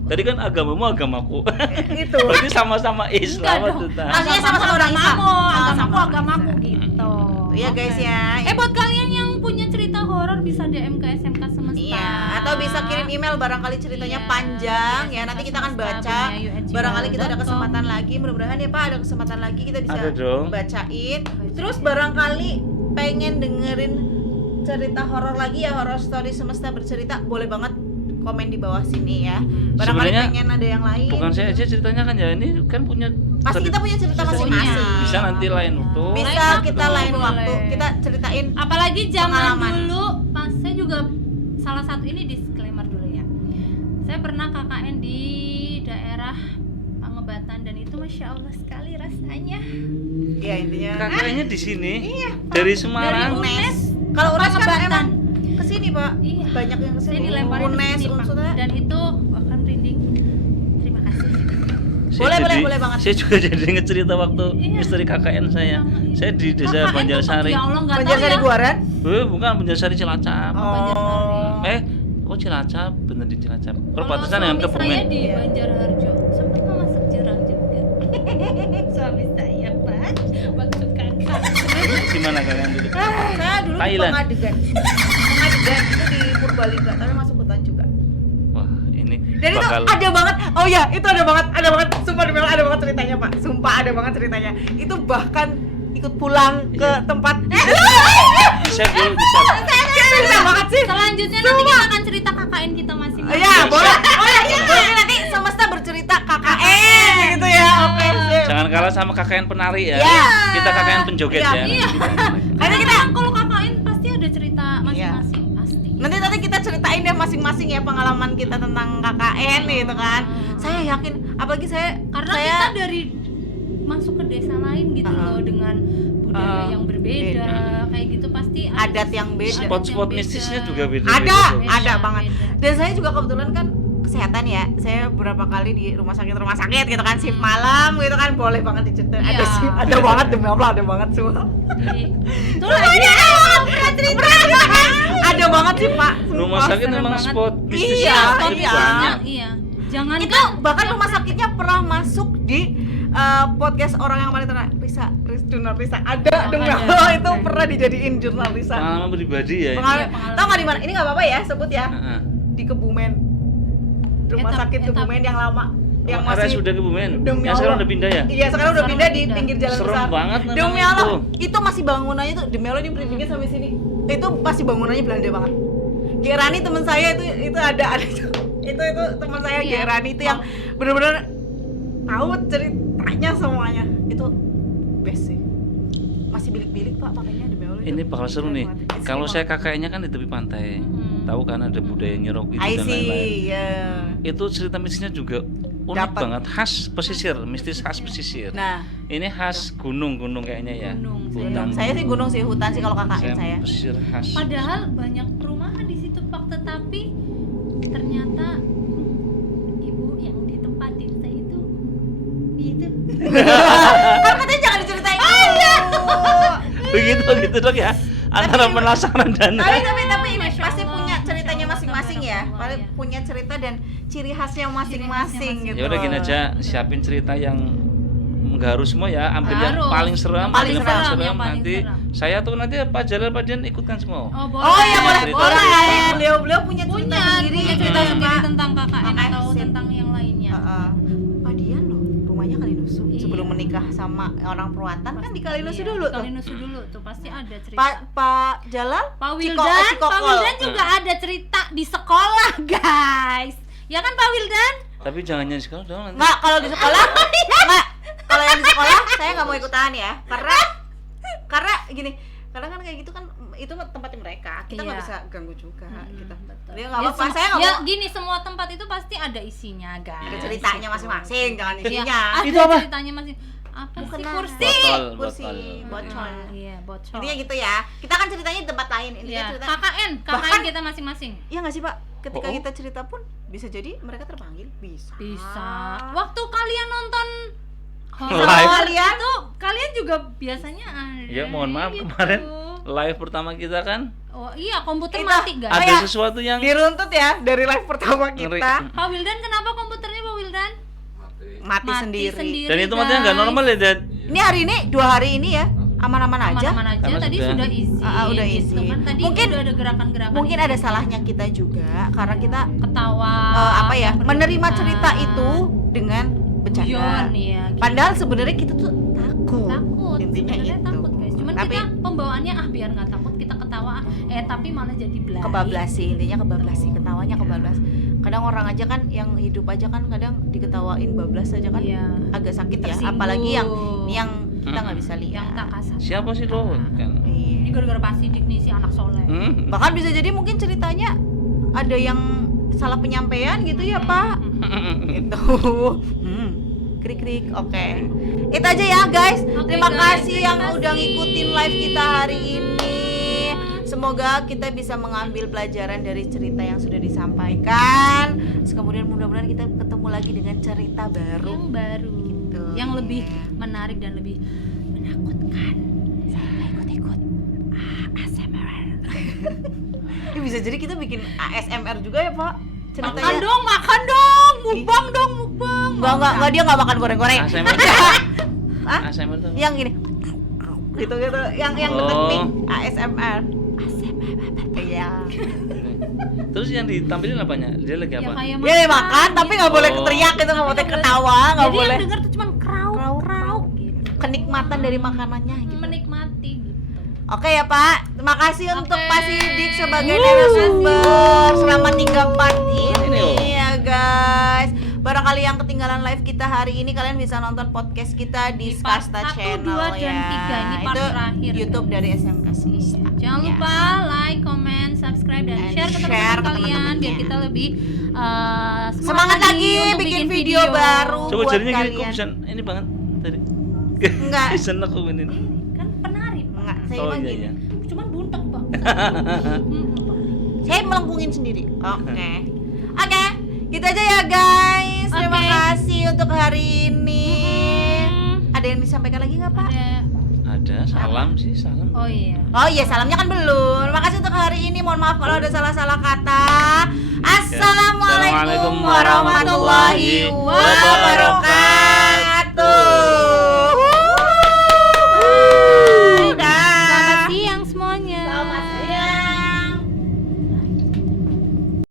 Tadi kan agamamu agamaku. Itu. Berarti sama-sama Islam Enggak dong. tuh. Tah. Maksudnya sama-sama orang Islam. Agamamu, Sama-sama agamaku Islam. gitu. Iya guys Oke. ya. Buat kalian yang punya cerita horor bisa DM ke SMK Semesta. Iya, atau bisa kirim email barangkali ceritanya Iya, panjang ya, SMK nanti kita akan Semesta, baca. Bunia@gmail.com. Barangkali kita ada kesempatan lagi, mudah-mudahan ya Pak ada kesempatan lagi kita bisa Ada dong. bacain. Terus barangkali pengen dengerin cerita horor lagi ya, horror story Semesta bercerita, boleh banget komen di bawah sini ya. Barangkali Sebenarnya pengen ada yang lain. Bukan saya aja ceritanya kan ya, ini kan punya Pasti kita punya cerita masing-masing. Bisa nanti lain waktu. Bisa Lain kita waktu, lain boleh. waktu kita ceritain. Apalagi zaman Pengalaman. dulu, pas saya juga salah satu ini disclaimer dulu ya. Saya pernah KKN di daerah Pangebatan dan itu masya Allah sekali rasanya. Ya intinya Kakaknya di sini. Iya, Dari Dari Semarang. UNES. kalau uras kan Pangebatan. emang kesini Pak. Iya. Banyak yang Saya kesini. dilemparin ke UNES, sini, Pak. Unsur. Dan itu bahkan merinding. Terima kasih. Saya Boleh banget. Saya juga jadi inget cerita waktu Iya. misteri KKN saya. Saya di desa KKN tuh, Banjarsari. ya Allah, nggak tahu Banjarsari ya. Buaran. Bukan Banjarsari Cilacap. Oh. Oh Cilacap, bener di Cilacap. Kalau Perbatasan dengan suami saya Kebumen. di Banjarharjo sempat mau masuk jurang juga. Suami saya Pak, waktu kakak. Gimana kalian dulu? Saya dulu di Thailand. Pengadegan. Pengadegan itu di Purbalingga, tapi masuk hutan juga. Wah ini Dan itu bakal ada banget. Oh ya, itu ada banget. Sumpah demi Allah ada banget ceritanya, Pak. Sumpah ada banget ceritanya. Itu bahkan ikut pulang ke Iya. tempat. bisa dulu bisa. Bisa banget sih. Selanjutnya nanti kita akan cerita KKN kita masing-masing. Ya, boleh. Oh ya, boleh nanti semesta bercerita KKN gitu ya. Oke, sip. Jangan kalah sama KKN penari ya. Iya. Kita KKN penjoget Iya. ya. Iya. Karena kita Kalau KKN pasti ada cerita masing-masing pasti. nanti kita ceritain deh masing-masing ya pengalaman kita tentang KKN gitu kan. Saya yakin, apalagi Karena saya kita dari masuk ke desa lain gitu loh dengan budaya yang berbeda kayak gitu pasti ada adat yang beda. Spot-spot mistisnya juga beda. Ada, Beda, ada banget. beda. Dan saya juga kebetulan kan kesehatan ya. Saya beberapa kali di rumah sakit gitu kan, shift malam gitu kan, boleh banget diceritain. Ada Iya. sih, ada banget demi Allah, ada banget semua. Itu lagi Ada banget sih, Pak. Rumah sakit serem memang banget. spot mistisnya Iya, lebih iya. banyak. Iya. Jangan Itu bahkan rumah sakitnya pernah masuk di podcast orang yang paling terkenal, jurnal Risa. Ada demi ada. Allah, itu pernah dijadiin jurnal Risa. Pengalaman pribadi ya. ini. Pengalaman. pengalaman. Tahu nggak di mana? Ini nggak apa-apa ya, sebut ya. Heeh. Di Kebumen. Rumah sakit Kebumen yang lama, yang Oh, masih RSUD Kebumen. Demi Yang sekarang Allah. udah pindah ya? Iya, sekarang udah Sekarang pindah udah di pindah. pinggir jalan Serem besar. banget memang Demi Allah, itu. itu masih bangunannya tuh, demi Allah ini merindingnya sampai sini. Itu masih bangunannya Belanda banget. Gerani teman saya itu ada itu teman saya Iya. Gerani itu yang benar-benar tahu ceritanya semuanya. Itu best sih. Masih bilik-bilik Pak, makanya demi Allah. Ini bakal seru nih. Kalau saya kakaknya kan di tepi pantai. Tahu kan ada budaya nyerok itu I dan lain-lain. see, ya. Itu cerita mistisnya juga unik Dapat. banget, khas pesisir, mistis khas pesisir. Nah, Ini khas gunung-gunung kayaknya ya. Gunung, Hutan. saya sih gunung sih, hutan sih kalau KKN saya. Pesisir khas. Padahal banyak perumahan di situ Pak, tetapi gitu. Kan katanya jangan diceritain. Oh iya. Begitu dok ya. Antara penasaran dan Tapi ini Masya pasti Allah, punya Masya ceritanya Allah, masing-masing ya. Masya Allah, Paling ya. punya cerita dan ciri khasnya masing-masing Ciri khasnya gitu. ya udah gini aja, siapin cerita yang nggak harus semua ya, ambil yang Harus. paling seram, Yang paling ambil seram, yang paling nanti seram. saya tuh nanti Pak Jalal Pak Dian ikutkan semua. Oh, boleh. Oh iya boleh. Cerita. Boleh. Beliau punya cerita Punya sendiri. cerita gitu, sendiri Pak. tentang KKN Oke, atau sip. tentang yang lainnya. Pak Dian loh, rumahnya Kalinusu. Iya. Sebelum menikah sama orang Purwatan kan di Kalinusu Iya, dulu di tuh. Kalinusu dulu tuh pasti ada cerita. Pak Jalal, Pak Ciko- Wildan, Cikokol. Pak Wildan juga ada cerita di sekolah, guys. Ya kan Pak Wildan? Tapi jangan nyanyi sekolah dong nanti. Nggak, kalau di sekolah, nggak. Kalau yang di sekolah saya nggak mau ikutan ya, karena gini, karena kan kayak gitu kan itu tempatnya mereka, kita nggak Iya. bisa ganggu juga kita. Betul. Dia nggak apa-apa, sem- saya nggak ya mau. gini, semua tempat itu pasti ada isinya, guys. Ada ceritanya Gitu. masing-masing, jangan Iya, isinya. ada Itu apa? ceritanya masing. Apa Bukan sih lah. kursi? Kursi, bocor. Iya, bocor. Intinya gitu ya. Kita kan ceritanya di tempat lain. Intinya Iya, cerita. KKN Bahkan- kita masing-masing. Iya nggak sih Pak? Ketika Oh. kita cerita pun bisa jadi mereka terpanggil. Bisa. Bisa. Waktu kalian nonton Live. Kalian kalian juga biasanya ada. Ya, mohon maaf, gitu. kemarin live pertama kita kan Oh iya, komputer Itu- mati, guys. Oh, ada ya. sesuatu yang diruntut ya dari live pertama Ngeri. kita. Pak Wildan, kenapa komputernya Pak Wildan? Mati sendiri. dan itu matinya nggak normal ya Dad. Ini hari ini 2 hari ini ya aman-aman aja. Aman-aman aja. Karena Tadi sudah- sudah izin. Udah gitu izin. kan. Tadi Mungkin- udah ada gerakan-gerakan. Mungkin ada salahnya kita juga karena kita ketawa. apa ya yang menerima berlebihan. cerita itu dengan bercanda. Guyon, ya, gitu. Padahal sebenarnya kita tuh takut. takut. Intinya Sebenarnya itu. takut, guys. Cuman Tapi kita pembawaannya biar nggak takut, kita ketawa. Tapi malah jadi belai. kebablasan, intinya kebablasan, ketawanya kebablas. Kadang orang aja kan yang hidup aja kan kadang diketawain bablas aja kan Iya. agak sakit ya, Tersinggung. apalagi yang ini yang kita nggak bisa lihat. Yang tak kasar. Siapa sih lo? Kan. Iya. Ini gara-gara Pak Sidik nih, si anak soleh. Bahkan bisa jadi mungkin ceritanya ada yang salah penyampaian gitu ya Pak. Gitu. Krik-krik. Oke. Itu aja ya guys. Oke, Terima guys, kasih terima yang udah kasih. ngikutin live kita hari ini. Semoga kita bisa mengambil pelajaran dari cerita yang sudah disampaikan. Kemudian mudah-mudahan kita ketemu lagi dengan cerita baru. Yang baru. Gitu. Yang lebih Iya. menarik dan lebih menakutkan. Saya nggak ikut-ikut. ASMR. Ini bisa jadi kita bikin ASMR juga ya Pak. Ceritanya. Makan dong, mukbang dong, mukbang. Enggak, dia enggak makan goreng-goreng. ASMR. Hah? ASMR tuh. Yang ini. Gitu, yang Oh. dekat nih ASMR. Iya. Terus yang ditampilin apanya? Dia lagi Ya apa? kayak Dia lagi makan tapi nggak boleh Oh. teriak gitu, nggak boleh ketawa, nggak Jadi boleh. yang denger tuh cuma krauk, Krauk, krauk gitu. Kenikmatan dari makanannya gitu. Menikmati gitu. Oke ya Pak, terima kasih untuk Oke. Pak Sidik sebagai narasumber selama 3 part Ini ini loh. ya guys. Barangkali yang ketinggalan live kita hari ini, kalian bisa nonton podcast kita di Di part Skasta 1, Channel 2, dan ya. 3. Ini part Itu terakhir. YouTube dari SMK Sista. Jangan Ya. lupa like, comment, subscribe, dan And share ke share teman-teman ke kalian teman-temannya. biar kita lebih Semangat lagi untuk bikin video baru. Coba buat jadinya gini, kok kalian. bisa ini banget tadi. Enggak. Bisa nekuin ini. Kan penari, Pak. Enggak, saya Oh mah iya gini. iya. Cuman buntek, Pak. Saya melengkungin sendiri. Oke. Oke, gitu aja ya guys. Terima Oke. kasih untuk hari ini. Ada yang disampaikan lagi nggak Pak? Ada salam sih, salam. Oh iya. Oh iya, salamnya kan belum. Terima kasih untuk hari ini. Mohon maaf kalau ada salah-salah kata. Assalamualaikum Assalamualaikum warahmatullahi warahmatullahi wabarakatuh.